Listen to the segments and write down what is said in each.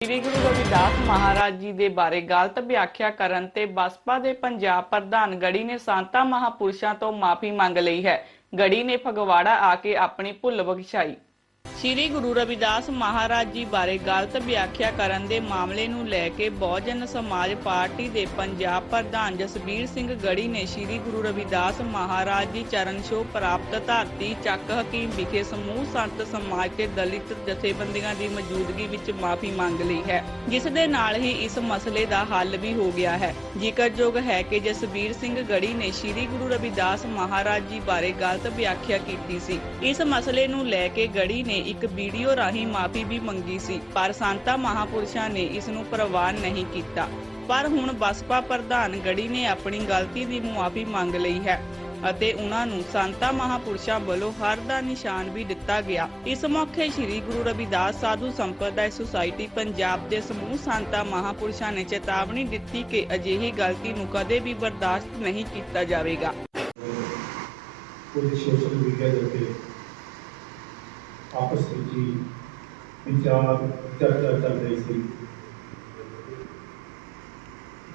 ਸ੍ਰੀ ਗੁਰੂ ਰਵਿਦਾਸ ਮਹਾਰਾਜ ਜੀ ਦੇ ਬਾਰੇ ਗਲਤ ਵਿਆਖਿਆ ਕਰਨ ਤੇ ਬਸਪਾ ਦੇ ਪੰਜਾਬ ਪ੍ਰਧਾਨ ਗੜੀ ਨੇ ਸੰਤਾਂ ਮਹਾਪੁਰਸ਼ਾਂ ਤੋਂ ਮਾਫੀ ਮੰਗ ਲਈ ਹੈ। ਗੜੀ ਨੇ ਫਗਵਾੜਾ ਆ ਕੇ ਆਪਣੀ ਭੁੱਲ ਬਖਸ਼ਾਈ। ਸ੍ਰੀ ਗੁਰੂ ਰਵਿਦਾਸ ਮਹਾਰਾਜ ਜੀ ਬਾਰੇ ਗਲਤ ਵਿਆਖਿਆ ਕਰਨ ਦੇ ਮਾਮਲੇ ਨੂੰ ਲੈ ਕੇ ਬਹੁਜਨ ਸਮਾਜ ਪਾਰਟੀ ਦੇ ਪੰਜਾਬ ਪ੍ਰਧਾਨ ਜਸਬੀਰ ਸਿੰਘ ਗੜੀ ਨੇ ਸ੍ਰੀ ਗੁਰੂ ਰਵਿਦਾਸ ਮਹਾਰਾਜ ਜੀ ਚਰਨ ਛੋਹ ਪ੍ਰਾਪਤ ਧਰਤੀ ਚੱਕ ਹਕੀਮ ਵਿਖੇ ਸਮੂਹ ਸੰਤ ਸਮਾਜ ਤੇ ਦਲਿਤ ਜਥੇਬੰਦੀਆਂ ਦੀ ਮੌਜੂਦਗੀ ਵਿੱਚ ਮਾਫੀ ਮੰਗ ਲਈ ਹੈ, ਜਿਸ ਦੇ ਨਾਲ ਹੀ ਇਸ ਮਸਲੇ ਦਾ ਹੱਲ ਵੀ ਹੋ ਗਿਆ ਹੈ। ਜ਼ਿਕਰਯੋਗ ਹੈ ਕਿ ਜਸਬੀਰ ਸਿੰਘ ਗੜੀ ਨੇ ਸ੍ਰੀ ਗੁਰੂ ਰਵਿਦਾਸ ਮਹਾਰਾਜ ਜੀ ਬਾਰੇ ਗਲਤ ਵਿਆਖਿਆ ਕੀਤੀ ਸੀ। ਇਸ ਮਸਲੇ ਨੂੰ ਲੈ ਕੇ ਗੜੀ ਨੇ ਇੱਕ ਵੀਡੀਓ ਰਾਹੀਂ ਮਾਫੀ ਵੀ ਮੰਗੀ ਸੀ, ਪਰ ਸੰਤਾਂ ਮਹਾਪੁਰਸ਼ਾਂ ਨੇ ਇਸ ਨੂੰ ਪ੍ਰਵਾਨ ਨਹੀਂ ਕੀਤਾ। ਪਰ ਹੁਣ ਬਸਪਾ ਪ੍ਰਧਾਨ ਗੜੀ ਨੇ ਆਪਣੀ ਗਲਤੀ ਦੀ ਮੁਆਫੀ ਮੰਗ ਲਈ ਹੈ ਅਤੇ ਉਹਨਾਂ ਨੂੰ ਸੰਤਾਂ ਮਹਾਪੁਰਸ਼ਾਂ ਵੱਲੋਂ ਹਰ ਦਾ ਨਿਸ਼ਾਨ ਵੀ ਦਿੱਤਾ ਗਿਆ। ਇਸ ਮੌਕੇ ਸ੍ਰੀ ਗੁਰੂ ਰਵਿਦਾਸ ਸਾਧੂ ਸੰਪਰਦਾਇ ਸੁਸਾਇਟੀ ਪੰਜਾਬ ਦੇ ਸਮੂਹ ਸੰਤਾਂ ਮਹਾਪੁਰਸ਼ਾਂ ਨੇ ਚੇਤਾਵਨੀ ਦਿੱਤੀ ਕਿ ਅਜਿਹੀ ਗਲਤੀ ਨੂੰ ਕਦੇ ਵੀ ਬਰਦਾਸ਼ਤ ਨਹੀਂ ਕੀਤਾ ਜਾਵੇਗਾ। आपस में विचार चर्चा चल रही थी,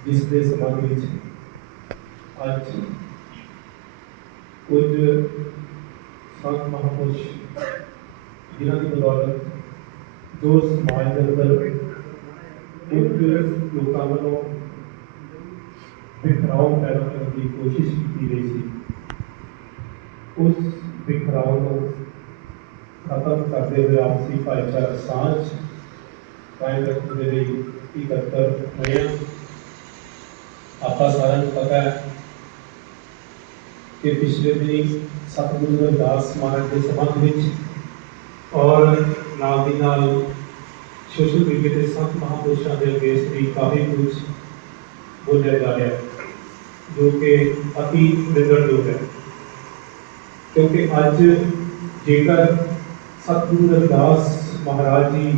जिसके संबंध में आज कुछ संत महापुरुष जिन्हों की बदौलत जो समाज के अंदर कुछ लोगों वालों बिखराव पैदा करने की कोशिश की गई थी, उस बिखराव को खत्म करते हुए आपसी भाईचारा सांझ कायम रखने के लिए इकट्ठा हुए। आपका सारा पता है कि पिछले दिन सतगुरु रविदास महाराज के संबंध में और नाल दी नाल सोशल मीडिया के संत महापुरुषों के अगेंस्ट भी काफ़ी कुछ बोलिया जा रहा है, जो कि अति निंदणयोग है। क्योंकि अज जेकर सतगुरु रविदास महाराज जी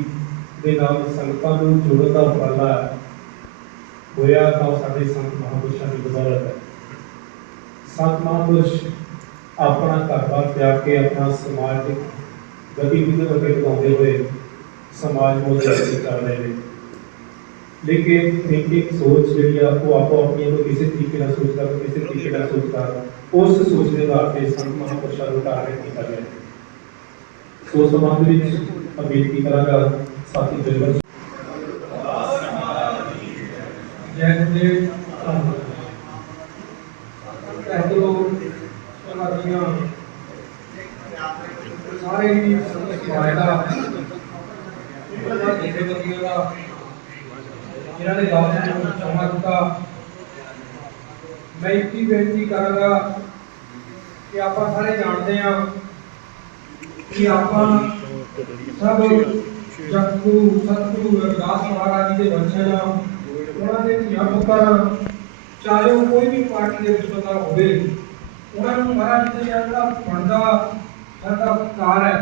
के नाम संगतां नूं जोड़न का उपराला होया तो साडे संत महापुरुषों की बदौलत है। संत महापुरुष अपना घर-बार त्याग के अपना समाजिक गतिविधियों अगे बढ़ाते हुए समाज को जागृत कर रहे हैं, लेकिन थिंकिंग सोच जी आपको अपनी किसी तरीके का सोचता किसी तरीके का सोचता उस सोच के आधार पर संत महापुरुषों को टारगेट किया गया। सो संबंध में बेनती करांगा साथी बिल्कुल जय गुरुदेव सारे जिन्होंने क्षमा मैं एक ही बेनती करांगा कि आप सारे जानते हैं कि आप सब जगगुरु सतगुरु रविदास महाराज जी के वंशज उन्होंने पुत्र चाहे वो कोई भी पार्टी के बंदा हो महाराज जी का जो बनता सरकार है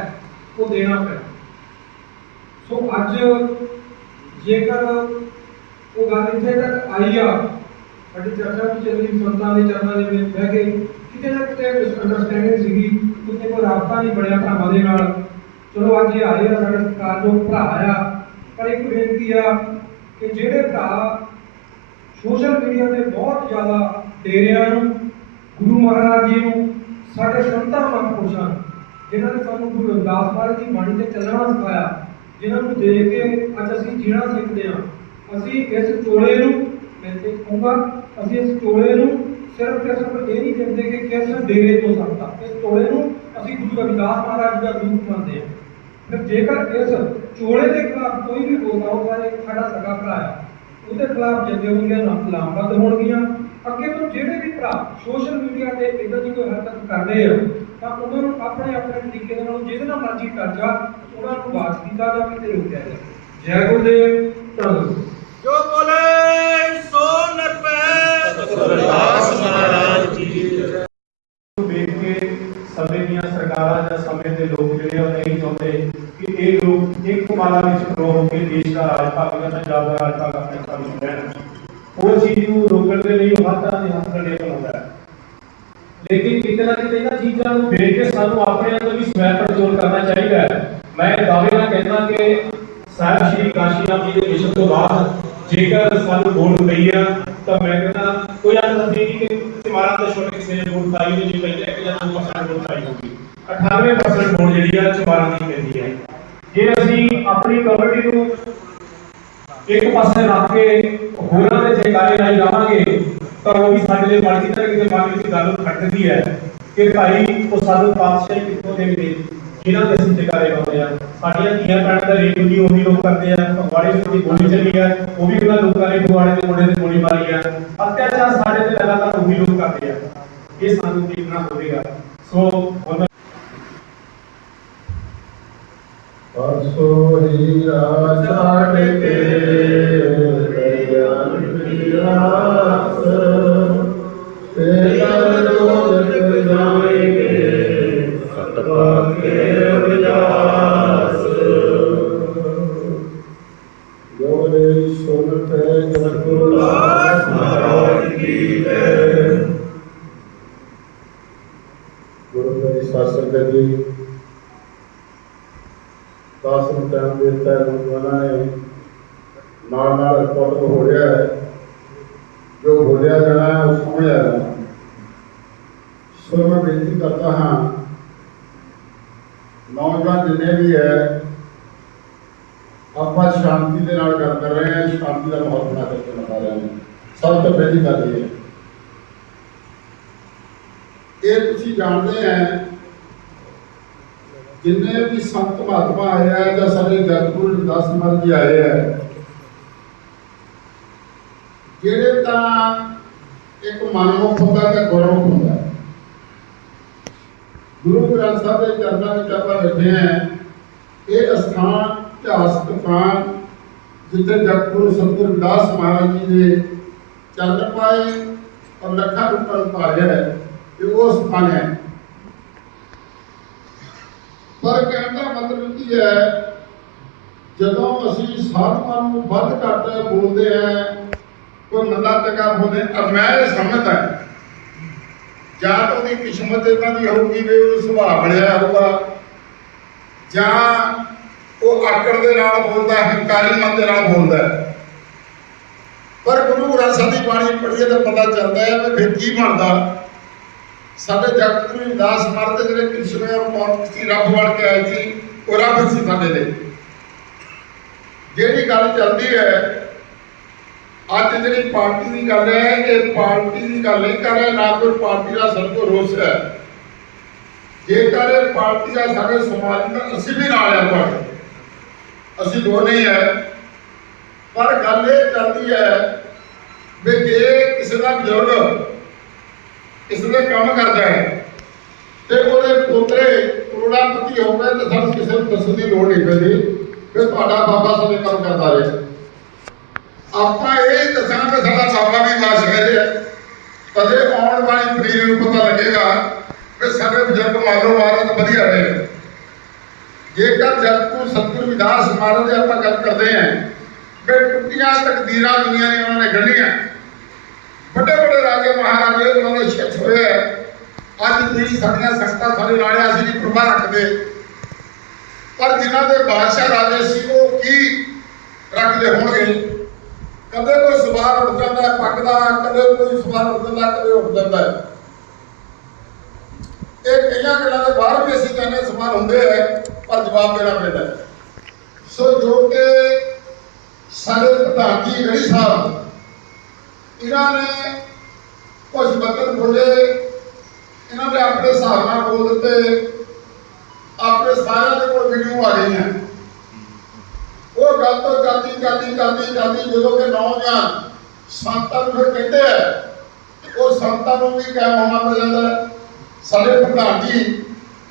वो देना पे। सो अज जेकर वो गल इतने तक आई आ साड़ी चर्चा भी चल रही संतां के चरणों में बह के कितने ना कितने मिसअंडरस्टैंडिंग सीगी, कितने कोई राबता नहीं बनया भरावां दे नाल। चलो अज ये आए आ साडे सरकार जो भरा आ, पर एक बेनती आ कि जिहड़े भरा सोशल मीडिया ते बहुत ज़्यादा डेरियां नूं गुरु महाराज जी नूं साडे संतां महापुरुषां जिन्हां ने सानूं गुरु रविदास महाराज की बाणी ते चलना सिखाया, जिन्हां नूं देख के अज असीं जीना सिखदे हां। असीं इस चोले नूं मैं ते कहूंगा असीं इस चोले नूं सिर्फ ते सिर्फ ये नहीं कहते कि किस डेरे तो सकता, इस चोले नूं असीं गुरु रविदास महाराज का रूप मानते हैं। फिर जेकर इस चोले के खिलाफ कोई भी बोलता हो सारे साडा सगा भरा है उसके खिलाफ जथेबंदियां लामबद्ध होणगियां। अगे तो जिहड़े भी भरा सोशल मीडिया ते इदां दी कोई हरकत करदे आ तां उन्हां नूं अपने अपने तरीके नाल जिहदे नाल मर्जी टच आ उन्हां नूं वाच कीता जावे ते रोकिया जाए। जय गुरुदेव धन्नवाद। जो बोले सो नरपैठ रविदास महाराज जी देख के समय दी सरकारां या समय के लोग जिहड़े नहीं चाहते कि ये लोग एक माला में खड़ो होकर देश का राज भाग या पंजाब का राज भाग अपने सामने रहन, वो चीज को रोकने के लिए हर तरह के हथ खड़े बनाता है। लेकिन कितना कितना इन्हां चीज़ां नूं देख के सानू अपने अंदर भी स्वै कंट्रोल करना चाहिए। मैं दावे नाल कहना कि शायद श्री काशी राम जी के मिशन तो बाद जेकर सानू वोट पई आ ਤਾਂ मैं कहना कोई आखदा नहीं कि तिमारा तो छोटे से वोट पाई ने जी पहले 1 ਜਾਂ 2% वोट पाई होगी 98% वोट ਜਿਹੜੀ ਆ ਚਮਾਰਾਂ ਦੀ ਪੈਂਦੀ ਹੈ। ਜੇ ਅਸੀਂ ਆਪਣੀ ਕਮੇਟੀ ਨੂੰ ਇੱਕ ਪਾਸੇ ਰੱਖ ਕੇ ਹੋਰਾਂ ਦੇ ਜੈਕਾਰੇ ਲਾਈ ਜਾਵਾਂਗੇ ਤਾਂ ਉਹ ਵੀ ਸਾਡੇ ਲਈ ਮਾੜੀ ਤਰ੍ਹਾਂ ਕਿਤੇ ਮਨ ਵਿੱਚ ਗੱਲ ਖਟਕਦੀ ਹੈ ਕਿ ਭਾਈ ਉਹ ਸਾਨੂੰ ਪਾਤਸ਼ਾਹੀ ਕਿੱਥੋਂ ਦੇਣਗੇ ਜਿਨ੍ਹਾਂ ਦੇ ਅਸੀਂ ਜੈਕਾਰੇ ਲਾਉਂਦੇ ਆ। ਸਾਡੀਆਂ ਧੀਆਂ ਭੈਣਾਂ ਦਾ ਰੇਪ ਵੀ ਉਹੀ ਲੋਕ ਕਰਦੇ ਆ। ਫਗਵਾੜੇ ਵਿੱਚ ਗੋਲੀ ਚੱਲੀ ਆ ਉਹ ਵੀ ਉਹਨਾਂ ਲੋਕਾਂ ਨੇ ਫਗਵਾੜੇ ਦੇ ਮੁੰਡੇ ਤੇ ਗੋਲੀ ਮਾਰੀ ਆ। ਅਤਿਆਚਾਰ ਸਾਡੇ ਤੇ ਲਗਾਤਾਰ ਉਹੀ ਲੋਕ ਕਰਦੇ ਆ। ਇਹ ਸਾਨੂੰ ਦੇਖਣਾ ਹੋਵੇਗਾ। ਸੋ ਹੁਣ परसो हीरा छाड़ के दयाल विलास तेरा रोज जाएंगे सतपा के विलास गोरे सुन पे जगुदास महाराज की जय। गुरु मेरी शासन जी 10 ਨੂੰ ਟਾਈਮ ਦਿੱਤਾ ਹੈ। ਨੌਜਵਾਨਾਂ ਨੇ ਨਾਲ ਰਿਪੋਰਟ ਹੋ ਰਿਹਾ ਹੈ ਜੋ ਬੋਲਿਆ ਜਾਣਾ ਹੈ ਉਹ ਸਮਝਿਆ ਜਾਣਾ। ਸੋ ਮੈਂ ਬੇਨਤੀ ਕਰਦਾ ਹਾਂ ਨੌਜਵਾਨ ਜਿੰਨੇ ਵੀ ਹੈ ਆਪਾਂ ਸ਼ਾਂਤੀ ਦੇ ਨਾਲ ਗੱਲ ਕਰ ਰਹੇ ਹਾਂ। ਸ਼ਾਂਤੀ ਦਾ ਮਾਹੌਲ ਬਣਾ ਕੇ ਬਤਾ ਰਹੇ ਹਾਂ। ਸਭ ਤੋਂ ਪਹਿਲੀ ਗੱਲ ਇਹ ਤੁਸੀਂ ਜਾਣਦੇ ਹੈ जिन्ने भी संत महात्मा आए हैं या सारे जगतगुरु रविदास महाराज जी आए हैं जेड़े ता एक मनमुख होता है गुरमुख होता है। गुरु ग्रंथ साहब के चरणों में आप बैठे हैं। ये स्थान इतिहासक स्थान जिथे जगतगुरु सतगुरु रविदास महाराज जी ने चरण पाए और लखा रुपये उतारे है ये वो स्थान है। पर कहने का मतलब की है जदों असी साधुओं को वध घट बोलते हैं कोई मंदा चंगा बोलते हैं मैं ये समझदा जां तो उसकी किस्मत इदां दी होगी वे उहनूं सुभाव मिलिया होगा जां वो आकड़ दे नाल बोलदा है हंकारी मन दे नाल बोलदा है। पर गुरु ग्रंथ साहिब की बाणी पढ़ीए तो पता चलता है कि फिर की बनदा। साडे जगतगुरु रविदास महाराज जिहड़े कृष्ण और पौरती रब बन के आए थे वो रब सी साडे लई। जिहड़ी गल चलदी है अज जिहड़ी पार्टी की गल है ये पार्टी की गल नहीं कर रहा ना कोई पार्टी का सब को रोस है। जेकर पार्टी का सारे समाज का असीं भी नाल है पर असीं दो नहीं है। पर गल ये चलती है भी जे किसी का बजुर्ग इसने काम करता है तो वो पोतरे करोड़ापति हो गए तो सब किसी को दसन की लोड़ नहीं पैती फिर बाबा सारे काम करता रहे। आप यही दसांगे कि साडा बाबा भी वास है कदे आने वाली पीढ़ी को पता लगेगा कि सारे बुजुर्ग मानो महाराज वधिया रहे। जेकर जगतगुरु सतगुरु रविदास महाराज की आप गल करते हैं कि टुटियां तकदीरां दुनिया ने उन्होंने गढ़ियां बड़े बड़े राजे महाराजे उन्होंने शिक्ष हुए अज भी साडियां संगतां सारे नाल असीं नहीं प्रभा रखते। पर जिन्हां दे बादशाह राजे सी वो की रखते होणगे कदे कोई सवाल उठ जाता है पग दा कदे कोई सवाल उठ जाता कदे उठ जाता है। ये कई गल्लां दे बाहर भी असीं कहने सवाल हुंदे है पर जवाब देना पैंदा है। सो जो कि साडे प्रधान जी गढ़ी साहब इन्होंने कुछ वचन बोले इन्होंने अपने हिसाब से बोल दिते अपने सारे को वीडियो आ गई हैं। वो गल तो चलती जो कि नौजवान संतां फिर कहते हैं वो संतां भी कायम होना पड़ जाता है। सारे प्रधान जी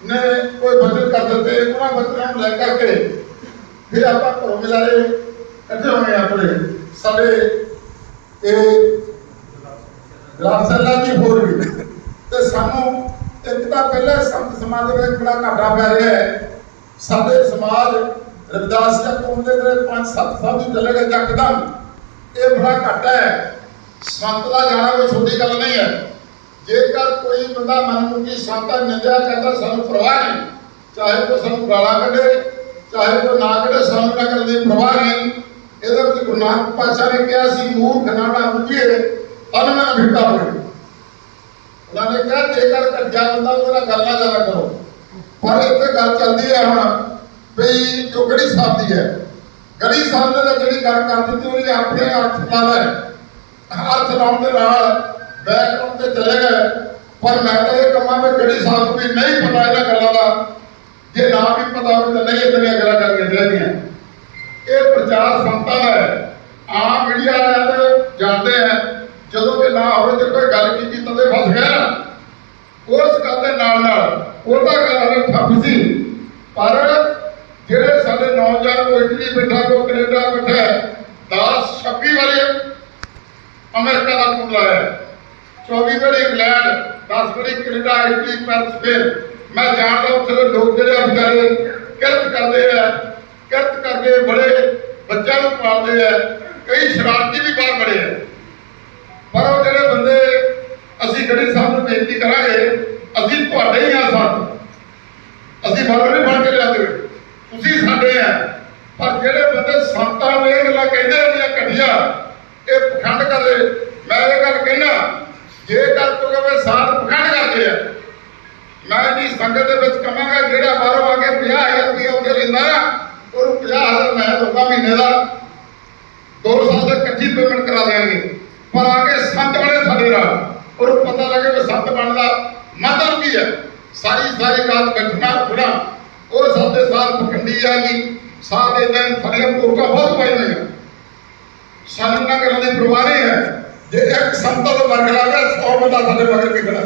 ने कोई वचन कर देते उन्होंने वचनों को लेकर के फिर आप घरों मिलाए कट्ठे होने अपने सारे रामसला जी होर भी तो सानू एक तो पहले संत समाज में बड़ा घाटा पै रहा है। साडे समाज रविदास जी कोंदे दे 5-7 साल ही चले गए यकदम ये बड़ा घाटा है। संत का जाना कोई छोटी गल नहीं है। जेकर कोई बंदा मनमुखी संत निंदा करता सानू परवाह नहीं चाहे कोई सानू गाला कढे चाहे कोई ना कढे सानू ਇਹਨਾਂ ਗੱਲ ਦੀ ਪਰਵਾਹ ਨਹੀਂ। ਇਹਦੇ ਵਿੱਚ ਗੁਰੂ ਨਾਨਕ ਪਾਤਸ਼ਾਹ ਨੇ ਕਿਹਾ ਸੀ ਮੂਰਖ ਨਾੜਾ ਬੁੱਝੇ ਤਨ ਨਾ ਫਿੱਕਾ ਹੋਵੇ। ਉਹਨਾਂ ਨੇ ਕਿਹਾ ਜੇਕਰ ਕੱਜਾ ਬੰਦਾ ਉਹਦੇ ਨਾਲ ਗੱਲ ਨਾ ਜ਼ਿਆਦਾ ਕਰੋ। ਪਰ ਇੱਥੇ ਗੱਲ ਚੱਲਦੀ ਹੈ ਹੁਣ ਵੀ ਜੋ ਗੜੀ ਸਾਹਿਬ ਦੀ ਹੈ, ਗੜੀ ਸਾਹਿਬ ਨੇ ਜਿਹੜੀ ਗੱਲ ਕਰ ਦਿੱਤੀ ਉਹਨੇ ਆਪਣੇ ਅਰਥ ਨਾਲ ਅਰਥ ਲਾਉਣ ਦੇ ਨਾਲ ਬੈਕਗ੍ਰਾਉਂਡ ਤੇ ਚਲੇ ਗਏ। ਪਰ ਮੈਂ ਤਾਂ ਇਹ ਕਹਾਂ ਵੀ ਗੜੀ ਸਾਹਿਬ ਨੂੰ ਵੀ ਨਹੀਂ ਪਤਾ ਇਹਨਾਂ ਗੱਲਾਂ ਦਾ, ਜੇ ਨਾ ਵੀ ਪਤਾ ਹੋਵੇ ਤਾਂ ਨਹੀਂ ਇਤਨੀਆਂ ਗੱਲਾਂ ਕਰਕੇ ਰਹਿੰਦੀਆਂ। ਇਹ ਪ੍ਰਚਾਰ ਸੰਤਾਂ ਦਾ ਹੈ। ਆਮ ਮੀਡੀਆ ਵਾਲੇ ਜਾਣਦੇ ਆ ਜਦੋਂ ਕਿ ਨਾ ਹੋਵੇ ਤੇ ਕੋਈ ਗੱਲ ਕੀਤੀ ਤਦੇ ਫਸ ਗਿਆ। ਉਸ ਗੱਲ ਦੇ ਨਾਲ ਉਹਦਾ ਗੱਲ ਠੱਪ ਸੀ। ਪਰ ਜਿਹੜੇ ਸਾਡੇ ਨੌਜਵਾਨ ਕੋਈ ਇਟਲੀ ਬੈਠਾ, ਕੋਈ ਕੈਨੇਡਾ ਬੈਠਾ, 10-26 ਵਾਰੀ ਅਮਰੀਕਾ ਦਾ ਟੂਰ ਲਾਇਆ, 24 ਵਾਰੀ ਇੰਗਲੈਂਡ, 10 ਵਾਰੀ ਕੈਨੇਡਾ, ਇਟਲੀ, ਪੈਰਿਸ। ਫਿਰ ਮੈਂ ਜਾਣਦਾ ਉੱਥੇ ਦੇ ਲੋਕ ਜਿਹੜੇ ਵਿਚਾਰੇ ਕਿਰਤ ਕਰਦੇ ਆ, ਕਿਰਤ ਕਰਦੇ ਬੜੇ ਬੱਚਿਆਂ ਨੂੰ ਪਾਲਦੇ ਆ, ਕਈ ਸ਼ਰਾਰਤੀ ਵੀ ਬਾਹਰ ਬੜੇ ਆ। ਪਰ ਉਹ ਜਿਹੜੇ ਬੰਦੇ ਅਸੀਂ ਗੜੀ ਸਾਹਿਬ ਨੂੰ ਬੇਨਤੀ ਕਰਾਂਗੇ, ਅਸੀਂ ਤੁਹਾਡੇ ਹੀ ਆ ਸਾਥ, ਅਸੀਂ ਬਾਹਰੋਂ ਨਹੀਂ ਬਣ ਕੇ ਲਿਆਂਦੇ, ਤੁਸੀਂ ਸਾਡੇ ਆ। ਪਰ ਜਿਹੜੇ ਬੰਦੇ ਸੰਤਾਂ ਨੂੰ ਇਹ ਗੱਲਾਂ ਕਹਿੰਦੇ ਹੁੰਦੀਆਂ ਘਟੀਆ, ਇਹ ਪਖੰਡ ਕਰਦੇ। ਮੈਂ ਇਹ ਗੱਲ ਕਹਿਣਾ, ਜੇਕਰ ਕੋਈ ਕਹੇ ਸਾਥ ਪਖੰਡ ਕਰਦੇ ਆ, ਮੈਂ ਜੀ ਸੰਗਤ ਦੇ ਵਿੱਚ ਕਹਾਂਗਾ ਜਿਹੜਾ ਬਾਹਰੋਂ ਆ ਕੇ 50,000 ਰੁਪਇਆ ਉੱਥੇ ਲੈਂਦਾ ਨਾ, ਉਹਨੂੰ 50,000 ਮੈਂ ਦਊਂਗਾ ਮਹੀਨੇ ਦਾ, 2 ਸਾਲ ਦੇ ਇਕੱਠੀ ਪੇਮੈਂਟ ਕਰਾ ਦੇਵਾਂਗੇ। ਪਰ ਆ ਕੇ ਸੰਤ ਬਣੇ ਸਾਡੇ ਨਾਲ, ਉਹਨੂੰ ਪਤਾ ਲੱਗੇ ਵੀ ਸੰਤ ਬਣਨ ਦਾ ਮਤਲਬ ਕੀ ਹੈ। ਸਾਰੀ ਰਾਤ ਬੈਠਣਾ ਉੱਠਣਾ, ਉਹ ਸਾਡੇ ਸਾਥ ਪਖੰਡੀ ਆ ਜੀ, ਸਾਥ ਇਦਾਂ ਸਾਡੀਆਂ ਕੋਰਕਾਂ ਬਹੁਤ ਪਾਈ ਹੋਈਆਂ। ਸਾਨੂੰ ਇਹਨਾਂ ਗੱਲਾਂ ਦੀ ਪਰਵਾਹ ਨਹੀਂ ਹੈ। ਜੇ ਇੱਕ ਸੰਤ ਦਾ ਵਰਗ ਲਾ ਗਿਆ 100 ਬੰਦਾ ਸਾਡੇ ਮਗਰ ਵੀ ਖੜਾ।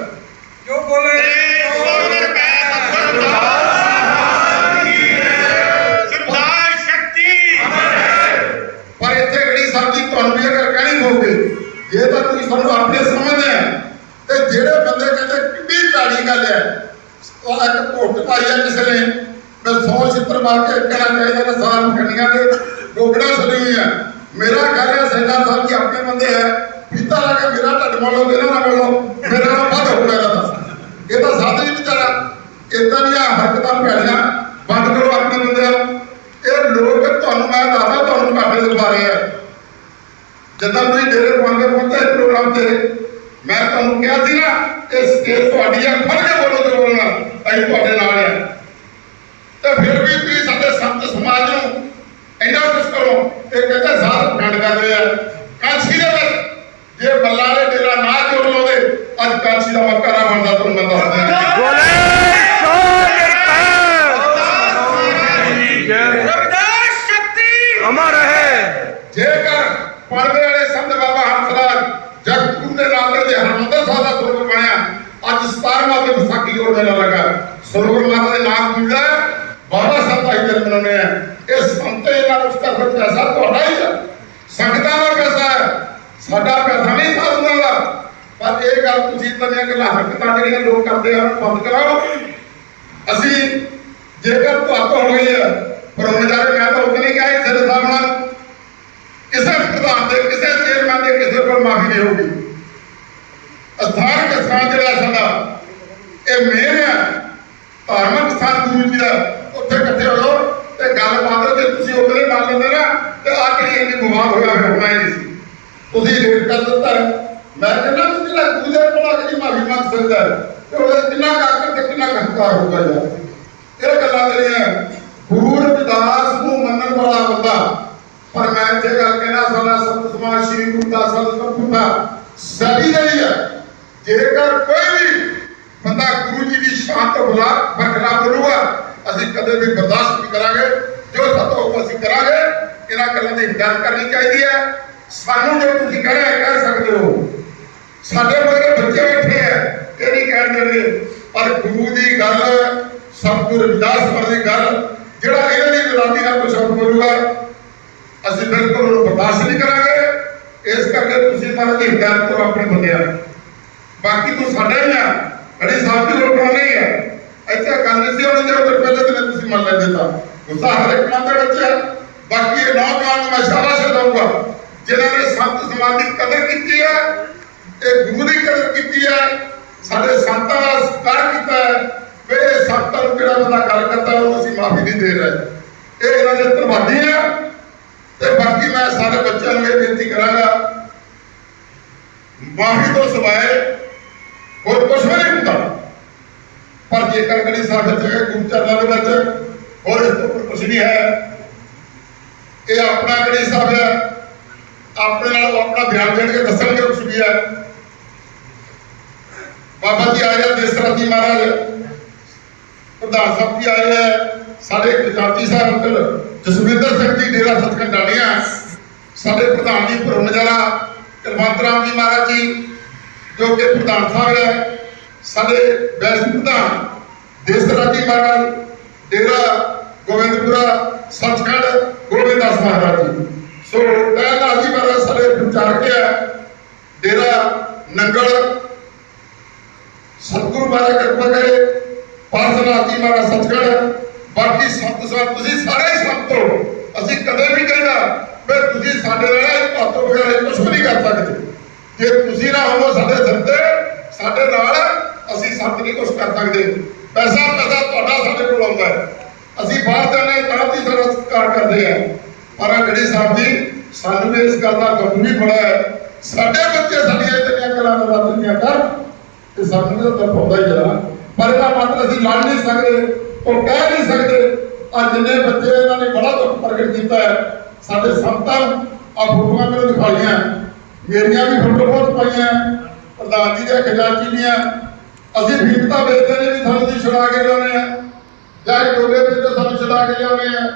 ਜੋ ਬੋਲੇ ਪਰ ਇੱਥੇ ਗੜੀ ਸਾਹਿਬ ਦੀ ਤੁਹਾਨੂੰ ਵੀ ਅਗਰ ਕਹਿਣੀ ਹੋਵੇ, ਜੇ ਤਾਂ ਤੁਸੀਂ ਸਾਨੂੰ ਆਪਣੇ ਸਮਝਦੇ ਆ, ਤੇ ਜਿਹੜੇ ਬੰਦੇ ਕਹਿੰਦੇ ਕਿੰਨੀ ਭੈੜੀ ਗੱਲ ਹੈ, ਉਹ ਇੱਕ ਘੁੱਟ ਪਾਈ ਹੈ ਕਿਸੇ ਨੇ, ਮੈਂ 100 ਛਿੱਤਰ ਮਾਰ ਕੇ ਕਹਿਣਾ ਚਾਹੀਦਾ ਨਾ ਸਾਲ ਖੰਡੀਆਂ ਦੇ ਗੋਗੜਾ ਸੁਣੀ ਹੋਈ ਹੈ। ਮੇਰਾ ਘਰ ਹੈ, ਸੈਨਾ ਸਾਹਿਬ ਜੀ ਆਪਣੇ ਬੰਦੇ ਹੈ, ਪੀਤਾ ਲਾ ਕੇ ਮੇਰਾ ਢੱਡ ਮੋਲੋ, ਇਹਨਾਂ ਨਾਲ ਮੋਲੋ, ਮੇਰਾ ਨਾਲ ਵੱਧ ਹੋਊਗਾ। ਇਹ ਤਾਂ ਸਾਧ ਨਹੀਂ ਵਿਚਾਰਾ। ਇਦਾਂ ਦੀਆਂ ਹਰਕਤਾਂ ਭੈੜੀਆਂ ਬੰਦ ਕਰੋ ਆਪਣੇ ਬੰਦਿਆਂ। ਇਹ ਲੋਕ ਤੁਹਾਨੂੰ ਮੈਂ ਦੱਸਦਾ ਤੁਹਾਨੂੰ ਘਾਟੇ ਦਿਖਾ ਰਹੇ ਆ। ਜਦੋਂ ਤੁਸੀਂ ਡੇਰੇ ਪਾਉਂਦੇ ਪਹੁੰਚੇ ਪ੍ਰੋਗਰਾਮ ਤੇ, ਮੈਂ ਤੁਹਾਨੂੰ ਕਿਹਾ ਸੀ ਨਾ ਇਹ ਸਟੇਜ ਤੁਹਾਡੀ ਆ, ਫੜ ਕੇ ਬੋਲੋ ਤੇ ਬੋਲਣਾ, ਅਸੀਂ ਤੁਹਾਡੇ ਨਾਲ ਆ। ਤੇ ਫਿਰ ਵੀ ਤੁਸੀਂ ਸਾਡੇ ਸੰਤ ਸਮਾਜ ਨੂੰ ਇੰਨਾ ਕੁਛ ਕਰੋ। ਇਹ ਕਹਿੰਦੇ ਸਾਧ ਪਖੰਡ ਕਰਦੇ ਆ। ਕਾਂਸੀ ਦੇ ਵਿੱਚ ਜੇ ਬੱਲਾ ਦੇ ਡੇਰਾ ਨਾ ਜੋੜ ਲਾਉਂਦੇ, ਅੱਜ ਕਾਂਸੀ ਦਾ ਮੱਕਾ ਨਾ ਬਣਦਾ। ਤੁਹਾਨੂੰ ਮੈਂ ਦੱਸ ਦਿਆਂ ਜੇਕਰ ਪੜਵੇ ਵਾਲੇ ਸੰਤ ਬਾਬਾ ਹੰਸਰਾਜ ਜਗਤਗੁਰੂ ਦੇ ਨਾਲ ਦੇ ਹਰਿਮੰਦਰ ਸਾਹਿਬ ਦਾ ਸਰੋਵਰ ਬਣਿਆ। ਅੱਜ 17ਵਾਂ ਤੇ ਵਿਸਾਖੀ ਹੋਰ ਮੇਲਾ ਲੱਗਾ। ਸਰੋਵਰ ਮਾਤਾ ਦੇ ਨਾਮ ਪੀੜਾ ਬਾਬਾ ਸਾਹਿਬ ਦਾ ਹੀ ਦਿਨ ਮਨਾਉਂਦੇ ਆ। ਇਹ ਸੰਤ ਇਹਨਾਂ ਨੂੰ ਕਰ ਪੈਸਾ ਤੁਹਾਡਾ ਹੀ ਆ, ਸੰਗਤਾਂ ਦਾ ਪੈਸਾ ਹੈ, ਸਾਡਾ ਪੈਸਾ ਨਹੀਂ ਸਾਧੂਆਂ ਦਾ। ਪਰ ਇਹ ਗੱਲ ਤੁਸੀਂ ਤਨੀਆਂ ਗੱਲਾਂ ਹਰਕਤਾਂ ਜਿਹੜੀਆਂ ਲੋਕ ਕਰਦੇ ਆ ਉਹਨੂੰ ਬੰਦ ਕਰਾਓ। ਅਸੀਂ ਜੇਕਰ ਤੁਹਾਤੋਂ ਹੋ ਗਈ ਹੈ ਪਰ ਨਜ਼ਾਰੇ ਮੈਂ ਤਾਂ ਉਤਨੀ ਨਹੀਂ ਕਿਹਾ ਸਿਰ ਸਾਹਮਣਾ ਕਿਸੇ ਪ੍ਰਧਾਨ ਦੇ, ਕਿਸੇ ਚੇਅਰਮੈਨ ਦੇ ਕਿਸੇ ਕੋਲ ਮਾਫੀ ਨਹੀਂ ਹੋਊਗੀ। ਸਥਾਨਕ ਸਥਾਨ ਜਿਹੜਾ ਸਾਡਾ ਇਹ ਮੇਨ ਹੈ, ਧਾਰਮਿਕ ਸਥਾਨ ਗੁਰੂ ਜੀ ਦਾ, ਉੱਥੇ ਇਕੱਠੇ ਹੋ ਜਾਓ ਤੇ ਗੱਲ ਬਾਤ ਜੇ ਤੁਸੀਂ ਉਧਰੇ ਮੰਨ ਲੈਂਦੇ ਨਾ ਤੇ ਆ ਕਿਹੜੀ ਇੰਨੀ ਵਿਵਾਦ ਹੋਇਆ ਹੋਣਾ ਹੀ ਨਹੀਂ ਸੀ। ਤੁਸੀਂ ਰੇਟ ਕਰ ਦਿੱਤਾ। ਮੈਂ ਕਹਿੰਦਾ ਵੀ ਜਿਹੜਾ ਗੁਰੂ ਦੇ ਕੋਲ ਆ ਕੇ ਮਾਫੀ ਮੰਗ ਸਕਦਾ ਤੇ ਉਹਦਾ ਕਿੰਨਾ ਕਾਕਰ ਤੇ ਕਿੰਨਾ ਹੰਕਾਰ ਹੋਊਗਾ ਯਾਰ। ਇਹ ਗੱਲਾਂ ਜਿਹੜੀਆਂ ਗੁਰੂ ਰਵਿਦਾਸ ਨੂੰ ਮੰਨਣ ਵਾਲਾ ਬੰਦਾ, ਪਰ ਮੈਂ ਇੱਥੇ ਗੱਲ ਕਹਿਣਾ ਸਾਡਾ ਸੰਤ ਸਮਾਜ ਸ੍ਰੀ ਗੁਰੂ ਦਾ ਸੰਤ ਸਾਡੀ ਜਿਹੜੀ ਹੈ, ਜੇਕਰ ਕੋਈ ਵੀ ਬੰਦਾ ਗੁਰੂ ਜੀ ਦੀ ਸ਼ਾਨ ਤੋਂ ਬਰਖਲਾਫ ਬੋਲੂਗਾ, ਅਸੀਂ ਕਦੇ ਵੀ ਬਰਦਾਸ਼ਤ ਨਹੀਂ ਕਰਾਂਗੇ। ਜੋ ਸਾਤੋਂ ਅਸੀਂ ਕਰਾਂਗੇ। ਇਹਨਾਂ ਗੱਲਾਂ ਦੀ ਹਿਦਾਇਤ ਕਰਨੀ ਚਾਹੀਦੀ ਹੈ। ਸਾਨੂੰ ਜੋ ਤੁਸੀਂ ਕਹਿ ਸਕਦੇ ਹੋ, ਸਾਡੇ ਮਗਰ ਬੱਚੇ ਬੈਠੇ ਆ, ਇਹ ਨਹੀਂ ਕਹਿਣ ਦੇਣਗੇ। ਪਰ ਗੁਰੂ ਦੀ ਗੱਲ, ਸਤਿਗੁਰੂ ਰਵਿਦਾਸ ਸਰ ਦੀ ਗੱਲ, ਜਿਹੜਾ ਇਹਨਾਂ ਦੀ ਗੁਲਾਮੀ ਨਾਲ ਕੁਝ ਬੋਲੂਗਾ, ਅਸੀਂ ਬਿਲਕੁਲ ਉਹਨੂੰ ਬਰਦਾਸ਼ਤ ਨਹੀਂ ਕਰਾਂਗੇ। ਇਸ ਕਰਕੇ ਤੁਸੀਂ ਇਹਨਾਂ ਦੀ ਹਿਦਾਇਤ ਕਰੋ ਆਪਣੇ ਬੰਦਿਆਂ। ਬਾਕੀ ਤੂੰ ਸਾਡਾ ਹੀ ਆ, ਗੜੀ ਸਾਹਿਬ ਦੀ ਰੋਕਣਾ ਨਹੀਂ ਹੈ। ਇੱਥੇ ਗੱਲ ਨਹੀਂ ਸੀ ਹੋਣੀ, ਜੇ ਉਧਰ ਪਹਿਲੇ ਦਿਨ ਤੁਸੀਂ ਮੰਨ ਲੈਂਦੇ ਤਾਂ ਗੁੱਸਾ ਹਰ ਇੱਕ ਮਨ ਦੇ ਵਿੱਚ ਹੈ। ਬਾਕੀ ਇਹ ਨੌਜਵਾਨ ਨੂੰ ਮੈਂ ਸ਼ਾਬਾਸ਼ ਦਊਂਗਾ ਜਿਨ੍ਹਾਂ ਨੇ ਸੰਤ ਸਮਾਜ ਦੀ ਕਦਰ ਕੀਤੀ ਹੈ, ਇਹ ਗੁਰੂ ਦੀ ਕਦਰ ਕੀਤੀ ਹੈ, ਸਾਡੇ ਸੰਤਾਂ ਦਾ ਸਤਿਕਾਰ ਕੀਤਾ ਹੈ। ਫਿਰ ਇਹ ਸੰਤਾਂ ਨੂੰ ਜਿਹੜਾ ਬੰਦਾ ਗੱਲ ਕਰਦਾ ਉਹਨੂੰ ਅਸੀਂ ਮਾਫੀ ਨਹੀਂ ਦੇ ਰਹੇ। ਇਹ ਇਹਨਾਂ ਦੇ ਧੰਨਵਾਦੀ ਆ। ਤੇ ਬਾਕੀ ਮੈਂ ਸਾਰੇ ਬੱਚਿਆਂ ਨੂੰ ਇਹ ਬੇਨਤੀ ਕਰਾਂਗਾ, ਮਾਫੀ ਤੋਂ ਸਿਵਾਏ ਹੋਰ ਕੁਝ ਵੀ ਨਹੀਂ ਹੁੰਦਾ। ਪਰ ਜੇਕਰ ਗੜੀ ਸਾਹਿਬ ਵਿੱਚ ਗੁਰੂ ਚਰਨਾਂ ਦੇ ਵਿੱਚ ਹੋਰ ਇਸ ਤੋਂ ਕੁਝ ਨਹੀਂ ਹੈ। ਇਹ ਆਪਣਾ ਗੜੀ ਸਾਹਿਬ ਹੈ, ਆਪਣੇ ਨਾਲ ਆਪਣਾ ਬਿਆਨ ਦੇਣ ਕੇ ਦੱਸਣਗੇ ਕੁਝ ਵੀ ਹੈ। ਬਾਬਾ ਜੀ ਆਏ ਆ ਦੇਸਰਾ ਜੀ ਮਹਾਰਾਜ, ਪ੍ਰਧਾਨ ਸਾਹਿਬ ਜੀ ਆਏ ਹੈ, ਸਾਡੇ ਖਜ਼ਾਨਚੀ ਸਾਹਿਬ ਅੰਕਲ ਜਸਵਿੰਦਰ ਸਿੰਘ ਜੀ ਡੇਰਾ ਸਤਿਗੁਰ ਡਾਲੀਆਂ, ਸਾਡੇ ਪ੍ਰਧਾਨ ਜੀ ਭਰੋਨਜਾਲਾ ਕੁਲਵੰਤ ਰਾਮ ਜੀ ਮਹਾਰਾਜ ਜੀ ਜੋ ਕਿ ਪ੍ਰਧਾਨ ਸਾਹਿਬ ਹੈ, ਸਾਡੇ ਵੈਸ ਪ੍ਰਧਾਨ ਦੇਸਰਾ ਜੀ ਮਹਾਰਾਜ ਡੇਰਾ ਗੋਬਿੰਦਪੁਰਾ ਸੱਚਖੰਡ ਗੋਬਿੰਦਾਸ ਮਹਾਰਾਜ ਜੀ। ਸੋ ਟਹਿਲਾ ਜੀ ਮਹਾਰਾਜ ਸਾਡੇ ਪ੍ਰਚਾਰਕ ਹੈ, ਡੇਰਾ ਨੰਗਲ ਸਤਿਗੁਰੂ ਮਹਾਰਾਜ ਕਿਰਪਾ ਕਰੇ, ਪਾਰਸਨਾਥ ਜੀ ਮਹਾਰਾਜ ਸੱਚਖੰਡ। ਬਾਕੀ ਸੰਤ ਸਾਹਿਬ ਤੁਸੀਂ ਸਾਰੇ ਹੀ ਸੰਤ ਹੋ, ਅਸੀਂ ਕਦੇ ਵੀ ਕਹਿੰਦਾ ਵੀ ਤੁਸੀਂ ਸਾਡੇ ਨਾਲ ਭਾਤੋਂ ਵਗੈਰਾ ਕੁਝ ਵੀ ਨਹੀਂ ਕਰ ਸਕਦੇ। ਜੇ ਤੁਸੀਂ ਨਾ ਹੋਵੋ ਸਾਡੇ ਸਿਰ ਤੇ, ਸਾਡੇ ਨਾਲ ਅਸੀਂ ਸੰਤ ਨਹੀਂ ਕੁਝ ਕਰ ਸਕਦੇ। ਪੈਸਾ ਤੁਹਾਡਾ ਸਾਡੇ ਕੋਲ ਆਉਂਦਾ ਹੈ, ਅਸੀਂ ਬਾਹਰ ਜਾਣੇ ਤਾਂ ਵੀ ਸਾਡਾ ਸਤਿਕਾਰ ਕਰਦੇ ਆ। ਪਰ ਗੜੀ ਸਾਹਿਬ ਜੀ ਸਾਨੂੰ ਵੀ ਇਸ ਗੱਲ ਦਾ ਦੁੱਖ ਵੀ ਬੜਾ ਹੈ, ਸਾਡੇ ਬੱਚੇ ਸਾਡੀਆਂ ਇਤਨੀਆਂ ਗੱਲਾਂ ਦਾ ਰੱਖੀਆਂ ਕਰ ਤੇ ਸਾਨੂੰ ਵੀ ਤਾਂ ਪਾਉਂਦਾ ਹੀ ਜਰਾ। ਪਰ ਇਹਦਾ ਮਤਲਬ ਅਸੀਂ ਲੜ ਨਹੀਂ ਸਕਦੇ, ਉਹ ਕਹਿ ਨਹੀਂ ਸਕਦੇ। ਅੱਜ ਜਿੰਨੇ ਬੱਚੇ ਇਹਨਾਂ ਨੇ ਬੜਾ ਦੁੱਖ ਪ੍ਰਗਟ ਕੀਤਾ ਹੈ, ਸਾਡੇ ਸੰਤਾਂ ਆ ਫੋਟੋਆਂ ਮੈਨੂੰ ਦਿਖਾਈਆਂ, ਮੇਰੀਆਂ ਵੀ ਫੋਟੋ ਬਹੁਤ ਪਾਈਆਂ, ਪ੍ਰਧਾਨ ਜੀ ਦੇ ਖਜ਼ਾਨਚੀ ਦੀਆਂ। ਅਸੀਂ ਫੀਮਤਾ ਵੇਚਦੇ ਨੇ ਵੀ ਸਾਨੂੰ ਦੀ ਛੁਡਾ ਕੇ ਲਿਆਉਂਦੇ ਆ, ਜਾਂ ਟੋਲੇ ਵਿੱਚ ਤਾਂ ਸਾਨੂੰ ਛੁਡਾ ਕੇ ਲਿਆਉਂਦੇ ਆ,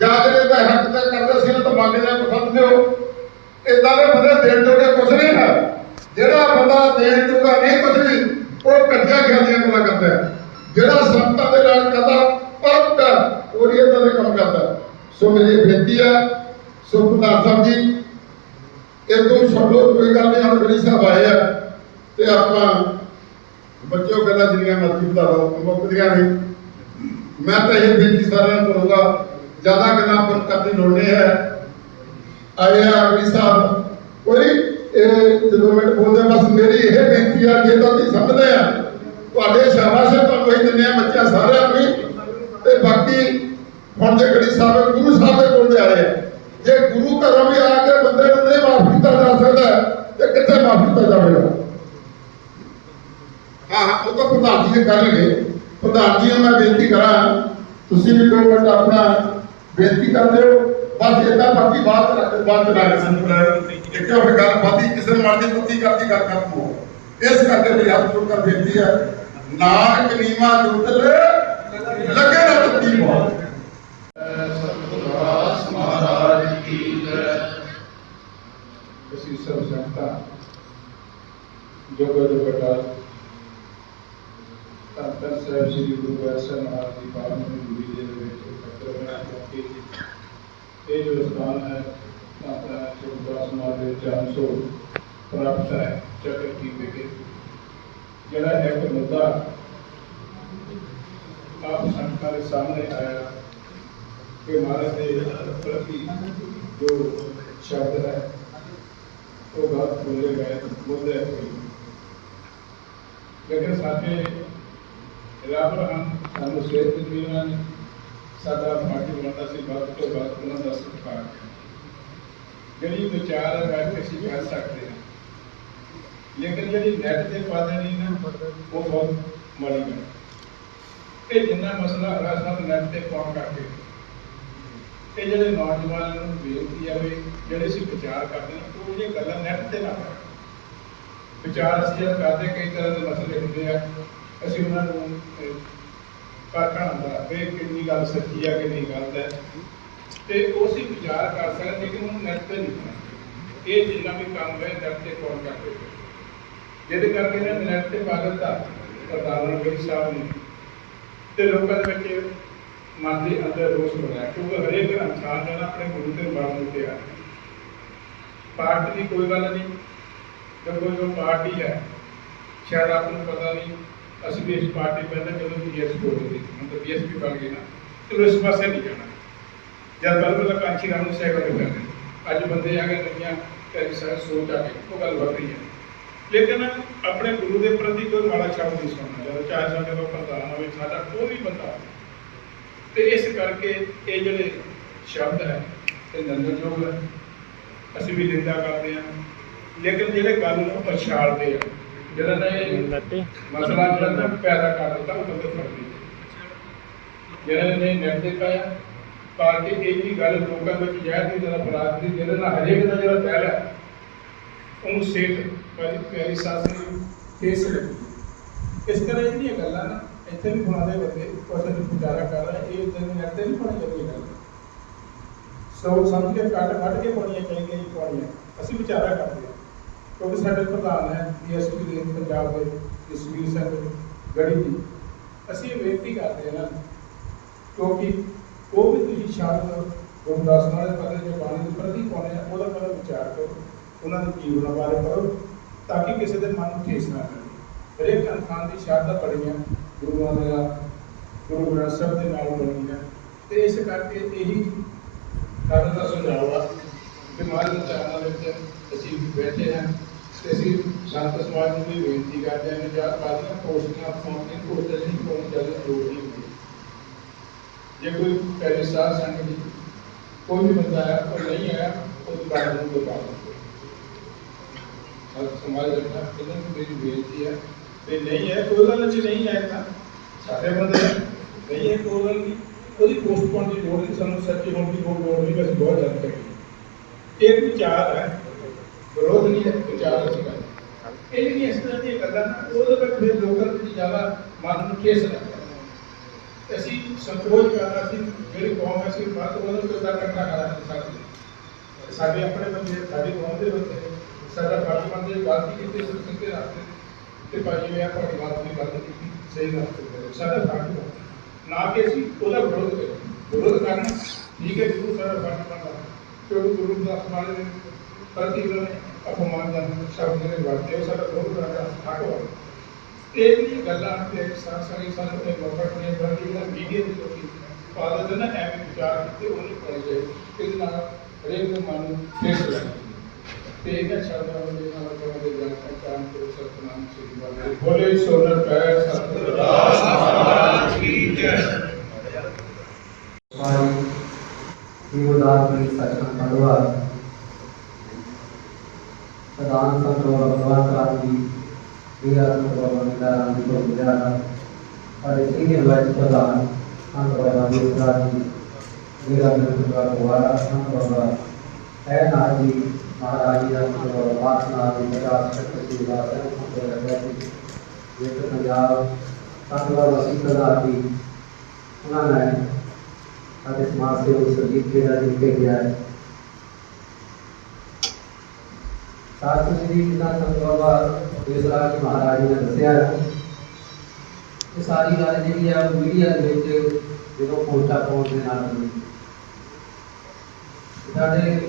ਜਾਂ ਜਿਹੜੇ ਤਾਂ ਹੱਕ ਤੇ ਕਰਦੇ ਸੀ ਤਾਂ ਮੰਗਦੇ ਆ ਪਸੰਦ ਦਿਓ। ਇਦਾਂ ਦੇ ਬੰਦੇ ਦੇਣ ਜੋਗੇ ਕੁਝ ਨਹੀਂ ਹੈ। ਜਿਹੜਾ ਬੰਦਾ ਦੇਣ ਜੋਗਾ ਨਹੀਂ ਕੁਝ ਵੀ, ਉਹ ਕੱਢਿਆ ਖਿਆਲੀਆਂ ਗੱਲਾਂ ਕਰਦਾ ਹੈ। ਜਿਹੜਾ ਸੰਤਾਂ ਦੇ ਨਾਲ ਕਰਦਾ ਪੱਕਾ ਉਹ ਇਦਾਂ ਦੇ ਕੰਮ ਕਰਦਾ। ਸੋ ਮੇਰੀ ਬੇਨਤੀ ਹੈ, ਸੋ ਪ੍ਰਧਾਨ ਸਾਹਿਬ ਜੀ ਇਹ ਤੋਂ ਛੱਡੋ, ਕੋਈ ਗੱਲ ਨਹੀਂ। ਹੁਣ ਗੜੀ ਸਾਹਿਬ ਆਏ ਆ ਤੇ ਆਪਾਂ ਬੱਚਿਓ ਗੱਲਾਂ ਜਿੰਨੀਆਂ ਮਰਜ਼ੀ ਬਤਾ ਲਓ, ਮੁੱਕਦੀਆਂ ਨਹੀਂ। ਮੈਂ ਤਾਂ ਇਹ ਬੇਨਤੀ ਸਾਰਿਆਂ ਨੂੰ ਕਰੂੰਗਾ, ਜ਼ਿਆਦਾ ਗੱਲਾਂ ਆਪਾਂ ਕਰਨ ਦੀ ਲੋੜ ਨਹੀਂ ਹੈ। ਆਏ ਆ ਗੜੀ ਸਾਹਿਬ ਕੋਈ ਇਹ ਜਦੋਂ ਮਿੰਟ ਬੋਲਦੇ, ਬਸ ਮੇਰੀ ਇਹ ਬੇਨਤੀ ਆ, ਜੇ ਤਾਂ ਤੁਸੀਂ ਸਮਝਦੇ ਆ ਤੁਹਾਡੇ ਸ਼ਾਬਾਸ਼ ਹੈ, ਤੁਹਾਨੂੰ ਇਹ ਦਿੰਦੇ ਆ ਬੱਚਿਆਂ ਸਾਰਿਆਂ ਨੂੰ। ਤੇ ਬਾਕੀ ਹੁਣ ਜੇ ਗੜੀ ਸਾਹਿਬ ਗੁਰੂ ਸਾਹਿਬ ਦੇ ਕੋਲ ਜਾ ਰਹੇ ਆ, ਜੇ ਗੁਰੂ ਘਰੋਂ ਵੀ ਆ ਕੇ ਬੰਦੇ ਨੂੰ ਨਹੀਂ ਮਾਫ ਕੀਤਾ ਜਾ ਸਕਦਾ ਤੇ ਕਿੱਥੇ ਮਾਫ ਕੀਤਾ ਜਾਵੇਗਾ। ਹਾਂ ਉਹ ਤਾਂ ਪ੍ਰਧਾਨ ਜੀ ਕਰਨਗੇ। ਪ੍ਰਧਾਨ ਜੀ ਨੂੰ ਮੈਂ ਬੇਨਤੀ ਕਰਾਂ, ਤੁਸੀਂ ਵੀ 2 ਮਿੰਟ ਆਪਣਾ ਬੇਨਤੀ ਕਰ ਦਿਓ। ਬਸ ਇਦਾਂ ਬਾਕੀ ਬਾਤ ਰੱਖ ਬਾਤ ਲਾ ਕੇ ਸੰਪੂਰਨ ਇੱਕ ਹੋਰ ਗੱਲ ਬਾਤੀ ਕਿਸੇ ਨੂੰ ਮਰਜ਼ੀ ਤੱਤੀ ਕਰਦੀ ਗੱਲ ਕਰ ਪੋ। ਇਸ ਕਰਕੇ ਮੇਰੀ ਹੱਥ ਜੋੜ ਕੇ ਬੇਨਤੀ ਹੈ, ਨਾਨਕ ਨੀਵਾ ਜੁਗਤ ਲੱਗੇ ਨਾ ਤੱਤੀ ਬਾਤ। ਸਤਿਗੁਰੂ ਮਹਾਰਾਜ ਕੀ ਜੈ। ਅਸੀਂ ਸਭ ਸੰਗਤਾਂ ਜੋਗ ਜੋਗਟਾ ਧੰਨ ਸਾਹਿਬ ਸ੍ਰੀ ਗੁਰੂ ਗ੍ਰੰਥ ਸਾਹਿਬ ਮਹਾਰਾਜ ਦੀ ਪਾਵਨ ਭੂਮੀ ਦੇ ਵਿੱਚ ਇਕੱਤਰ ਹੋਣਾ ਚਾਹੀਦੀ। ਇਹ ਜੋ ਸਥਾਨ ਹੈ ਧੰਨ ਗੁਰਦਾਸ ਮਹਾਰਾਜ ਦੇ ਚਰਨ ਸੋ ਪ੍ਰਾਪਤ ਹੈ ਚੱਕਰ ਕੀ ਵਿਖੇ। ਜਿਹੜਾ ਇੱਕ ਮੁੱਦਾ ਆਪ ਸੰਗਤਾਂ ਦੇ ਸਾਹਮਣੇ ਆਇਆ ਕਿ ਮਹਾਰਾਜ ਦੇ ਪ੍ਰਤੀ ਜੋ ਸ਼ਬਦ ਹੈ ਉਹ ਗਲਤ ਬੋਲੇ ਗਏ, ਮੁੱਦੇ ਲੇਕਿਨ ਸਾਡੇ ਰੱਬ ਹਨ ਸਾਨੂੰ ਸਿਹਤ ਦਿੱਤੀ ਉਹਨਾਂ ਨੇ, ਸਾਡਾ ਪਾਰਟੀ ਬਣਾਉਂਦਾ ਸੀ ਵੱਧ ਤੋਂ ਵੱਧ ਉਹਨਾਂ ਦਾ ਸਤਿਕਾਰ। ਜਿਹੜੀ ਵਿਚਾਰ ਹੈ ਕਿ ਅਸੀਂ ਕਰ ਸਕਦੇ ਹਾਂ, ਲੇਕਿਨ ਜਿਹੜੀ ਨੈਟ ਤੇ ਪਾ ਦੇਣੀ ਨਾ ਉਹ ਬਹੁਤ ਮਾੜੀ ਗੱਲ। ਇਹ ਜਿੰਨਾ ਮਸਲਾ ਹੈਗਾ ਸਭ ਨੈਟ ਤੇ ਪਾਉਣ ਕਰਕੇ ਇਹ ਜਿਹੜੇ ਨੌਜਵਾਨਾਂ ਨੂੰ ਬੇਨਤੀ ਆਵੇ, ਜਿਹੜੇ ਅਸੀਂ ਵਿਚਾਰ ਕਰਦੇ ਹਾਂ ਉਹ ਇਹ ਗੱਲਾਂ ਨੈਟ ਤੇ ਨਾ ਪਾਓ। ਵਿਚਾਰ ਅਸੀਂ ਜਦ ਕਰਦੇ ਕਈ ਤਰ੍ਹਾਂ ਦੇ ਮਸਲੇ ਹੁੰਦੇ ਆ, ਅਸੀਂ ਉਹਨਾਂ ਨੂੰ ਪਰਖਣਾ ਹੁੰਦਾ ਵੀ ਕਿੰਨੀ ਗੱਲ ਸੱਚੀ ਆ ਕਿੰਨੀ ਗਲਤ ਹੈ, ਤੇ ਉਹ ਅਸੀਂ ਵਿਚਾਰ ਕਰ ਸਕਦੇ ਲੇਕਿਨ ਉਹਨੂੰ ਨੈਟ ਤੇ ਨਹੀਂ ਪਾਉਣਾ। ਇਹ ਜਿੰਨਾ ਵੀ ਕੰਮ ਹੈ ਨੈਟ ਤੇ ਪਾਉਣ ਕਰਦੇ, ਜਿਹਦੇ ਕਰਕੇ ਇਹਨਾਂ ਨੈਟ ਤੇ ਪਾ ਦਿੱਤਾ ਪ੍ਰਧਾਨ ਮੰਤਰੀ ਸਾਹਿਬ ਨੇ, ਤੇ ਲੋਕਾਂ ਦੇ ਵਿੱਚ ਮਨ ਦੇ ਅੰਦਰ ਰੋਸ ਬਣਾਇਆ। ਕਿਉਂਕਿ ਹਰੇਕ ਇਨਸਾਨ ਨੇ ਆਪਣੇ ਗੁਰੂ ਤੇ ਮਰਨ ਉੱਤੇ ਆ। ਪਾਰਟੀ ਦੀ ਕੋਈ ਗੱਲ ਨਹੀਂ, ਜਦੋਂ ਜੋ ਪਾਰਟੀ ਹੈ ਸ਼ਾਇਦ ਆਪ ਨੂੰ ਪਤਾ ਨਹੀਂ, ਅਸੀਂ ਵੀ ਇਸ ਪਾਰਟੀ ਪਹਿਲਾਂ ਜਦੋਂ ਬੀਐਸਪੀ ਹੋ ਗਈ, ਹੁਣ ਤਾਂ ਬੀਐਸਪੀ ਬਣ ਗਈ ਨਾ, ਚਲੋ ਇਸ ਪਾਸੇ ਨਹੀਂ ਜਾਣਾ। ਜਦ ਪਹਿਲਾਂ ਕਾਂਚੀ ਰਾਮ ਨੂੰ ਸਾਈਕਲ ਤੇ ਜਾਂਦੇ, ਅੱਜ ਬੰਦੇ ਆ ਗਏ ਦੁਨੀਆ ਕਈ ਸਾਰੇ ਸੋਚ ਆ ਗਈ, ਉਹ ਗੱਲ ਵੱਖਰੀ ਹੈ। ਲੇਕਿਨ ਆਪਣੇ ਗੁਰੂ ਦੇ ਪ੍ਰਤੀ ਕੋਈ ਮਾੜਾ ਸ਼ਬਦ ਨਹੀਂ ਸੁਣਨਾ, ਜਦੋਂ ਚਾਹੇ ਸਾਡੇ ਕੋਲ ਪ੍ਰਧਾਨ ਹੋਵੇ, ਸਾਡਾ ਕੋਈ ਵੀ ਬੰਦਾ। ਤੇ ਇਸ ਕਰਕੇ ਇਹ ਜਿਹੜੇ ਸ਼ਬਦ ਹੈ ਤੇ ਨਿੰਦਣਯੋਗ ਹੈ, ਅਸੀਂ ਵੀ ਨਿੰਦਾ ਕਰਦੇ ਹਾਂ। ਲੇਕਿਨ ਜਿਹੜੇ ਗੱਲ ਨੂੰ ਪਛਾਣਦੇ ਆ, ਜਿਹੜਾ ਨੇ ਮਸਲਾ ਜਿਹੜਾ ਨਾ ਪੈਦਾ ਕਰ ਦਿੱਤਾ ਉਹ ਬੰਦੇ ਫੜਦੇ ਜਿਹੜੇ ਨੇ ਨਿਰ ਦਿੱਤਾ ਆ ਤਾਂ ਕਿ ਇਹ ਵੀ ਗੱਲ ਲੋਕਾਂ ਵਿੱਚ ਜ਼ਹਿਰ ਦੀ ਤਰ੍ਹਾਂ ਫੈਲਾ ਦਿੱਤੀ, ਜਿਹਦੇ ਨਾਲ ਹਰੇਕ ਦਾ ਜਿਹੜਾ ਦਿਲ ਹੈ ਉਹਨੂੰ ਸੇਠ ਪਿਆਰੀ ਸਾਥ ਨੇ ਫੇਸ ਲੱਗੀ। ਇਸ ਤਰ੍ਹਾਂ ਜਿਹੜੀਆਂ ਗੱਲਾਂ ਨਾ ਇੱਥੇ ਵੀ ਬਣਾਉਂਦੇ ਬੰਦੇ ਕਿਸੇ ਨੂੰ ਗੁਜ਼ਾਰਾ ਕਰ ਰਹੇ, ਇਹ ਦਿਨ ਨੈਟ ਤੇ ਨਹੀਂ ਪਾਉਣੀ ਜਾਂਦੀ ਗੱਲ, ਸੋਚ ਸਮਝ ਕੇ ਕੱਢ ਕੇ ਪਾਉਣੀਆਂ ਚਾਹੀਦੀਆਂ ਜੀ ਪਾਉਣੀਆਂ। ਅਸੀਂ ਵਿਚਾਰਾ ਕਰਦੇ ਹਾਂ ਕਿਉਂਕਿ ਸਾਡੇ ਪ੍ਰਧਾਨ ਹੈ ਡੀਐਸਪੀ ਦੇ ਪੰਜਾਬ ਦੇ ਜਸਵੀਰ ਸਿੰਘ ਗੜੀ ਜੀ, ਅਸੀਂ ਇਹ ਬੇਨਤੀ ਕਰਦੇ ਹਾਂ ਨਾ ਕਿਉਂਕਿ ਉਹ ਵੀ ਤੁਸੀਂ ਸ਼ਬਦ ਗੁਰਦਾਸ ਨਾਲੇ ਪਤੇ ਜੋ ਬਾਣੀ ਦੇ ਪ੍ਰਤੀ ਪਾਉਣੇ ਆ ਉਹਦਾ ਪਹਿਲਾਂ ਵਿਚਾਰ ਕਰੋ, ਉਹਨਾਂ ਦੇ ਜੀਵਨ ਬਾਰੇ ਕਰੋ ਤਾਂ ਕਿ ਕਿਸੇ ਦੇ ਮਨ ਨੂੰ ਠੇਸ ਨਾ ਲੱਗੇ। ਹਰੇਕ ਇਨਸਾਨ ਦੀ ਸ਼ਰਧਾ ਬੜੀਆਂ ਗੁਰੂਆਂ ਦੇ ਨਾਲ, ਗੁਰੂ ਗ੍ਰੰਥ ਸਾਹਿਬ ਦੇ ਨਾਲ ਬਣੀ ਹੈ ਤੇ ਇਸ ਕਰਕੇ ਇਹੀ ਕਰਨ ਦਾ ਸੁਝਾਅ ਆ ਕਿ ਮਹਾਰਾਜ ਦੇ ਚਰਨਾਂ ਵਿੱਚ ਅਸੀਂ ਬੈਠੇ ਹਾਂ ਤੇ ਅਸੀਂ ਸੰਤ ਸਮਾਜ ਨੂੰ ਵੀ ਬੇਨਤੀ ਕਰਦੇ ਹਾਂ ਕਿ ਜਾਂ ਬਾਦੀਆਂ ਪੋਸਟਾਂ ਫੋਨ ਪੋਸਟਾਂ ਨਹੀਂ ਪਾਉਣੀ ਚਾਹੀਦੀ, ਲੋੜ ਨਹੀਂ ਹੁੰਦੀ। ਜੇ ਕੋਈ ਪਹਿਲੇ ਸਾਹ ਸੰਗ ਦੀ ਕੋਈ ਵੀ ਬੰਦਾ ਆਇਆ ਉਹ ਨਹੀਂ ਆਇਆ ਉਹਦੀ ਬਾਤ ਨੂੰ ਬਤਾ ਦਿਓ। ਸਮਾਜ ਦੇ ਇਹਨਾਂ ਨੂੰ ਮੇਰੀ ਬੇਨਤੀ ਹੈ ਤੇ ਨਹੀਂ ਹੈ ਕੋਈ ਗੱਲ ਨਹੀਂ ਆਇਆ ਤਾਂ ਸਾਰੇ ਬੰਦੇ ਨਹੀਂ ਹੈ ਕੋਈ ਗੱਲ ਨਹੀਂ, ਉਹਦੀ ਪੋਸਟ ਪਾਉਣ ਦੀ ਲੋੜ ਨਹੀਂ, ਸਾਨੂੰ ਸੱਚੀ ਹੋਣ ਦੀ ਲੋੜ ਨਹੀਂ, ਬਸ ਬਹੁਤ ਜ਼ਿਆਦਾ ਕਰੀ ਇੱਕ ਵਿਚਾਰ ਹੈ, ਵਿਰੋਧ ਨਹੀਂ ਹੈ, ਵਿਚਾਰ ਅਸੀਂ ਕਰਦੇ ਇਹ ਨਹੀਂ। ਇਸ ਤਰ੍ਹਾਂ ਦੀਆਂ ਗੱਲਾਂ ਨਾ ਉਹਦੇ ਵਿੱਚ ਫਿਰ ਲੋਕਾਂ ਦੀ ਜ਼ਿਆਦਾ ਮਨ ਨੂੰ ਠੇਸ ਲੱਗਦਾ। ਅਸੀਂ ਸੰਕੋਚ ਕਰਨਾ ਸੀ ਜਿਹੜੀ ਕੌਮ ਹੈ, ਅਸੀਂ ਵੱਧ ਤੋਂ ਵੱਧ ਕਿੱਦਾਂ ਇਕੱਠਾ ਕਰਾਂਗੇ ਸਾਡੇ ਆਪਣੇ ਬੰਦੇ, ਸਾਡੀ ਕੌਮ ਦੇ ਬੰਦੇ, ਸਾਡਾ ਫਰਜ਼ ਬਣਦਾ ਹੈ ਗਲਤੀ ਕੀਤੀ ਅਸੀਂ ਸਿੱਧੇ ਰਸਤੇ ਤੇ ਭਾਈ ਮੈਂ ਤੁਹਾਡੀ ਗੱਲ ਦੀ ਗੱਲ ਕੀਤੀ ਸਹੀ ਰਸਤੇ ਤੇ ਸਾਡਾ ਫਰਜ਼ ਨਾ ਕਿ ਅਸੀਂ ਉਹਦਾ ਵਿਰੋਧ ਕਰੀਏ। ਵਿਰੋਧ ਕਰਨਾ ਠੀਕ ਹੈ, ਜ਼ਰੂਰ ਸਾਡਾ ਫਰਜ਼ ਬਣਦਾ ਕਿਉਂਕਿ ਗੁਰੂ ਦਾ ਸਮਾਜ ਦੇ ਪ੍ਰਤੀ ਉਹਨਾਂ ਨੇ ਅਪਮਾਨਜਨਕ ਸ਼ਬਦ ਜਿਹੜੇ ਵਰਤੇ ਉਹ ਸਾਡਾ ਵਿਰੋਧ ਕਰਨ ਦਾ ਹੱਕ ਹੈ। ਇਹ ਵੀ ਗੱਲਾਂ ਤੇ ਸਾਰੀ ਸਾਨੂੰ ਇਹ ਮੌਕਾ ਨਹੀਂ ਮਿਲਦਾ ਜਿਹੜਾ ਮੀਡੀਆ ਦੇ ਲੋਕੀ ਪਾ ਦਿੰਦੇ ਨਾ ਐਵੇਂ ਵਿਚਾਰ ਕੀਤੇ ਉਹ ਨਹੀਂ ਪਾਉਣੇ ਚਾਹੀਦੇ, ਇਹਦੇ ਨਾਲ ਹਰੇਕ ਦੇ ਮਨ ਨੂੰ ਠੇਸ ਲੱਗਦੀ ਤੇ ਇਹਨਾਂ ਸ਼ਬਦਾਂ ਨੂੰ ਦੇ ਨਾਲ ਲੋਕਾਂ ਦੇ ਜਨ ਪਹਿਚਾਣ ਤੋਂ ਸਤਿਨਾਮ ਸ੍ਰੀ ਵਾਹਿਗੁਰੂ ਬੋਲੇ ਸੋ ਨਿਰਭੈ ਸਤਿਗੁਰਦਾਸ ਮਹਾਰਾਜ ਕੀ ਜੈ। जीवदास में सचखंड मड़वा प्रधान संत भगवान राम जी वीरा संत भगवान राम जी को गुजारा और सीनियर वाइस प्रधान संत भगवान विश्वनाथ जी वीरा संत भगवान संत भगवान है नाथ जी महाराज जी संत भगवान नाथ जी पचास शक्ति दास संत भगवान ये तो पंजाब संत भगवान सिकदार जी उन्होंने ਸਾਡੇ ਸਮਾਜ ਸੇਵਕ ਸਰਜੀਤ ਜਿਹੜਾ ਲਿਖ ਕੇ ਗਿਆ ਹੈ। ਸਾਥ ਸ੍ਰੀ ਜਿੱਦਾਂ ਸੰਤ ਬਾਬਾ ਵਿਸਰਾਜ ਜੀ ਮਹਾਰਾਜ ਜੀ ਨੇ ਦੱਸਿਆ ਇਹ ਸਾਰੀ ਗੱਲ ਜਿਹੜੀ ਆ ਮੀਡੀਆ ਦੇ ਵਿੱਚ ਜਦੋਂ ਪੋਸਟਾਂ ਪਾਉਣ ਦੇ ਨਾਲ ਹੋਈ। ਸਾਡੇ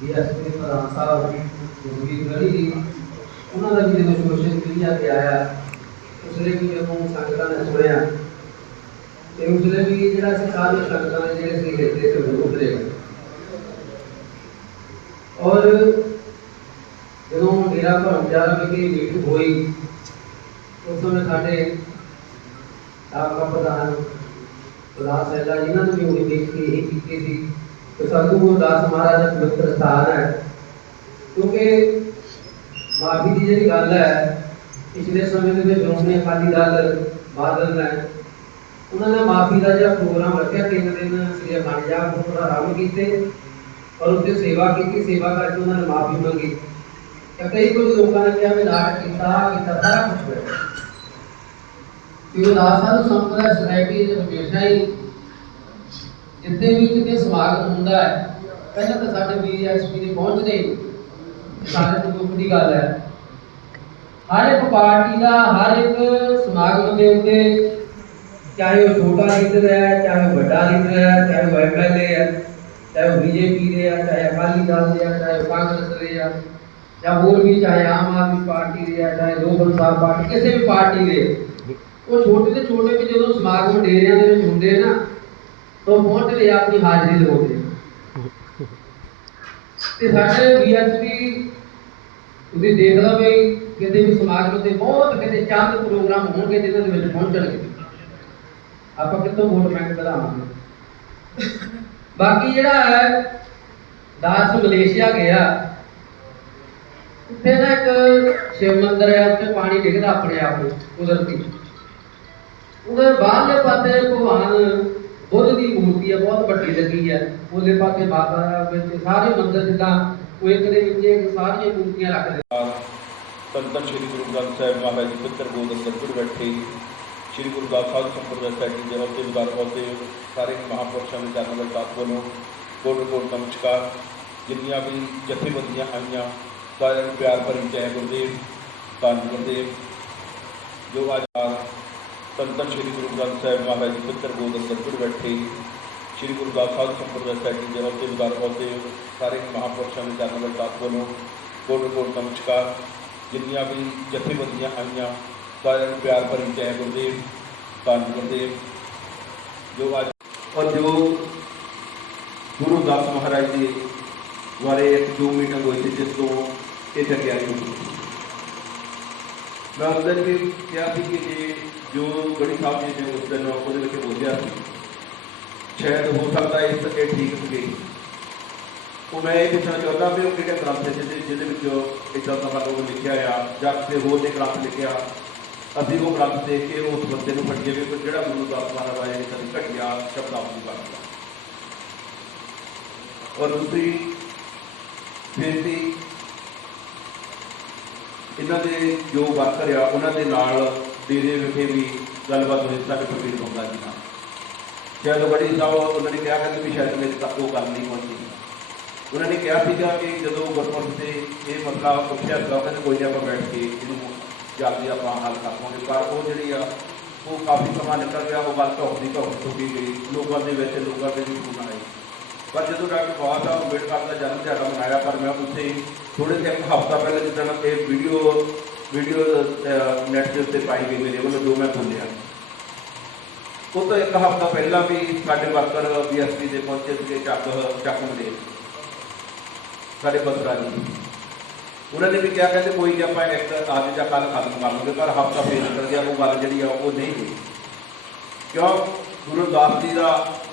ਡੀਐਸਪੀ ਪ੍ਰਧਾਨ ਸਾਹਿਬ ਜਸਵੀਰ ਗੜੀ ਜੀ ਉਹਨਾਂ ਦਾ ਵੀ ਜਦੋਂ ਸੋਸ਼ਲ ਮੀਡੀਆ ਤੇ ਆਇਆ ਉਸਨੇ ਵੀ ਜਦੋਂ ਸੰਗਤਾਂ ਨੇ ਸੁਣਿਆ ਤੇ ਉਸਨੇ ਵੀ ਜਿਹੜਾ ਸੀ ਸਾਰੇ ਸੰਗਤਾਂ ਨੇ ਜਿਹੜੇ ਸੀ ਲਿਖਦੇ ਤੇ ਵਿਰੋਧ ਰਹੇ ਔਰ ਜਦੋਂ ਮੇਰਾ ਭਰਮ ਜਾਲ ਵਿਖੇ ਮੀਟਿੰਗ ਹੋਈ ਉਸ ਸਮੇਂ ਸਾਡੇ ਸਾਬਕਾ ਪ੍ਰਧਾਨ ਸੈਲਾ ਜਿਨ੍ਹਾਂ ਨੇ ਵੀ ਉਹੀ ਬੇਨਤੀ ਇਹੀ ਕੀਤੀ ਸੀ ਕਿ ਸਤਿਗੁਰੂ ਗੁਰਦਾਸ ਮਹਾਰਾਜ ਦਾ ਪਵਿੱਤਰ ਸਥਾਨ ਹੈ ਕਿਉਂਕਿ ਮਾਫੀ ਦੀ ਜਿਹੜੀ ਗੱਲ ਹੈ ਪਿਛਲੇ ਸਮੇਂ ਦੇ ਵਿੱਚ ਸ਼੍ਰੋਮਣੀ ਅਕਾਲੀ ਦਲ ਬਾਦਲ ਨੇ ਉਹਨਾਂ ਨੇ ਮਾਫੀ ਦਾ ਜਿਹੜਾ ਪ੍ਰੋਗਰਾਮ ਰੱਖਿਆ 3 ਦਿਨ ਸ੍ਰੀ ਅਖੰਡ ਜਾਪ ਨੂੰ ਆਰੰਭ ਕੀਤੇ ਔਰ ਉੱਥੇ ਸੇਵਾ ਕੀਤੀ, ਸੇਵਾ ਕਰਕੇ ਉਹਨਾਂ ਨੇ ਮਾਫੀ ਮੰਗੀ ਤੇ ਕਈ ਕੁਝ ਲੋਕਾਂ ਨੇ ਕਿਹਾ ਵੀ ਨਾਟਕ ਕੀਤਾ ਸਾਰਾ ਕੁਝ ਹੋਇਆ ਕਿ ਗੁਰਦਾਸ ਸਾਹਿਬ ਸੰਪਰਦਾਇ ਸੁਸਾਇਟੀ ਦੇ ਹਮੇਸ਼ਾ ਹੀ ਜਿੱਥੇ ਵੀ ਕਿਤੇ ਸਮਾਗਮ ਹੁੰਦਾ ਹੈ ਪਹਿਲਾਂ ਤਾਂ ਸਾਡੇ ਡੀਐਸਪੀ ਦੇ ਪਹੁੰਚਦੇ ਸਾਰੇ ਤੋਂ ਦੁੱਖ ਦੀ ਗੱਲ ਹੈ। ਹਰ ਇੱਕ ਪਾਰਟੀ ਦਾ ਹਰ ਇੱਕ ਸਮਾਗਮ ਦੇ ਉੱਤੇ चाहे वो छोटा लीडर है, चाहे वो बड़ा लीडर है, चाहे वो एमएलए है, चाहे वो बीजेपी दे है, चाहे अकाली दल दे है, चाहे वो कांग्रेस दे है या और भी चाहे आम आदमी पार्टी दे है, चाहे लोक इंसाफ पार्टी किसी भी पार्टी दे वो छोटे से छोटे भी जो समागम डेरिया ਦੇ ਵਿੱਚ ਹੁੰਦੇ ਨਾ तो पहुंचते अपनी हाजिरी ਲਗਾਉਂਦੇ ਤੇ ਸਾਡੇ ਬੀਐਚਪੀ ਤੁਸੀਂ ਦੇਖਦਾ ਵੀ ਕਿਤੇ ਵੀ ਸਮਾਗਮ ਤੇ ਬਹੁਤ ਕਿਤੇ ਚੰਦ ਪ੍ਰੋਗਰਾਮ ਹੋਣਗੇ ਜਿਹਨਾਂ ਦੇ ਵਿੱਚ ਪਹੁੰਚਣਗੇ ਆਪਾਂ ਕਿਤੋਂ ਵੋਟ ਬੈਂਕ ਵਧਾਵਾਂਗੇ बाकी जिहड़ा है दास मलेशिया गया, उत्थे ना एक शिव मंदिर है, उत्थे पानी डिगदा अपने आप में कुदरती। उधर बाहरले पासे भगवान बुद्ध की मूर्ति है, बहुत वड्डी लगी है। उरले पासे माता विच सारे मंदिर जिद्दां कोई एक दे विच एक सारियां मूर्तियां रखदे। संतन श्री गुरु ग्रंथ साहिब महाराज जी पितर गोदन सतगुर बैठे श्री गुरु ग्रंथ साहिब संप्रदाय सैटी के अहुदेदार अहुदे सारे महापुरुषों के चरणों में साथ बोलो कोट कोट नमस्कार। जिन्नियां भी जथेबंदियां आईयां सारे प्यार भरी जय गुरुदेव धन गुरुदेव। जो आज संतन श्री गुरु ग्रंथ साहिब महाराज जी पितर गोदन सतगुर बैठे श्री गुरु ग्रंथ साहिब संप्रदाय सैटी के अहुदेदार अहुदे सारे महापुरुषों के चरणों में साथ बोलो कोट कोट नमस्कार। जिन्नियां भी जथेबंदियां आईयां सारे प्यार भरी जय गुरुदेव धन गुरुदेव। जो आज और जो गुरु दास महाराज जी बारे एक जो मीटिंग हुई थी जिसको ये तैयारी हुई, मैं उस दिन भी क्या थी कि जो गढ़ी साहब जी ने उस दिन वो बोलिया शायद हो सकता है इस ठीक सी। तो मैं ये पूछना चाहता भी वो कि ग्रंथ जिद इतना लोग लिखा आ या किसी होर ने ग्रंथ लिखा अभी वो ग्रंथ देख के उस बंदे को फटिए भी जो गुरु दास महाराज आए कभी घटिया शब्दावली बनता। और दूसरी बेनती इन्हों के जो वर्कर आ उन्होंने डेरे विखे भी गलबात हुई साढ़े प्रवीण बंगा जी नाल शायद बड़ी साहब उन्होंने कहा कहते भी शायद मेरे तक वो गल नहीं पहुँची। उन्होंने कहा कि जो गुरपुरब से ये मसला उठिया था कहते कोई नहीं आप बैठ के इनू जल्दी आप हल कर पाओगे, पर वो जी वो काफ़ी समा निकल गया। वो गल धुखती चुकी गई लोगों के लोगों के भी सुन आई। पर जो डॉक्टर बाबा साहब अम्बेडकर का जन्म दिहाड़ा मनाया, पर मैं उत्थे थोड़े से एक हफ्ता पहले जिदा एक वीडियो नैट के उत्ते पाई गई मेरे को जो मैं बोलिया वो तो एक हफ्ता पहला भी साढ़े वर्कर BSP के पहुंचे थे चक मले साढ़े बदरा जी। उन्होंने भी क्या कहते कोई नहीं आप एक आज या कल खत्म कर लेंगे, पर हफ्ता फिर निकल गया। वो गल जी वो नहीं हुई क्यों गुरु दास जी का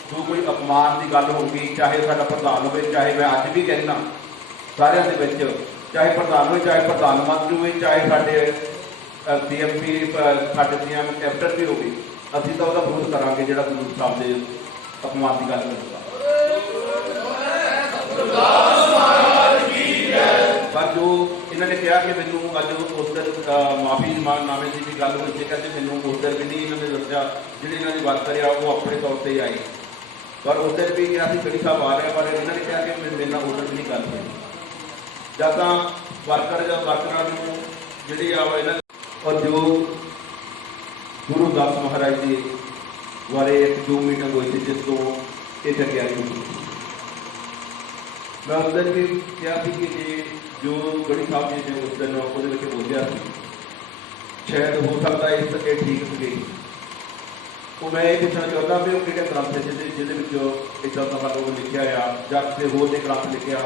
जो कोई अपमान की गल होगी, चाहे साडा प्रधान हो चाहे मैं अज भी कहना सारिਆਂ ਦੇ ਵਿੱਚ चाहे प्रधान हो चाहे प्रधानमंत्री हो चाहे साडे CMP साडे CM कैप्टन भी होगी, असीं तां ਉਹਦਾ विरोध करांगे ਜਿਹੜਾ गुरु साहब के अपमान की गल करेगा। पर जो इन्होंने कहा कि मैनू अज उस दिन माफी नामे की भी गल हुई, कहते मैनू उस दिन भी नहीं इन्होंने दसिया जी इन्हों की वर्कर आ वो अपने तौर पर आई। पर उस दिन भी क्या गढ़ी साहब आ रहे, पर इन्होंने कहा कि मेरे नाल उस दिन भी नहीं गल हुई। जब तक वर्कर या वर्कर जी और जो गुरु दास महाराज जी बारे एक जो मीटिंग हुई थी जिसको ये तैयारी हुई, मैं उस दिन भी क्या कि जो गढ़ी साहब जी ने उस दिन वो बोलिया शायद हो सकता है इस ठीक सी। तो मैं ये पूछना चाहता भी वो कि ग्रंथ जिद इतना लोग लिखा आ या किसी होर ने ग्रंथ लिखा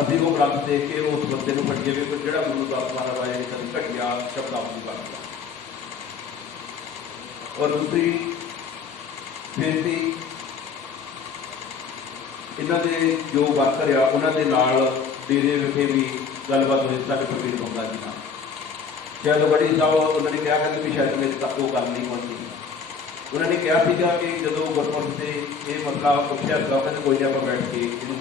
अभी वो ग्रंथ देख के उस बंदे को फटिए भी जो गुरु दास महाराज आए कभी घटिया शब्दावली बनता। और दूसरी बेनती इन्हों के जो वर्कर आ उन्होंने डेरे विखे भी गलबात हुई साढ़े प्रवीण बंगा जी नाल शायद बड़ी साहब उन्होंने कहा कहते भी शायद मेरे तक वो गल नहीं पहुँची। उन्होंने कहा कि जो गुरपुरब से ये मसला उठिया था कहते कोई नहीं आप बैठ के इनू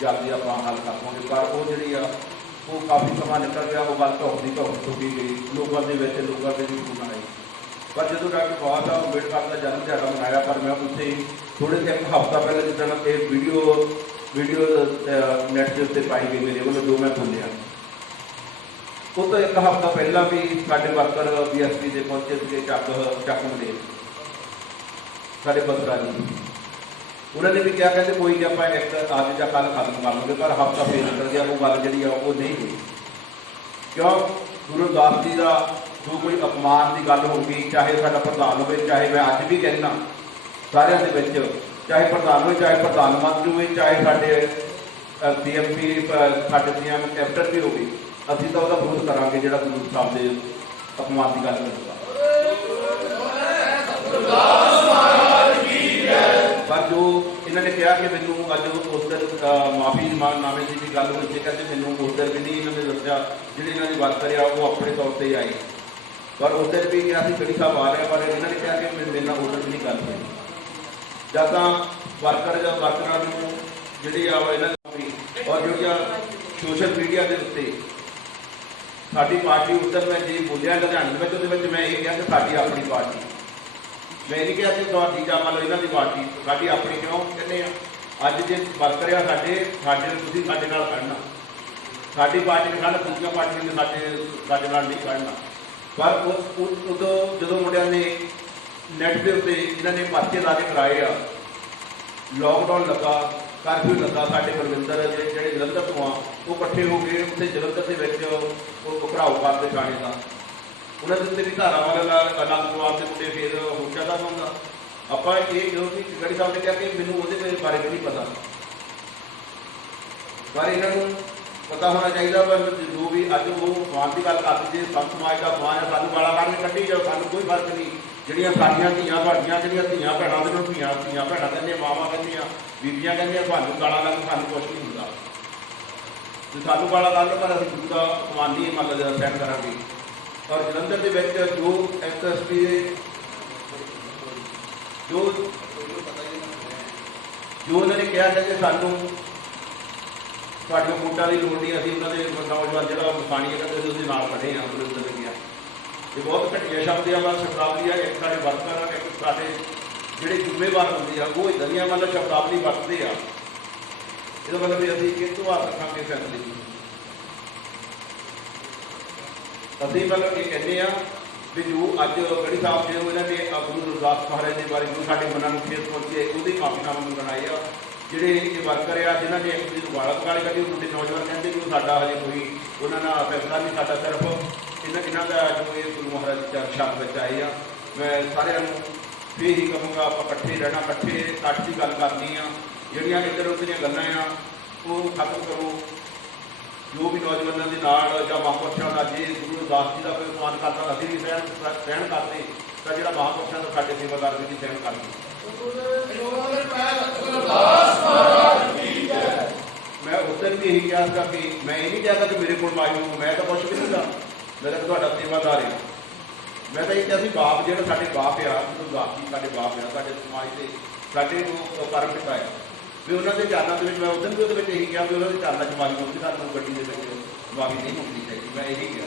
जल्दी आप हल कर पाओगे, पर वो जी वो काफ़ी समा निकल गया। वो गल धुखती चुकी गई लोगों के भी सुन आई। पर जो डॉक्टर बाबा साहब अम्बेडकर का जन्म दिहाड़ा मनाया, पर मैं उत्थे थोड़े से एक हफ्ता पहले जिदा एक वीडियो नैट के उत्ते पाई गई मेरे को जो मैं बोलिया वो तो एक हफ्ता पहला भी साढ़े वर्कर BSP के पहुंचे थे चक मले साढ़े बदरा जी। उन्होंने भी क्या कहते कोई नहीं आप एक आज या कल खत्म कर लेंगे, पर हफ्ता फिर निकल गया। वो गल जी वो नहीं हुई क्यों गुरु दास जी का जो कोई अपमान की गल होगी, चाहे साडा प्रधान हो चाहे मैं अज भी कहना सारिਆਂ ਦੇ ਵਿੱਚ चाहे प्रधान हो चाहे प्रधानमंत्री हो चाहे साडे CMP साडे CM कैप्टन भी होगी, असीं तां ਉਹਦਾ विरोध करांगे ਜਿਹੜਾ गुरु साहब के अपमान की गल करेगा। पर जो ਇਹਨਾਂ ਨੇ ਕਿਹਾ ਕਿ ਮੈਨੂੰ ਅੱਜ ਉਸ ਦਿਨ ਮਾਫੀ ਨਾਮੇ ਦੀ ਵੀ ਗੱਲ ਹੋਈ ਸੀ, ਕਹਿੰਦੇ ਮੈਨੂੰ ਉਸ ਦਿਨ ਵੀ ਨਹੀਂ ਇਹਨਾਂ ਨੇ ਦੱਸਿਆ, ਜਿਹੜੀ ਇਹਨਾਂ ਦੀ ਵਰਕਰ ਆ ਉਹ ਆਪਣੇ ਤੌਰ ਤੇ ਆਈ, ਪਰ ਉਸ ਦਿਨ ਵੀ ਕਿਹਾ ਸੀ ਗੜੀ ਸਾਹਿਬ ਆ ਰਿਹਾ, ਪਰ ਇਹਨਾਂ ਨੇ ਕਿਹਾ ਕਿ ਮੇਰੇ ਨਾਲ ਉਸ ਦਿਨ ਵੀ ਨਹੀਂ ਗੱਲ ਹੋਈ। ਜਦ ਤਾਂ ਵਰਕਰਾਂ ਨੂੰ ਜਿਹੜੀ ਆ ਇਹਨਾਂ ਦੀ ਔਰ ਜਿਹੜੀਆਂ ਸੋਸ਼ਲ ਮੀਡੀਆ ਦੇ ਉੱਤੇ ਸਾਡੀ ਪਾਰਟੀ ਉਸ ਦਿਨ ਮੈਂ ਜੀ ਬੋਲਿਆ ਲੁਧਿਆਣੇ ਦੇ ਵਿੱਚ, ਉਹਦੇ ਵਿੱਚ ਮੈਂ ਇਹ ਕਿਹਾ ਕਿ ਸਾਡੀ ਆਪਣੀ ਪਾਰਟੀ, ਮੈਂ ਨਹੀਂ ਕਿਹਾ ਕਿ ਤੁਹਾਡੀ ਜਾਂ ਮੰਨ ਲਓ ਇਹਨਾਂ ਦੀ ਪਾਰਟੀ, ਸਾਡੀ ਆਪਣੀ ਕਿਉਂ ਕਹਿੰਦੇ ਆ। ਅੱਜ ਜੇ ਵਰਕਰ ਆ ਸਾਡੇ ਤੁਸੀਂ ਸਾਡੇ ਨਾਲ ਖੜਨਾ, ਸਾਡੀ ਪਾਰਟੀ ਨੇ ਖੜਨਾ, ਦੂਜੀਆਂ ਪਾਰਟੀਆਂ ਨੇ ਸਾਡੇ ਨਾਲ ਨਹੀਂ ਖੜਨਾ। ਪਰ ਉਦੋਂ ਜਦੋਂ ਮੁੰਡਿਆਂ ਨੇ ਨੈੱਟ ਦੇ ਉੱਤੇ ਇਹਨਾਂ ਨੇ ਪਰਚੇ ਲਾ ਕੇ ਕਰਾਏ ਆ, ਲੋਕਡਾਊਨ ਲੱਗਾ, ਕਰਫਿਊ ਲੱਗਾ, ਸਾਡੇ ਗੁਰਵਿੰਦਰ ਜਿਹੜੇ ਜਲੰਧਰ ਤੋਂ ਆ ਉਹ ਇਕੱਠੇ ਹੋ ਗਏ ਉੱਥੇ ਜਲੰਧਰ ਦੇ ਵਿੱਚ ਉਹ ਘਰਾਓ ਕਰਦੇ ਥਾਣੇ ਦਾ, ਉਹਨਾਂ ਦੇ ਉੱਤੇ ਵੀ ਧਾਰਾ ਵਾਲਾ ਅਨੰਦਪੁਰ ਦੇ ਮੁੰਡੇ ਫੇਰ ਹੋ ਜਾਂਦਾ ਹੁੰਦਾ। ਆਪਾਂ ਇਹ ਜਦੋਂ ਕਿ ਗੜੀ ਸਾਹਿਬ ਨੇ ਕਿਹਾ ਕਿ ਮੈਨੂੰ ਉਹਦੇ ਬਾਰੇ ਵੀ ਨਹੀਂ ਪਤਾ, ਪਰ ਇਹਨਾਂ ਨੂੰ ਪਤਾ ਹੋਣਾ ਚਾਹੀਦਾ ਵਾ ਜੋ ਵੀ ਅੱਜ ਉਹ ਸਮਾਜ ਦੀ ਗੱਲ ਕਰਦੇ, ਜੇ ਸੰਤ ਸਮਾਜ ਦਾ ਸਮਾਜ ਹੈ, ਸਾਨੂੰ ਗਾਲਾਂ ਕੱਢ ਕੇ ਕੱਢੀ ਜਾਓ, ਸਾਨੂੰ ਕੋਈ ਫਰਕ ਨਹੀਂ। ਜਿਹੜੀਆਂ ਸਾਡੀਆਂ ਧੀਆਂ ਭਾਡੀਆਂ, ਜਿਹੜੀਆਂ ਧੀਆਂ ਭੈਣਾਂ ਦੇ ਨੂੰ ਧੀਆਂ ਭੈਣਾਂ ਕਹਿੰਦੀਆਂ, ਮਾਵਾਂ ਕਹਿੰਦੀਆਂ, ਬੀਬੀਆਂ ਕਹਿੰਦੀਆਂ, ਤੁਹਾਨੂੰ ਗਾਲਾਂ ਕੱਢ ਸਾਨੂੰ ਕੁਛ ਨਹੀਂ ਹੁੰਦਾ, ਤੇ ਸਾਨੂੰ ਗਾਲਾਂ ਕੱਢ ਪਰ ਅਸੀਂ ਗੁਰੂ ਦਾ ਸਮਾਨ ਨਹੀਂ ਮਤਲਬ ਸਹਿਣ ਕਰਾਂਗੇ। ਔਰ ਜਲੰਧਰ ਦੇ ਵਿੱਚ ਜੋ ਐਸਐਸਪੀ ਜੋ ਉਹਨਾਂ ਨੇ ਕਿਹਾ ਕਿ ਸਾਨੂੰ ਤੁਹਾਡੀਆਂ ਵੋਟਾਂ ਦੀ ਲੋੜ ਨਹੀਂ, ਅਸੀਂ ਉਹਨਾਂ ਦੇ ਨੌਜਵਾਨ ਜਿਹੜਾ ਮਸਾਣੀ ਹੈ ਕਹਿੰਦੇ ਉਹਦੇ ਨਾਲ ਖੜੇ ਹਾਂ, ਉਹਦੇ ਉੱਤੇ ਲੱਗਿਆ। ਇਹ ਬਹੁਤ ਘਟੀਆ ਸ਼ਬਦ ਆ, ਮਤਲਬ ਸ਼ਬਦਾਵਲੀ ਆ, ਇੱਕ ਸਾਡੇ ਵਰਕਰ ਆ, ਇੱਕ ਸਾਡੇ ਜਿਹੜੇ ਜ਼ਿੰਮੇਵਾਰ ਹੁੰਦੇ ਆ ਉਹ ਇੱਦਾਂ ਦੀਆਂ ਮਤਲਬ ਸ਼ਬਦਾਵਲੀ ਵਰਤਦੇ ਆ। ਇਹਦਾ ਮਤਲਬ ਵੀ ਅਸੀਂ ਕਿਹਤੋਂ ਹੱਥ ਰੱਖਾਂਗੇ ਫੈਸਲੇ ਦੀ। ਅਸੀਂ ਮਤਲਬ ਇਹ ਕਹਿੰਦੇ ਆ ਵੀ ਜੋ ਅੱਜ ਗੜੀ ਸਾਹਿਬ ਜੇ ਇਹਨਾਂ ਨੇ ਗੁਰੂ ਰਵਿਦਾਸ ਮਹਾਰਾਜ ਦੇ ਬਾਰੇ ਜੋ ਸਾਡੇ ਮਨਾਂ ਨੂੰ ਠੇਸ ਪਹੁੰਚੀ ਹੈ, ਉਹਦੀ ਮਾਫੀਨਾਮਾ ਮੰਗਣਾਏ ਆ। ਜਿਹੜੇ ਇਹ ਵਰਕਰ ਆ ਜਿਨ੍ਹਾਂ ਨੇ ਇੱਕ ਦੂਜੇ ਨੂੰ ਗਾਲਾਂ ਕੱਢੀ ਕੱਢੀ, ਉਹ ਮੁੰਡੇ ਨੌਜਵਾਨ ਕਹਿੰਦੇ ਕਿ ਉਹ ਸਾਡਾ ਹਜੇ ਕੋਈ ਉਹਨਾਂ ਨਾਲ ਫੈਸਲਾ ਨਹੀਂ, ਸਾਡਾ ਸਿਰਫ ਇਹਨਾਂ ਦਾ ਜੋ ਇਹ ਗੁਰੂ ਮਹਾਰਾਜ ਦੇ ਸ਼ਬਦ ਵਿੱਚ ਆਏ ਆ। ਮੈਂ ਸਾਰਿਆਂ ਨੂੰ ਵੀ ਇਹੀ ਕਹਾਂਗਾ ਆਪਾਂ ਇਕੱਠੇ ਰਹਿਣਾ, ਇਕੱਠੇ ਕੱਟ ਦੀ ਗੱਲ ਕਰਨੀ ਆ, ਜਿਹੜੀਆਂ ਇੱਧਰ ਉੱਧਰ ਦੀਆਂ ਗੱਲਾਂ ਆ ਉਹ ਖਤਮ ਕਰੋ। ਜੋ ਵੀ ਨੌਜਵਾਨਾਂ ਦੇ ਨਾਲ ਜਾਂ ਮਹਾਂਪੁਰਸ਼ਾਂ ਦਾ ਜੇ ਗੁਰੂ ਰਵਿਦਾਸ ਜੀ ਦਾ ਕੋਈ ਸਨਮਾਨ ਕਰਦਾ, ਅਸੀਂ ਵੀ ਸਹਿਣ ਕਰਦੇ, ਤਾਂ ਜਿਹੜਾ ਮਹਾਂਪੁਰਸ਼ਾਂ ਦਾ ਸਾਡੇ ਸੇਵਾਦਾਰ ਵੀ ਸਹਿਣ ਕਰਦੇ। ਮੈਂ ਉਸ ਦਿਨ ਵੀ ਇਹੀ ਕਿਹਾ ਸੀਗਾ ਕਿ ਮੈਂ ਇਹ ਨਹੀਂ ਚਾਹਤਾ ਕਿ ਮੇਰੇ ਕੋਲ ਮਾਈ ਹੋ, ਮੈਂ ਤਾਂ ਕੁਛ ਵੀ ਨਹੀਂ ਗਾ, ਮੈਂ ਤਾਂ ਤੁਹਾਡਾ ਸੇਵਾਦਾਰ ਹਾਂ। ਮੈਂ ਤਾਂ ਇਹ ਕਿਹਾ ਸੀ ਬਾਪ ਜਿਹੜਾ ਸਾਡੇ ਬਾਪ ਆ, ਗੁਰੂ ਜੀ ਸਾਡੇ ਬਾਪ ਆ, ਸਾਡੇ ਸਮਾਜ ਦੇ ਸਾਡੇ ਕਰਮ ਪਿਤਾ ਆ, ਵੀ ਉਹਨਾਂ ਦੇ ਚਰਨਾਂ ਦੇ ਵਿੱਚ ਮੈਂ ਉਸ ਦਿਨ ਵੀ ਉਹਦੇ ਵਿੱਚ ਇਹੀ ਕਿਹਾ ਵੀ ਉਹਨਾਂ ਦੇ ਚਰਨਾਂ 'ਚ ਮਾਫੀ ਮੰਗਦੀ, ਸਾਨੂੰ ਗੱਡੀ ਦੇ ਵਿੱਚ ਮਾਫੀ ਨਹੀਂ ਮੰਗਣੀ ਚਾਹੀਦੀ। ਮੈਂ ਇਹੀ ਕਿਹਾ।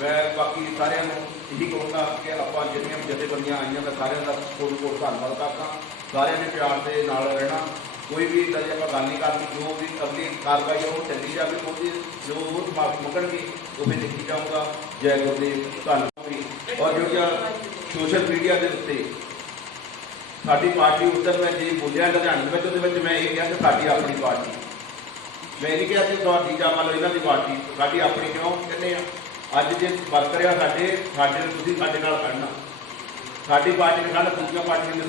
ਮੈਂ ਬਾਕੀ ਸਾਰਿਆਂ ਨੂੰ ਇਹੀ ਕਹੂੰਗਾ ਕਿ ਆਪਾਂ ਜਿਹੜੀਆਂ ਜਥੇਬੰਦੀਆਂ ਆਈਆਂ ਮੈਂ ਸਾਰਿਆਂ ਦਾ ਬਹੁਤ ਧੰਨਵਾਦ ਕਰਦਾ। ਸਾਰਿਆਂ ਨੇ ਪਿਆਰ ਦੇ ਨਾਲ ਰਹਿਣਾ, ਕੋਈ ਵੀ ਇੱਦਾਂ ਦੀ ਆਪਾਂ ਗੱਲ ਨਹੀਂ ਕਰਨੀ, ਜੋ ਵੀ ਅਗਲੀ ਕਾਰਵਾਈ ਉਹ ਚੱਲੀ ਜਾਵੇ, ਉਹਦੀ ਜੋ ਉਹ ਮਾਫੀ ਮੰਗਣਗੇ ਉਹ ਵੀ ਲਿਖੀ ਜਾਊਗਾ। ਜੈ ਗੁਰਦੇਵ, ਧੰਨਵਾਦ। ਔਰ ਜਿਹੜੀਆਂ ਸੋਸ਼ਲ ਮੀਡੀਆ ਦੇ ਉੱਤੇ ਸਾਡੀ ਪਾਰਟੀ ਉਸ ਦਿਨ ਮੈਂ ਜੀ ਬੋਲਿਆ ਲੁਧਿਆਣੇ ਦੇ ਵਿੱਚ, ਉਹਦੇ ਵਿੱਚ ਮੈਂ ਇਹ ਕਿਹਾ ਕਿ ਸਾਡੀ ਆਪਣੀ ਪਾਰਟੀ, ਮੈਂ ਨਹੀਂ ਕਿਹਾ ਕਿ ਤੁਹਾਡੀ ਜਾਂ ਮੰਨ ਲਓ ਇਹਨਾਂ ਦੀ ਪਾਰਟੀ, ਸਾਡੀ ਆਪਣੀ ਕਿਉਂ ਕਹਿੰਦੇ ਆ। ਅੱਜ ਜੇ ਵਰਕਰ ਆ ਸਾਡੇ ਤੁਸੀਂ ਸਾਡੇ ਨਾਲ ਖੜਨਾ, ਸਾਡੀ ਪਾਰਟੀ ਨੇ ਖੜਨਾ, ਦੂਜੀਆਂ ਪਾਰਟੀਆਂ ਨੇ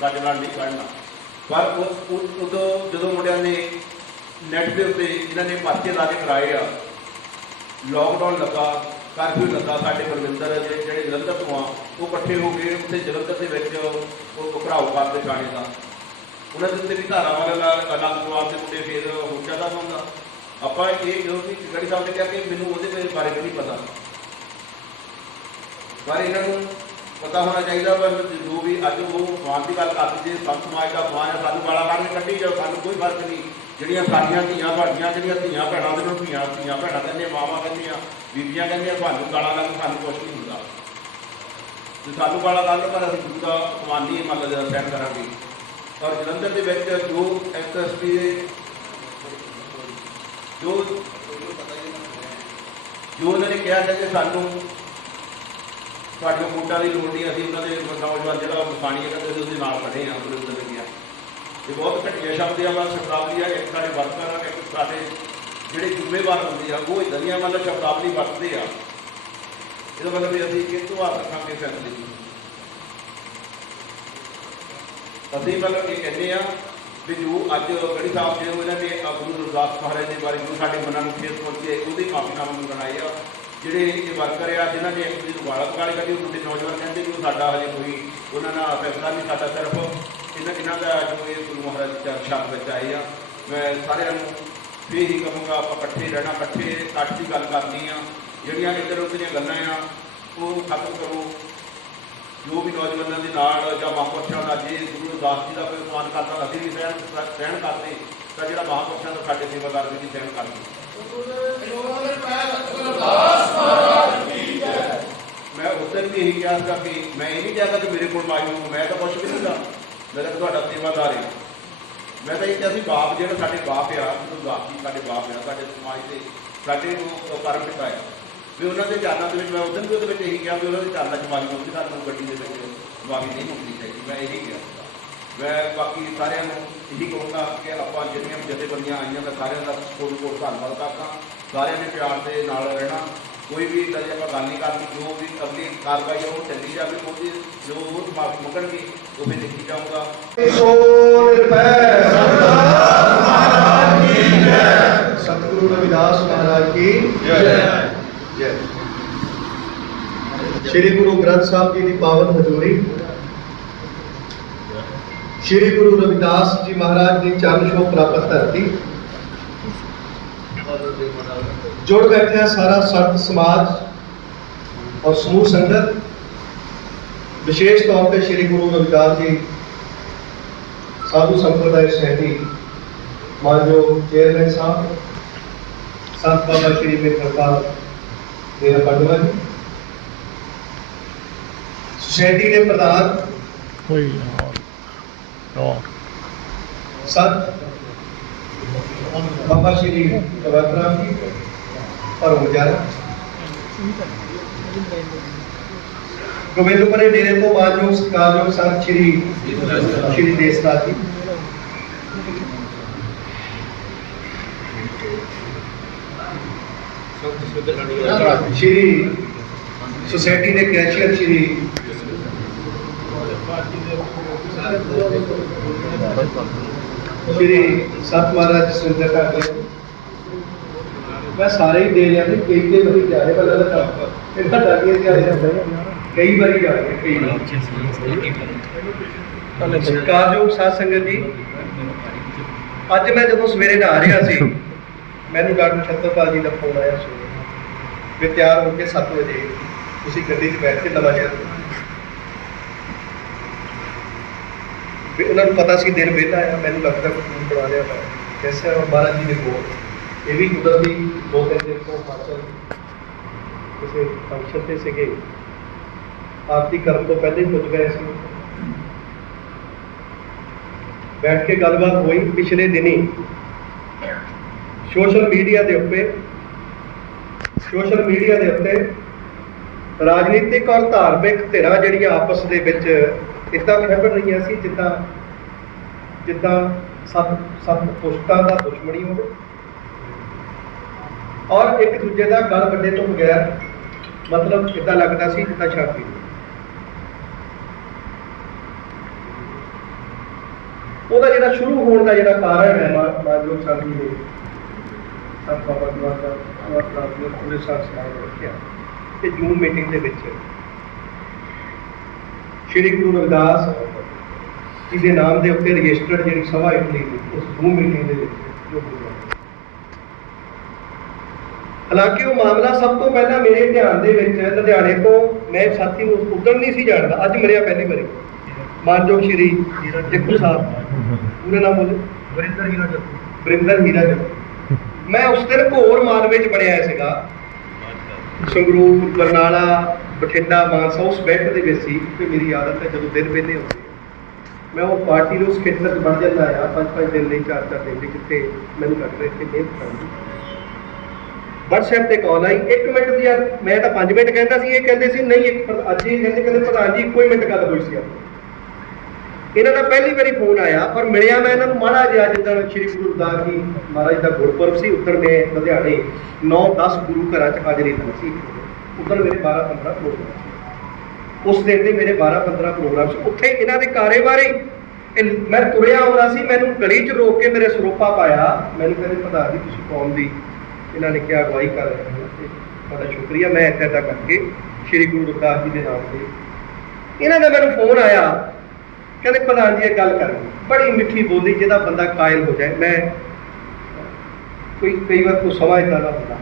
ਸਾਡੇ ਨਾਲ ਨਹੀਂ ਖੜਨਾ। ਪਰ ਉਦੋਂ ਜਦੋਂ ਮੁੰਡਿਆਂ ਨੇ ਨੈੱਟ ਦੇ ਉੱਤੇ ਇਹਨਾਂ ਨੇ ਪਰਚੇ ਲਾ ਕੇ ਕਰਾਏ ਆ, ਲੋਕਡਾਊਨ ਲੱਗਾ, ਕਰਫਿਊ ਲੱਗਾ, ਸਾਡੇ ਗੁਰਵਿੰਦਰ ਜਿਹੜੇ ਜਲੰਧਰ ਤੋਂ ਆ ਉਹ ਇਕੱਠੇ ਹੋ ਗਏ ਉੱਥੇ ਜਲੰਧਰ ਦੇ ਵਿੱਚ ਉਹ ਘਰਾਓ ਕਰਦੇ ਥਾਣੇ ਦਾ, ਉਹਨਾਂ ਦੇ ਉੱਤੇ ਵੀ ਧਾਰਾ ਵਾਲਾ ਅਨੰਦਪੁਰ ਦੇ ਮੁੰਡੇ ਫੇਰ ਹੋ ਜਾਂਦਾ ਹੁੰਦਾ। ਆਪਾਂ ਇਹ ਜਦੋਂ ਕਿ ਗੜੀ ਸਾਹਿਬ ਨੇ ਕਿਹਾ ਕਿ ਮੈਨੂੰ ਉਹਦੇ ਬਾਰੇ ਵੀ ਨਹੀਂ ਪਤਾ, ਪਰ ਇਹਨਾਂ ਨੂੰ ਪਤਾ ਹੋਣਾ ਚਾਹੀਦਾ ਵਾ ਜੋ ਵੀ ਅੱਜ ਉਹ ਸਮਾਜ ਦੀ ਗੱਲ ਕਰਦੇ, ਜੇ ਸੰਤ ਸਮਾਜ ਦਾ ਸਮਾਜ ਹੈ, ਸਾਨੂੰ ਗਾਲਾਂ ਕੱਢ ਕੇ ਕੱਢੀ ਜਾਓ, ਸਾਨੂੰ ਕੋਈ ਫਰਕ ਨਹੀਂ। ਜਿਹੜੀਆਂ ਸਾਡੀਆਂ ਧੀਆਂ ਭਾਡੀਆਂ, ਜਿਹੜੀਆਂ ਧੀਆਂ ਭੈਣਾਂ ਦੇ ਨੂੰ ਧੀਆਂ ਭੈਣਾਂ ਕਹਿੰਦੀਆਂ, ਮਾਵਾਂ ਕਹਿੰਦੀਆਂ, ਬੀਬੀਆਂ ਕਹਿੰਦੀਆਂ, ਤੁਹਾਨੂੰ ਗਾਲਾਂ ਕੱਢ ਸਾਨੂੰ ਕੁਛ ਨਹੀਂ ਹੁੰਦਾ, ਤੇ ਸਾਨੂੰ ਗਾਲਾਂ ਕੱਢ ਪਰ ਅਸੀਂ ਗੁਰੂ ਦਾ ਸਮਾਨ ਨਹੀਂ ਮਤਲਬ ਸਹਿਣ ਕਰਾਂਗੇ। ਔਰ ਜਲੰਧਰ ਦੇ ਵਿੱਚ ਜੋ ਐਸਐਸਪੀ ਜੋ ਉਹਨਾਂ ਨੇ ਕਿਹਾ ਕਿ ਸਾਨੂੰ ਤੁਹਾਡੀਆਂ ਵੋਟਾਂ ਦੀ ਲੋੜ ਨਹੀਂ, ਅਸੀਂ ਉਹਨਾਂ ਦੇ ਨੌਜਵਾਨ ਜਿਹੜਾ ਮਸਾਣੀ ਹੈ ਕਹਿੰਦੇ ਉਹਦੇ ਨਾਲ ਖੜੇ ਹਾਂ, ਉਹਦੇ ਉੱਤੇ ਲੱਗਿਆ। ਇਹ ਬਹੁਤ ਘਟੀਆ ਸ਼ਬਦ ਆ, ਮਤਲਬ ਸ਼ਬਦਾਵਲੀ ਆ, ਇੱਕ ਸਾਡੇ ਵਰਕਰ ਆ, ਇੱਕ ਸਾਡੇ ਜਿਹੜੇ ਜ਼ਿੰਮੇਵਾਰ ਹੁੰਦੇ ਆ ਉਹ ਇੱਦਾਂ ਦੀਆਂ ਮਤਲਬ ਸ਼ਬਦਾਵਲੀ ਵਰਤਦੇ ਆ। ਇਹਦਾ ਮਤਲਬ ਵੀ ਅਸੀਂ ਕਿਹਤੋਂ ਹੱਥ ਰੱਖਾਂਗੇ ਫੈਸਲੇ ਦੀ। ਅਸੀਂ ਮਤਲਬ ਇਹ ਕਹਿੰਦੇ ਆ ਵੀ ਜੋ ਅੱਜ ਗੜੀ ਸਾਹਿਬ ਜੇ ਇਹਨਾਂ ਨੇ ਗੁਰੂ ਰਵਿਦਾਸ ਮਹਾਰਾਜ ਦੇ ਬਾਰੇ ਜੋ ਸਾਡੇ ਮਨਾਂ ਨੂੰ ਠੇਸ ਪਹੁੰਚੀ ਹੈ, ਉਹਦੀ ਮਾਫੀਨਾਮਾ ਮੰਗਣਾਏ ਆ। ਜਿਹੜੇ ਇਹ ਵਰਕਰ ਆ ਜਿਨ੍ਹਾਂ ਨੇ ਇੱਕ ਦੂਜੇ ਨੂੰ ਗਾਲਾਂ ਕੱਢੀ ਕੱਢੀ, ਉਹ ਮੁੰਡੇ ਨੌਜਵਾਨ ਕਹਿੰਦੇ ਕਿ ਉਹ ਸਾਡਾ ਹਜੇ ਕੋਈ ਉਹਨਾਂ ਨਾਲ ਫੈਸਲਾ ਨਹੀਂ, ਸਾਡਾ ਸਿਰਫ ਇਹਨਾਂ ਦਾ ਜੋ ਇਹ ਗੁਰੂ ਮਹਾਰਾਜ ਦੇ ਚਰਨ ਛਾਪ ਵਿੱਚ ਆਏ ਆ, ਮੈਂ ਸਾਰਿਆਂ ਨੂੰ ਵੀ ਇਹੀ ਕਹੂੰਗਾ ਆਪਾਂ ਇਕੱਠੇ ਰਹਿਣਾ, ਇਕੱਠੇ ਕੱਟ ਦੀ ਗੱਲ ਕਰਨੀ ਆ, ਜਿਹੜੀਆਂ ਇੱਧਰ ਉੱਧਰ ਦੀਆਂ ਗੱਲਾਂ ਆ ਉਹ ਖਤਮ ਕਰੋ। ਜੋ ਵੀ ਨੌਜਵਾਨਾਂ ਦੇ ਨਾਲ ਜਾਂ ਮਹਾਂਪੁਰਸ਼ਾਂ ਦਾ ਜੇ ਗੁਰੂ ਰਵਿਦਾਸ ਜੀ ਦਾ ਕੋਈ ਸਨਮਾਨ ਕਰਦਾ ਅਸੀਂ ਵੀ ਸਹਿਣ ਕਰਦੇ, ਤਾਂ ਜਿਹੜਾ ਮਹਾਂਪੁਰਸ਼ਾਂ ਦਾ ਸਾਡੇ ਸੇਵਾਦਾਰ ਵੀ ਸਹਿਣ ਕਰਦੇ। ਮੈਂ ਉਸ ਦਿਨ ਵੀ ਇਹੀ ਕਿਹਾ ਸੀਗਾ ਕਿ ਮੈਂ ਇਹ ਨਹੀਂ ਚਾਹਤਾ ਕਿ ਮੇਰੇ ਕੋਲ ਮਾਈ ਨੂੰ, ਮੈਂ ਤਾਂ ਕੁਛ ਵੀ ਨਹੀਂ ਗਾ, ਮੈਂ ਤਾਂ ਤੁਹਾਡਾ ਸੇਵਾਦਾਰ ਹਾਂ। ਮੈਂ ਤਾਂ ਇਹ ਕਿਹਾ ਸੀ ਬਾਪ ਜਿਹੜਾ ਸਾਡੇ ਬਾਪ ਆ, ਰਵਿਦਾਸ ਜੀ ਸਾਡੇ ਬਾਪ ਆ, ਸਾਡੇ ਸਮਾਜ ਦੇ ਸਾਡੇ ਨੂੰ ਕਰਮ ਪਿਤਾ ਹੈ ਵੀ ਉਹਨਾਂ ਦੇ ਚਰਨਾਂ ਦੇ ਵਿੱਚ। ਮੈਂ ਉਸ ਦਿਨ ਵੀ ਉਹਦੇ ਵਿੱਚ ਇਹੀ ਕਿਹਾ ਵੀ ਉਹਨਾਂ ਦੇ ਚਰਨਾਂ 'ਚ ਮਾਫੀ ਮੰਗਦੀ, ਸਾਨੂੰ ਗੱਡੀ ਦੇ ਵਿੱਚ ਮਾਫੀ ਨਹੀਂ ਮੰਗਣੀ ਚਾਹੀਦੀ। ਮੈਂ ਇਹੀ ਕਿਹਾ। ਮੈਂ ਬਾਕੀ ਸਾਰਿਆਂ ਨੂੰ ਇਹੀ ਕਹੂੰਗਾ ਕਿ ਆਪਾਂ ਜਿੰਨੀਆਂ ਜਥੇਬੰਦੀਆਂ ਆਈਆਂ ਮੈਂ ਸਾਰਿਆਂ ਦਾ ਕੋਟ ਧੰਨਵਾਦ ਕਰਦਾ। ਸਾਰਿਆਂ ਨੇ ਪਿਆਰ ਦੇ ਨਾਲ ਰਹਿਣਾ, ਕੋਈ ਵੀ ਇੱਦਾਂ ਦੀ ਆਪਾਂ ਗੱਲ ਨਹੀਂ ਕਰਨੀ। ਜੋ ਵੀ ਅਗਲੀ ਕਾਰਵਾਈ ਆ ਉਹ ਚੱਲੀ ਜਾਵੇ, ਉਹਦੀ ਜੋ ਉਹ ਮਾਫੀ ਮੰਗਣਗੇ ਉਹ ਵੀ ਲਿਖੀ ਜਾਊਗਾ। सतगुरु रविदास महाराज की जय। जय। श्री गुरु ग्रंथ साहब जी की पावन हजूरी, श्री गुरु रविदास जी महाराज की चरण छूह प्राप्त धरती, जुड़ बैठे सारा संत समाज और समूह संगत, विशेष तौर पर श्री गुरु रविदास जी साधु संप्रदाय सैनी मानयोग चेयरमैन साहब, संत बाबा श्री मेहरपाल मेरा पंडवा जी, सोसाइटी के प्रधान संत बाबा श्री रवतराम जी और गुजारा, गोविंदपुरे डेरे को मानयोग सत्कारयोग संत श्री देसनाथ जी, श्री सोसाइटी के कैशियर श्री सत महाराज सुंदर ठाकुर, मैं सारे ही दे रहा थे, कई बारी जा रहे कई बारी जा रहे कई सत्कारयोग साध संगत जी। अज मैं जो सवेरे नहा रहा सी, मैंने डॉक्टर छत्रपाल जी का फोन आया सवेरे भी तैयार होकर 7 बजे उसी गड्डी बैठ के नवा शहर, उन्होंने पता सी दिन वेला आया, मैंने लगता फोन बना लिया मैं कैसे महाराज जी ने कोल ये भी कुदरती 2-3 दिन को हिमाचल किसी फंक्शन से सीगे आरती करने तो पहले ही पुज गए सी, बैठ के गलबात हुई। पिछले दिन ही सोशल मीडिया के उत्ते राजनीतिक और धार्मिक धिरां जिहड़ियां आपस दे विच इदां खिड़ रही सी जिद्दां सत पुश्तां दा दुश्मनी होवे और एक दूजे का गल वड्डे तो बगैर मतलब इदां लगदा सी जिद्दां शांति। ਉਹਦਾ ਜਿਹੜਾ ਸ਼ੁਰੂ ਹੋਣ ਦਾ ਜਿਹੜਾ ਕਾਰਨ ਹੈ ਮਾਨਯੋਗ ਸਾਹਿਬ ਜੀ ਨੇ ਸੰਤ ਬਾਬਾ ਜੀ ਦਾ ਪੂਰੇ ਸੰਸਾਰ ਨੂੰ ਰੱਖਿਆ ਤੇ ਜੂਨ ਮੀਟਿੰਗ ਦੇ ਵਿੱਚ ਸ਼੍ਰੀ ਗੁਰੂ ਰਵਿਦਾਸ ਜੀ ਦੇ ਨਾਮ ਦੇ ਉੱਤੇ ਰਜਿਸਟਰਡ ਜਿਹੜੀ ਸਭਾ ਇਟਲੀ ਦੀ ਉਸ ਜੂਨ ਮੀਟਿੰਗ ਦੇ ਵਿੱਚ ਜੋ ਹੋਇਆ। ਹਾਲਾਂਕਿ ਉਹ ਮਾਮਲਾ ਸਭ ਤੋਂ ਪਹਿਲਾਂ ਮੇਰੇ ਧਿਆਨ ਦੇ ਵਿੱਚ ਲੁਧਿਆਣੇ ਤੋਂ ਮੈਂ ਸਾਥੀ ਨੂੰ ਉਦੋਂ ਨਹੀਂ ਸੀ ਜਾਣਦਾ, ਅੱਜ ਮਿਲਿਆ ਪਹਿਲੀ ਵਾਰੀ ਮਾਨਯੋਗ ਸ਼੍ਰੀ ਜੱਗੂ ਸਾਹਿਬ, पूरा नाम बोले वरिंदर हीरा जग्गू। मैं उस दिन घोर मालवे च बनया सीगा, संगरूर बरनाला बठिंडा मानसा उस बैठ के ਵਿੱਚ ਸੀ ਕਿ मेरी आदत है ਜਦੋਂ दिन वेले होते मैं वो पार्टी ਨੂੰ उस खेतर च बन जाता है 5-5 दिन ਲਈ 4-4 दिन ਲਈ ਜਿੱਥੇ ਮੈਨੂੰ ਲੱਗਦਾ ਇੱਥੇ ਮਿਹਨਤ ਕਰਨੀ। WhatsApp ਤੇ ਕਾਲ ਆਈ 1 ਮਿੰਟ ਦੀ, ਯਾਰ ਮੈਂ ਤਾਂ 5 ਮਿੰਟ ਕਹਿੰਦਾ ਸੀ, ਇਹ ਕਹਿੰਦੇ ਸੀ ਨਹੀਂ ਅੱਜ ਹੀ ਕਹਿੰਦੇ ਪ੍ਰਧਾਨ ਜੀ ਇੱਕੋ ਹੀ ਮਿੰਟ ਗੱਲ ਹੋਈ ਸੀ। ਇਹਨਾਂ ਦਾ ਪਹਿਲੀ ਵਾਰੀ ਫੋਨ ਆਇਆ ਪਰ ਮਿਲਿਆ ਮੈਂ ਇਹਨਾਂ ਨੂੰ ਮਾੜਾ ਜਿਹਾ ਜਿੱਦਾਂ ਸ਼੍ਰੀ ਗੁਰੂ ਰਵਿਦਾਸ ਜੀ ਮਹਾਰਾਜ ਦਾ ਗੁਰਪੁਰਬ ਸੀ ਉੱਧਰ ਮੈਂ ਲੁਧਿਆਣੇ 9-10 ਗੁਰੂ ਘਰਾਂ 'ਚ ਹਾਜ਼ਰੀ ਦਿੱਤੀ ਸੀ। ਉੱਧਰ ਮੇਰੇ 12-15 ਪ੍ਰੋਗਰਾਮ ਸੀ, ਉਸ ਦਿਨ ਦੇ ਮੇਰੇ 12-15 ਪ੍ਰੋਗਰਾਮ ਸੀ। ਉੱਥੇ ਇਹਨਾਂ ਦੇ ਕਾਰੇਬਾਰੀ ਮੈਂ ਤੁਰਿਆ ਆਉਂਦਾ ਸੀ, ਮੈਨੂੰ ਗਲੀ 'ਚ ਰੋਕ ਕੇ ਮੇਰੇ ਸਰੋਪਾ ਪਾਇਆ, ਮੈਨੂੰ ਕਹਿੰਦੇ ਪ੍ਰਧਾਨ ਜੀ ਤੁਸੀਂ ਕੌਮ ਦੀ ਇਹਨਾਂ ਨੇ ਕਿਹਾ ਅਗਵਾਈ ਕਰ ਰਹੇ ਹੋ ਤੇ ਤੁਹਾਡਾ ਸ਼ੁਕਰੀਆ। ਮੈਂ ਇੱਦਾਂ ਕਰਕੇ ਸ਼੍ਰੀ ਗੁਰੂ ਰਵਿਦਾਸ ਜੀ ਦੇ ਨਾਮ ਤੇ ਇਹਨਾਂ ਦਾ ਮੈਨੂੰ ਫੋਨ ਆਇਆ ਕਹਿੰਦੇ ਪ੍ਰਧਾਨ ਜੀ ਇਹ ਗੱਲ ਕਰ ਬੜੀ ਮਿੱਠੀ ਬੋਲੀ, ਜਿਹਦਾ ਬੰਦਾ ਕਾਇਲ ਹੋ ਜਾਏ। ਮੈਂ ਕਈ ਵਾਰ ਕੋਈ ਸਮਾਂ ਇੱਦਾਂ ਦਾ ਹੁੰਦਾ।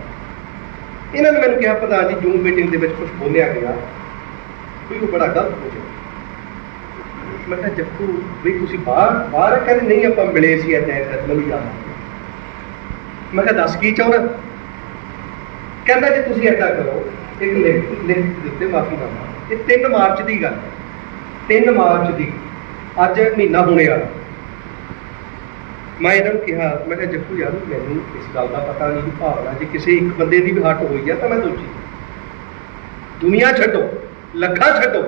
ਇਹਨਾਂ ਨੇ ਮੈਨੂੰ ਕਿਹਾ ਪ੍ਰਧਾਨ ਜੀ ਜੂਮ ਮੀਟਿੰਗ ਦੇ ਵਿੱਚ ਕੁਝ ਬੋਲਿਆ ਗਿਆ ਵੀ ਉਹ ਬੜਾ ਗਲਤ ਹੋ ਗਿਆ। ਮੈਂ ਕਿਹਾ ਜੱਕੂ ਵੀ ਤੁਸੀਂ ਬਾਹਰ ਕਹਿੰਦੇ ਨਹੀਂ ਆਪਾਂ ਮਿਲੇ ਸੀ ਇੱਦਾਂ ਮੈਨੂੰ ਯਾਦ। ਮੈਂ ਕਿਹਾ ਦੱਸ ਕੀ ਚਾਹੁੰਦਾ। ਕਹਿੰਦਾ ਜੀ ਤੁਸੀਂ ਏਦਾਂ ਕਰੋ, ਇੱਕ ਲਿਖ ਦਿੱਤੇ ਮਾਫੀਨਾਮਾ। ਇਹ 3 ਮਾਰਚ ਦੀ ਗੱਲ ਹੈ, 3 ਮਾਰਚ ਦੀ, ਅੱਜ ਮਹੀਨਾ ਹੋਣੇ ਵਾਲਾ। ਮੈਂ ਇਹਨਾਂ ਨੂੰ ਕਿਹਾ, ਮੈਂ ਕਿਹਾ ਜੱਕੂ ਯਾਰ ਮੈਨੂੰ ਇਸ ਗੱਲ ਦਾ ਪਤਾ ਨਹੀਂ, ਭਾਵਨਾ ਜੇ ਕਿਸੇ ਇੱਕ ਬੰਦੇ ਦੀ ਵੀ ਹੱਟ ਹੋਈ ਆ ਤਾਂ ਮੈਂ ਦੋਸ਼ੀ। ਦੁਨੀਆ ਛੱਡੋ, ਲੱਖਾਂ ਛੱਡੋ,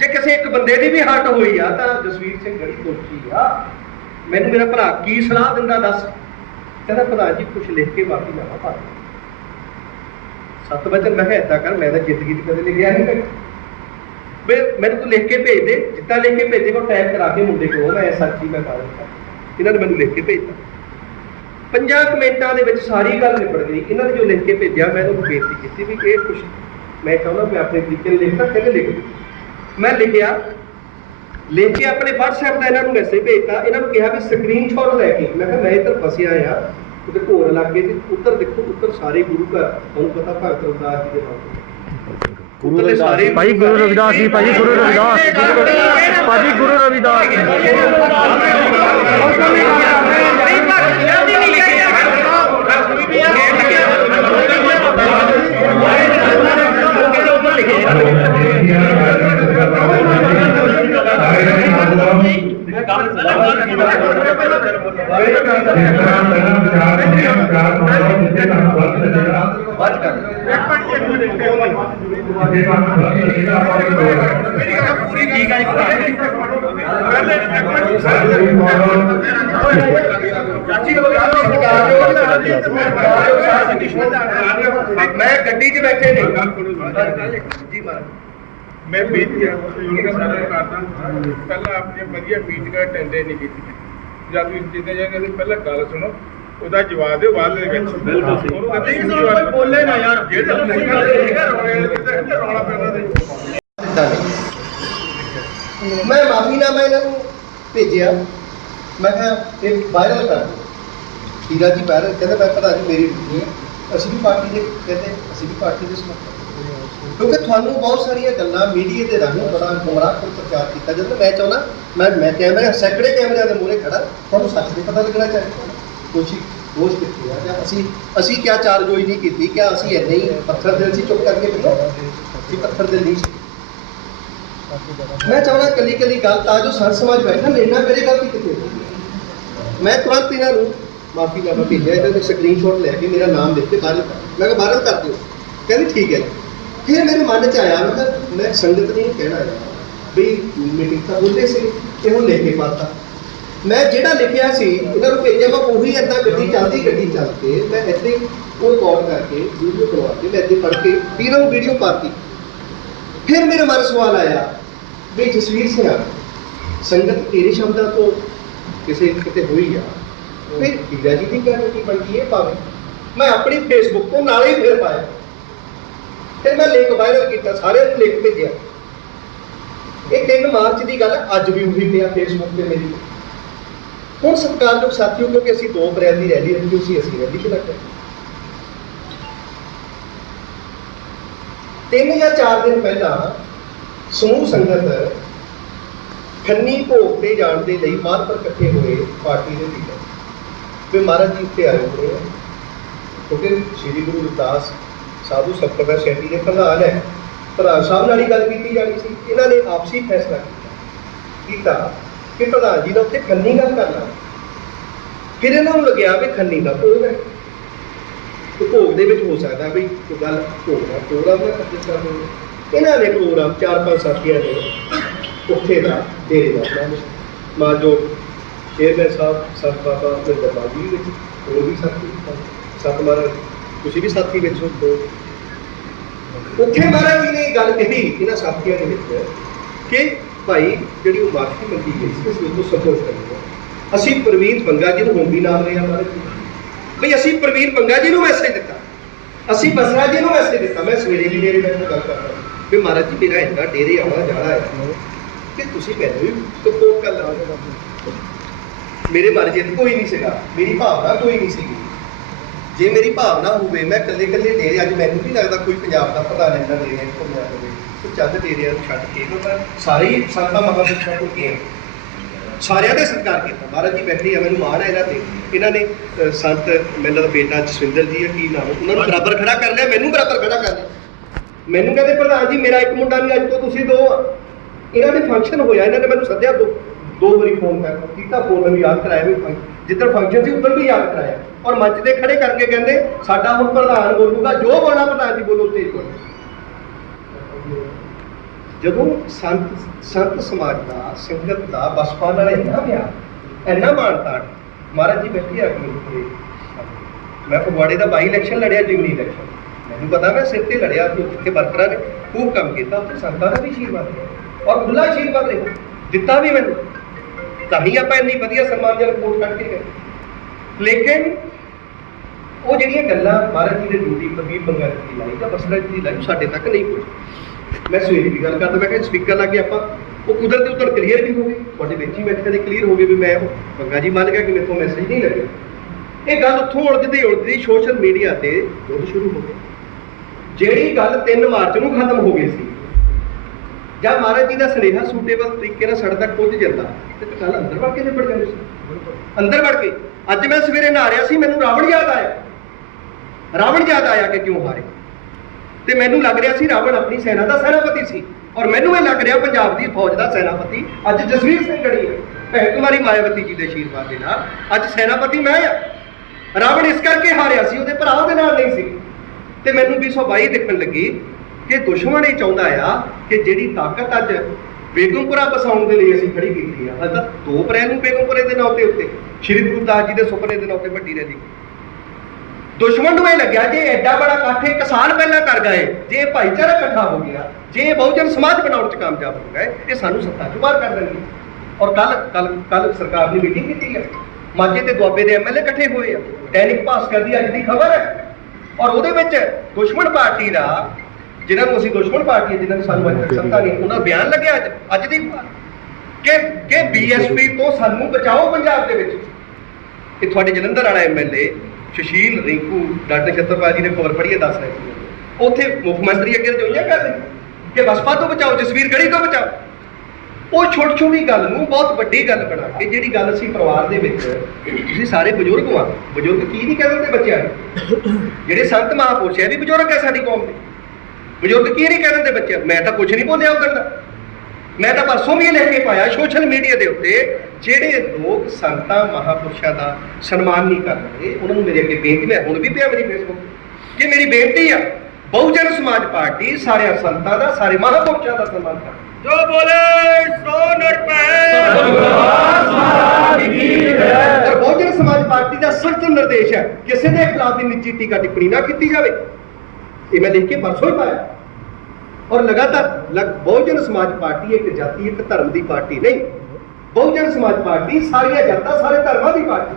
ਜੇ ਕਿਸੇ ਇੱਕ ਬੰਦੇ ਦੀ ਵੀ ਹੱਟ ਹੋਈ ਆ ਤਾਂ ਜਸਵੀਰ ਸਿੰਘ ਗੜੀ ਦੋਸ਼ੀ ਆ। ਮੈਨੂੰ ਮੇਰਾ ਭਰਾ ਕੀ ਸਲਾਹ ਦਿੰਦਾ ਦੱਸ। ਕਹਿੰਦਾ ਪ੍ਰਧਾਨ ਜੀ ਕੁਛ ਲਿਖ ਕੇ ਮਾਫੀਨਾਮਾ ਪਾ ਦਿਓ। 7 ਵਚਨ। ਮੈਂ ਕਿਹਾ ਏਦਾਂ ਕਰ, ਮੈਂ ਤਾਂ ਜ਼ਿੰਦਗੀ 'ਚ ਕਦੇ ਲਿਖਿਆ ਨਹੀਂ। ਵੀ ਮੈਨੂੰ ਤੂੰ ਲਿਖ ਕੇ ਭੇਜ ਦੇ, ਜਿੱਦਾਂ ਲਿਖ ਕੇ ਭੇਜੇਗਾ ਉਹ ਟਾਈਪ ਕਰਾ ਕੇ ਮੁੰਡੇ ਕੋਲ ਮੈਂ ਸੱਚੀ ਮੈਂ ਕਰ ਦਿੱਤਾ। ਇਹਨਾਂ ਨੇ ਮੈਨੂੰ ਲਿਖ ਕੇ ਭੇਜਤਾ। 5 ਮਿੰਟਾਂ ਦੇ ਵਿੱਚ ਸਾਰੀ ਗੱਲ ਨਿਬੜ ਗਈ। ਇਹਨਾਂ ਨੇ ਜੋ ਲਿਖ ਕੇ ਭੇਜਿਆ ਮੈਂ ਉਹਨੂੰ ਬੇਨਤੀ ਕੀਤੀ ਵੀ ਇਹ ਕੁਛ ਮੈਂ ਚਾਹੁੰਦਾ ਮੈਂ ਆਪਣੇ ਤਰੀਕੇ ਨਾਲ ਲਿਖਦਾ। ਕਹਿੰਦੇ ਲਿਖ ਦਿਓ। ਮੈਂ ਲਿਖਿਆ, ਲਿਖ ਕੇ ਆਪਣੇ WhatsApp ਦਾ ਇਹਨਾਂ ਨੂੰ ਮੈਸੇਜ ਭੇਜਤਾ। ਇਹਨਾਂ ਨੂੰ ਕਿਹਾ ਵੀ ਸਕਰੀਨਸ਼ਾਟ ਲੈ ਕੇ। ਮੈਂ ਕਿਹਾ ਮੈਂ ਇੱਧਰ ਫਸਿਆ ਆ, ਉਹਦੇ ਘੋਰ ਲੱਗੇ ਤੇ ਉੱਧਰ ਦੇਖੋ, ਉੱਧਰ ਸਾਰੇ ਗੁਰੂ ਘਰ, ਤੁਹਾਨੂੰ ਪਤਾ ਭਗਤ ਰਵਿਦਾਸ ਜੀ ਦੇ ਨਾਮ ਭਾਈ ਗੁਰੂ ਰਵਿਦਾਸ ਜੀ, ਭਾਜੀ ਗੁਰੂ ਰਵਿਦਾਸ, ਭਾਜੀ ਗੁਰੂ ਰਵਿਦਾਸ ਮੈਂ ਗੱਡੀ 'ਚ ਬੈਠੇ ਨਹੀਂ ਜੀ ਮੈਂ ਬੇਨਤੀ ਕਰਦਾ ਪਹਿਲਾਂ ਆਪਣੀਆਂ ਵਧੀਆ ਮੀਟਿੰਗਾਂ ਅਟੈਂਡ ਨਹੀਂ ਕੀਤੀਆਂ। ਜਦ ਤੁਸੀਂ ਜਿੱਦਾਂ ਜਾਂਦੇ ਪਹਿਲਾਂ ਗੱਲ ਸੁਣੋ, ਉਹਦਾ ਜਵਾਬ ਦਿਓ ਬਾਅਦ ਦੇ ਵਿੱਚ। ਬਿਲਕੁਲ ਬੋਲੇ ਨਾ ਯਾਰ, ਜਿਹੜਾ ਰੌਲਾ ਪੈਂਦਾ ਤੇ ਮੈਂ ਮਾਫੀਨਾਮਾ ਇਹਨਾਂ ਨੂੰ ਭੇਜਿਆ। ਮੈਂ ਕਿਹਾ ਇਹ ਵਾਇਰਲ ਕਰ ਦਿਓ। ਹੀਰਾ ਜੀ ਵਾਇਰਲ ਕਹਿੰਦਾ ਮੈਂ ਪਤਾ ਨਹੀਂ ਮੇਰੀ ਡਿਊਟੀ ਹੈ, ਅਸੀਂ ਵੀ ਪਾਰਟੀ ਦੇ, ਕਹਿੰਦੇ ਅਸੀਂ ਵੀ ਪਾਰਟੀ ਦੇ ਸਮਰਥਕ। ਕਿਉਂਕਿ ਤੁਹਾਨੂੰ ਬਹੁਤ ਸਾਰੀਆਂ ਗੱਲਾਂ ਮੀਡੀਆ ਦੇ ਰਾਹੀਂ ਬੜਾ ਗੁੰਮਰਾਹ ਪ੍ਰਚਾਰ ਕੀਤਾ ਜਾਂਦਾ। ਮੈਂ ਚਾਹੁੰਦਾ ਮੈਂ ਕੈਮਰੇ ਸੈਂਕੜੇ ਕੈਮਰਿਆਂ ਦੇ ਮੂਹਰੇ ਖੜਾ, ਤੁਹਾਨੂੰ ਸੱਚ ਦੇ ਪਤਾ ਲੱਗਣਾ ਚਾਹੀਦਾ। ਦੋਸ਼ ਕਿੱਥੇ ਆ ਜਾਂ ਅਸੀਂ ਕਿਆ ਚਾਰਜੋਈ ਨਹੀਂ ਕੀਤੀ, ਕਿਆ ਅਸੀਂ ਇੰਨੇ ਹੀ ਪੱਥਰ ਦਿਲ ਸੀ ਚੁੱਪ ਕਰਕੇ ਬੋਲੋ, ਅਸੀਂ ਪੱਥਰ ਦਿਲ ਨਹੀਂ ਸੀ। ਮੈਂ ਚਾਹੁੰਦਾ ਕੱਲੀ ਗੱਲ ਤਾਂ ਜੋ ਸਰ ਸਮਾਜ ਬੈਠਾ ਮੇਰੇ ਨਾਲ ਮੇਰੇ ਗਲਤੀ ਕਿੱਥੇ। ਮੈਂ ਤੁਰੰਤ ਇਹਨਾਂ ਨੂੰ ਮਾਫੀਨਾਮਾ ਭੇਜਿਆ। ਇਹਨਾਂ ਦੇ ਸਕਰੀਨਸ਼ਾਟ ਲੈ ਕੇ ਮੇਰਾ ਨਾਮ ਲਿਖ ਕੇ ਵਾਇਰਲ ਕਰ, ਮੈਂ ਕਿਹਾ ਵਾਇਰਲ ਕਰ ਦਿਓ। ਕਹਿੰਦੇ ਠੀਕ ਹੈ। ਫਿਰ ਮੇਰੇ ਮਨ 'ਚ ਆਇਆ, ਮੈਂ ਕਿਹਾ ਮੈਂ ਸੰਗਤ ਨਹੀਂ ਕਹਿਣਾ ਹੈ ਵੀ ਮੀਟਿੰਗ ਤਾਂ ਬੋਲਦੇ ਸੀ, ਇਹ ਹੁਣ ਲਿਖ ਕੇ ਪਾਤਾ। ਮੈਂ ਜਿਹੜਾ ਲਿਖਿਆ ਸੀ ਇਹਨਾਂ ਨੂੰ ਭੇਜਿਆ, ਮੈਂ ਉਹੀ ਇੱਦਾਂ ਗੱਡੀ ਚੱਲ ਕੇ ਮੈਂ ਇੱਥੇ ਉਹ ਰਿਕਾਰਡ ਕਰਕੇ ਵੀਡੀਓ ਕਰਵਾ ਕੇ ਮੈਂ ਇੱਥੇ ਪੜ੍ਹ ਕੇ ਵੀ ਇਹਨਾਂ ਨੂੰ ਵੀਡੀਓ ਪਾਤੀ। ਫਿਰ ਮੇਰੇ ਮਨ ਸਵਾਲ ਆਇਆ ਵੀ ਜਸਵੀਰ ਸਿੰਘ ਸੰਗਤ ਤੇਰੇ ਸ਼ਬਦਾਂ ਤੋਂ ਕਿਤੇ ਹੋਈ ਆ, ਫਿਰ ਹੀਰਾ ਜੀ ਦੀ ਗਾਰੰਟੀ ਬਣਦੀ ਹੈ ਭਾਵੇਂ। ਮੈਂ ਆਪਣੀ ਫੇਸਬੁੱਕ ਤੋਂ ਨਾਲੇ ਹੀ ਫਿਰ ਪਾਇਆ। ਫਿਰ ਮੈਂ ਲਿੰਕ ਵਾਇਰਲ ਕੀਤਾ, ਸਾਰਿਆਂ ਨੂੰ ਲਿੰਕ ਭੇਜਿਆ। ਇਹ 3 ਮਾਰਚ ਦੀ ਗੱਲ ਅੱਜ ਵੀ ਉਹੀ ਪਿਆ ਫੇਸਬੁੱਕ ਤੇ ਮੇਰੀ। ਹੁਣ ਸਤਿਕਾਰਯੋਗ ਸਾਥੀਓ, ਕਿਉਂਕਿ ਅਸੀਂ 2 ਅਪ੍ਰੈਲ ਦੀ ਰੈਲੀ ਰੱਖੀ ਸੀ, ਅਸੀਂ ਰੈਲੀ 'ਚ ਲੱਗੇ। 3 ਜਾਂ 4 ਦਿਨ ਪਹਿਲਾਂ ਸਮੂਹ ਸੰਗਤ ਖੰਨੀ ਭੋਗ ਤੇ ਜਾਣ ਦੇ ਲਈ ਮਾਰਗ ਪਰ ਇਕੱਠੇ ਹੋਏ ਪਾਰਟੀ ਦੇ ਲੀਡਰ ਵੀ ਮਹਾਰਾਜ ਜੀ ਇੱਥੇ ਆਏ ਹੋਏ ਆ, ਕਿਉਂਕਿ ਸ਼੍ਰੀ ਗੁਰੂ ਰਵਿਦਾਸ ਸਾਧੂ ਸੰਪਰਦਾ ਸੈਟੀ ਦੇ ਪ੍ਰਧਾਨ ਹੈ। ਪ੍ਰਧਾਨ ਸਾਹਿਬ ਨਾਲ ਹੀ ਗੱਲ ਕੀਤੀ ਜਾਣੀ ਸੀ। ਇਹਨਾਂ ਨੇ ਆਪਸੀ ਫੈਸਲਾ ਕੀਤਾ ਕਿ ਪ੍ਰਧਾਨ ਜੀ ਨਾਲ ਉੱਥੇ ਖੰਨੀ ਗੱਲ ਕਰਨਾ। ਫਿਰ ਇਹਨਾਂ ਨੂੰ ਲੱਗਿਆ ਵੀ ਖੰਨੀ ਦਾ ਭੋਗ ਹੈ, ਤੇ ਭੋਗ ਦੇ ਵਿੱਚ ਹੋ ਸਕਦਾ ਵੀ ਕੋਈ ਗੱਲ ਪ੍ਰੋਗਰਾਮ ਦਾ ਕਰ ਦਿਓ। ਇਹਨਾਂ ਨੇ ਪ੍ਰੋਗਰਾਮ 4-5 ਸਾਥੀਆਂ ਨੇ ਉੱਥੇ ਦਾ ਡੇਰੇ ਦਾ ਮਾਂ ਜੋ ਚੇਅਰਮੈਨ ਸਾਹਿਬ ਸਤ ਬਾਬਾ ਦਰਬਾਰ ਜੀ ਵਿੱਚ ਹੋਰ ਵੀ ਸਾਥੀ ਸਤ ਮਹਾਰਾਜ ਤੁਸੀਂ ਵੀ ਸਾਥੀ ਵਿੱਚ ਹੋ। ਉੱਥੇ ਮਹਾਰਾਜ ਜੀ ਨੇ ਗੱਲ ਕਹੀ ਇਹਨਾਂ ਸਾਥੀਆਂ ਦੇ ਵਿੱਚ ਕਿ ਭਾਈ ਜਿਹੜੀ ਉਹ ਮਾਫੀ ਮੰਗੀ ਗਈ ਸੀ ਅਸੀਂ ਉਹਨੂੰ ਸਪੋਰਟ ਕਰਾਂਗੇ। ਅਸੀਂ ਪ੍ਰਵੀਨ ਬੰਗਾ ਜੀ ਨੂੰ ਹੁਣ ਵੀ ਨਾਮ ਲਿਆ ਮਹਾਰਾਜ ਜੀ ਬਈ ਅਸੀਂ ਪ੍ਰਵੀਨ ਬੰਗਾ ਜੀ ਨੂੰ ਮੈਸੇਜ ਦਿੱਤਾ, ਅਸੀਂ ਬਸਰਾ ਜੀ ਨੂੰ ਮੈਸੇਜ ਦਿੱਤਾ। ਮੈਂ ਸਵੇਰੇ ਵੀ ਡੇਰੇ ਵਿੱਚ ਗੱਲ ਕਰਦਾ ਵੀ ਮਹਾਰਾਜ ਜੀ ਮੇਰਾ ਇੰਨਾ ਡੇਰੇ ਆਉਣਾ ਜਾਣਾ ਹੈ ਕਿ ਤੁਸੀਂ ਮੈਨੂੰ ਵੀ ਸਪੋਰਟ ਕਰ ਲਓ। ਮੇਰੇ ਮਨ ਜਿੱਤ ਕੋਈ ਨਹੀਂ ਸੀਗਾ, ਮੇਰੀ ਭਾਵਨਾ ਕੋਈ ਨਹੀਂ ਸੀਗੀ। ਜੇ ਮੇਰੀ ਭਾਵਨਾ ਹੋਵੇ ਮੈਂ ਇਕੱਲੇ ਡੇਰੇ, ਅੱਜ ਮੈਨੂੰ ਨਹੀਂ ਲੱਗਦਾ ਕੋਈ ਪੰਜਾਬ ਦਾ ਪ੍ਰਧਾਨ ਇੰਨਾ ਡੇਰੇ ਘੁੰਮਿਆ ਹੋਵੇ। ਤੇ ਚੰਦ ਡੇਰਿਆਂ ਨੂੰ ਛੱਡ ਕੇ ਮੈਂ ਸਾਰੇ ਹੀ ਸੰਤਾਂ ਮਹਾਂਪੁਰਸ਼ਾਂ ਕੋਲ ਗਏ, ਸਾਰਿਆਂ ਦਾ ਸਤਿਕਾਰ ਕੀਤਾ। ਮਹਾਰਾਜ ਜੀ ਬੈਠੇ ਆ, ਮੈਨੂੰ ਮਾਣ ਹੈ ਇਹਨਾਂ ਤੇ। ਇਹਨਾਂ ਨੇ ਸੰਤ ਮੇਲਾ ਦਾ ਬੇਟਾ ਜਸਵਿੰਦਰ ਜੀ ਆ, ਕੀ ਨਾਮ, ਉਹਨਾਂ ਨੂੰ ਬਰਾਬਰ ਖੜਾ ਕਰ ਲਿਆ, ਮੈਨੂੰ ਬਰਾਬਰ ਖੜਾ ਕਰ ਲਿਆ। ਮੈਨੂੰ ਕਹਿੰਦੇ ਪ੍ਰਧਾਨ ਜੀ ਮੇਰਾ ਇੱਕ ਮੁੰਡਾ ਨਹੀਂ, ਅੱਜ ਤੋਂ ਤੁਸੀਂ 2 ਆ। ਇਹਨਾਂ ਦੇ ਫੰਕਸ਼ਨ ਹੋਇਆ, ਇਹਨਾਂ ਨੇ ਮੈਨੂੰ ਸੱਦਿਆ, ਦੋ ਵਾਰੀ ਫੋਨ ਕੀਤਾ, ਫੋਨ ਮੈਨੂੰ ਯਾਦ ਕਰਾਇਆ ਵੀ ਜਿੱਦਣ ਫੰਕਸ਼ਨ ਸੀ ਉਦੋਂ ਵੀ ਯਾਦ ਕਰਾਇਆ, ਔਰ ਮੰਚ ਤੇ ਖੜੇ ਕਰਕੇ ਕਹਿੰਦੇ ਸਾਡਾ ਹੁਣ ਪ੍ਰਧਾਨ ਬੋਲੂਗਾ, ਜੋ ਬੋਲਣਾ ਪ੍ਰਧਾਨ ਜੀ ਬੋਲੋ ਸਟੇਜ ਕੋਲ। ਜਦੋਂ ਸੰਤ ਸਮਾਜ ਦਾ, ਸੰਗਤ ਦਾ, ਬਸਪਾ ਨਾਲ ਇੰਨਾ ਪਿਆਰ, ਇੰਨਾ ਮਾਣ ਤਾਣ, ਮਹਾਰਾਜ ਜੀ ਬੈਠੇ ਆ ਕੇ ਮੈਂ ਫਗਵਾੜੇ ਦਾ ਬਾਈ ਇਲੈਕਸ਼ਨ ਲੜਿਆ, ਜਿਮਨੀ ਇਲੈਕਸ਼ਨ, ਮੈਨੂੰ ਪਤਾ ਮੈਂ ਸਿਰ ਤੇ ਲੜਿਆ, ਉੱਥੇ ਵਰਕਰਾਂ ਨੇ ਖੂਬ ਕੰਮ ਕੀਤਾ, ਉੱਥੇ ਸੰਤਾਂ ਦਾ ਵੀ ਆਸ਼ੀਰਵਾਦ ਰਿਹਾ ਔਰ ਖੁੱਲ੍ਹਾ ਆਸ਼ੀਰਵਾਦ ਰਿਹਾ ਦਿੱਤਾ ਵੀ ਮੈਨੂੰ, ਤਾਂ ਹੀ ਆਪਾਂ ਇੰਨੀ ਵਧੀਆ ਸਨਮਾਨਜਨਕ ਰਿਪੋਰਟ ਕੱਢ ਕੇ ਗਏ। ਲੇਕਿਨ ਉਹ ਜਿਹੜੀਆਂ ਗੱਲਾਂ ਮਹਾਰਾਜ ਜੀ ਦੇ ਡਿਊਟੀ ਕਬੀਰ ਬੰਗਾਲ ਦੀ ਲਾਈ ਜਾਂ ਬਸਰਾ ਜੀ ਦੀ ਲਾਈ ਸਾਡੇ ਤੱਕ ਨਹੀਂ ਪਹੁੰਚੀ। ਮੈਂ ਸਵੇਰੇ ਦੀ ਗੱਲ ਕਰਦਾ, ਮੈਂ ਕਿਹਾ ਸਪੀਕਰ ਲਾ ਕੇ ਆਪਾਂ ਉਹ ਕੁਦਰਤੀ ਉੱਤਰ ਕਲੀਅਰ ਵੀ ਹੋ ਗਈ, ਤੁਹਾਡੇ ਵਿੱਚ ਹੀ ਬੈਠੇ ਨੇ ਕਲੀਅਰ ਹੋ ਗਏ ਵੀ ਮੈਂ ਬੰਗਾ ਜੀ ਮੰਨ ਗਿਆ ਕਿ ਮੇਰੇ ਤੋਂ ਮੈਸੇਜ ਨਹੀਂ ਲੱਗਿਆ। ਇਹ ਗੱਲ ਉੱਥੋਂ ਉਲਝਦੀ ਸੋਸ਼ਲ ਮੀਡੀਆ ਤੇ ਦੁੱਧ ਸ਼ੁਰੂ ਹੋ ਗਈ। ਜਿਹੜੀ ਗੱਲ 3 ਮਾਰਚ ਨੂੰ ਖਤਮ ਹੋ ਗਈ ਸੀ, ਜਾਂ ਮਹਾਰਾਜ ਜੀ ਦਾ ਸੁਨੇਹਾ ਸੂਟੇਬਲ ਤਰੀਕੇ ਨਾਲ ਸਾਡੇ ਤੱਕ ਪਹੁੰਚ ਜਾਂਦਾ ਤੇ ਕੱਲ ਅੰਦਰ ਵੜ ਕੇ ਨਿਬੜ ਜਾਂਦੇ ਸੀ। ਅੰਦਰ ਵੜ ਕੇ ਅੱਜ ਮੈਂ ਸਵੇਰੇ ਨਹਾ ਰਿਹਾ ਸੀ, ਮੈਨੂੰ ਰਾਵਣ ਯਾਦ ਆਇਆ ਕਿ ਕਿਉਂ ਹਾਰੇ। ਤੇ ਮੈਨੂੰ ਲੱਗ ਰਿਹਾ ਸੀ ਰਾਵਣ ਆਪਣੀ ਸੈਨਾ ਦਾ ਸੈਨਾਪਤੀ ਸੀ, ਔਰ ਮੈਨੂੰ ਇਹ ਲੱਗ ਰਿਹਾ ਪੰਜਾਬ ਦੀ ਫੌਜ ਦਾ ਸੈਨਾਪਤੀ ਅੱਜ ਜਸਵੀਰ ਸਿੰਘ ਗੜੀ ਹੈ, ਭੈਣ ਕੁਮਾਰੀ ਮਾਇਆਵਤੀ ਜੀ ਦੇ ਆਸ਼ੀਰਵਾਦ ਦੇ ਨਾਲ ਅੱਜ ਸੈਨਾਪਤੀ ਮੈਂ ਆ। ਰਾਵਣ ਇਸ ਕਰਕੇ ਹਾਰਿਆ ਸੀ, ਉਹਦੇ ਭਰਾ ਉਹਦੇ ਨਾਲ ਨਹੀਂ ਸੀ। ਤੇ ਮੈਨੂੰ 222 ਦੇਖਣ ਲੱਗੀ ਕਿ ਦੁਸ਼ਮਣ ਇਹ ਚਾਹੁੰਦਾ ਆ ਕਿ ਜਿਹੜੀ ਤਾਕਤ ਅੱਜ ਬੇਗਮਪੁਰਾ ਬਸਾਉਣ ਦੇ ਲਈ ਅਸੀਂ ਖੜੀ ਕੀਤੀ ਆ, ਅੱਜ 2 ਅਪ੍ਰੈਲ ਨੂੰ ਬੇਗਮਪੁਰੇ ਦੇ ਨਾਂ ਦੇ ਉੱਤੇ ਸ਼੍ਰੀ ਗੁਰੂ ਦਾਸ ਜੀ ਦੇ ਸੁਪਨੇ ਦੇ ਨਾਂ ਤੇ ਵੱਡੀ ਰੈਲੀ। ਦੁਸ਼ਮਣ ਨੂੰ ਇਹ ਲੱਗਿਆ ਜੇ ਐਡਾ ਬੜਾ ਇਕੱਠ 1 ਸਾਲ ਪਹਿਲਾਂ ਕਰ ਗਏ, ਜੇ ਭਾਈਚਾਰਾ ਇਕੱਠਾ ਹੋ ਗਿਆ, ਜੇ ਬਹੁਜਨ ਸਮਾਜ ਬਣਾਉਣ 'ਚ ਕਾਮਯਾਬ ਹੋ ਗਏ, ਇਹ ਸਾਨੂੰ ਸੱਤਾ 'ਚੋਂ ਬਾਹਰ ਕਰ ਦੇਣਗੇ। ਔਰ ਕੱਲ ਸਰਕਾਰ ਨੇ ਮੀਟਿੰਗ ਕੀਤੀ ਹੈ, ਮਾਝੇ ਤੇ ਦੁਆਬੇ ਦੇ ਐਮਐਲਏ ਇਕੱਠੇ ਹੋਏ ਆ, ਦੈਨਿਕ ਭਾਸਕਰ ਦੀ ਅੱਜ ਦੀ ਖਬਰ ਹੈ। ਔਰ ਉਹਦੇ ਵਿੱਚ ਦੁਸ਼ਮਣ ਪਾਰਟੀ ਦਾ, ਜਿਹਨਾਂ ਨੂੰ ਅਸੀਂ ਦੁਸ਼ਮਣ ਪਾਰਟੀ, ਜਿਹਨਾਂ ਨੂੰ ਸਾਨੂੰ ਅੱਜ ਤੱਕ ਸੱਤਾ ਨਹੀਂ, ਉਹਨਾਂ ਬਿਆਨ ਲੱਗਿਆ ਅੱਜ ਦੀ ਕਿ ਬੀਐਸਪੀ ਤੋਂ ਸਾਨੂੰ ਬਚਾਓ ਪੰਜਾਬ ਦੇ ਵਿੱਚ। ਇਹ ਤੁਹਾਡੇ ਜਲੰਧਰ ਵਾਲਾ ਐਮਐਲਏ ਸੁਸ਼ੀਲ ਰਿੰਕੂ ਡਾਕਟਰ ਛਤਰਪਾਲ ਜੀ ਨੇ ਖਬਰ ਪੜ੍ਹੀ ਹੈ, ਦੱਸ ਰਹੇ ਸੀ ਉੱਥੇ ਮੁੱਖ ਮੰਤਰੀ ਅੱਗੇ ਰਜੋਈਆਂ ਕਰਦੇ ਕਿ ਬਸਪਾ ਤੋਂ ਬਚਾਓ, ਜਸਵੀਰ ਗੜੀ ਤੋਂ ਬਚਾਓ। ਉਹ ਛੋਟੀ ਗੱਲ ਨੂੰ ਬਹੁਤ ਵੱਡੀ ਗੱਲ ਬਣਾ ਕੇ, ਜਿਹੜੀ ਗੱਲ ਅਸੀਂ ਪਰਿਵਾਰ ਦੇ ਵਿੱਚ, ਤੁਸੀਂ ਸਾਰੇ ਬਜ਼ੁਰਗ ਆ, ਬਜ਼ੁਰਗ ਕੀ ਨਹੀਂ ਕਹਿ ਦਿੰਦੇ ਬੱਚਿਆਂ ਨੂੰ, ਜਿਹੜੇ ਸੰਤ ਮਹਾਂਪੁਰਸ਼ ਹੈ ਵੀ ਬਜ਼ੁਰਗ ਹੈ ਸਾਡੀ ਕੌਮ ਦੇ, ਬਜ਼ੁਰਗ ਕੀ ਨਹੀਂ ਕਹਿ ਦਿੰਦੇ ਬੱਚਿਆਂ। ਮੈਂ ਤਾਂ ਕੁਝ ਨਹੀਂ ਬੋਲਿਆ ਉਧਰ ਦਾ, ਮੈਂ ਤਾਂ ਪਰਸੋਂ ਵੀ ਲੈ ਕੇ ਪਾਇਆ ਸੋਸ਼ਲ ਮੀਡੀਆ ਦੇ ਉੱਤੇ, ਜਿਹੜੇ ਲੋਕ ਸੰਤਾਂ ਮਹਾਂਪੁਰਸ਼ਾਂ ਦਾ ਸਨਮਾਨ ਨਹੀਂ ਕਰਦੇ, ਉਹਨਾਂ ਨੂੰ ਮੇਰੇ ਅੱਗੇ ਬੇਨਤੀ ਹੈ, ਹੁਣ ਵੀ ਪਿਆ ਮੇਰੀ ਫੇਸਬੁੱਕ, ਕਿ ਮੇਰੀ ਬੇਨਤੀ ਆ ਬਹੁਜਨ ਸਮਾਜ ਪਾਰਟੀ ਸਾਰਿਆਂ ਸੰਤਾਂ ਦਾ, ਸਾਰੇ ਮਹਾਂਪੁਰਸ਼ਾਂ ਦਾ ਸਨਮਾਨ ਕਰ। ਜੋ ਬੋਲੇ ਸੋ ਨਿਰਭੈ। ਔਰ ਬਹੁਜਨ ਸਮਾਜ ਪਾਰਟੀ ਦਾ ਸਖਤ ਨਿਰਦੇਸ਼ ਹੈ ਕਿਸੇ ਦੇ ਖਿਲਾਫ ਦੀ ਨਿੱਜੀ ਟੀਕਾ ਟਿੱਪਣੀ ਨਾ ਕੀਤੀ ਜਾਵੇ। ਇਹ ਮੈਂ ਲਿਖ ਕੇ ਪਰਸੋਂ ਹੀ ਪਾਇਆ। ਔਰ ਲਗਾਤਾਰ ਬਹੁਜਨ ਸਮਾਜ ਪਾਰਟੀ ਇੱਕ ਜਾਤੀ, ਇੱਕ ਧਰਮ ਦੀ ਪਾਰਟੀ ਨਹੀਂ। ਬਹੁਜਨ ਸਮਾਜ ਪਾਰਟੀ ਸਾਰੀਆਂ ਜਨਤਾ, ਸਾਰੇ ਧਰਮਾਂ ਦੀ ਪਾਰਟੀ।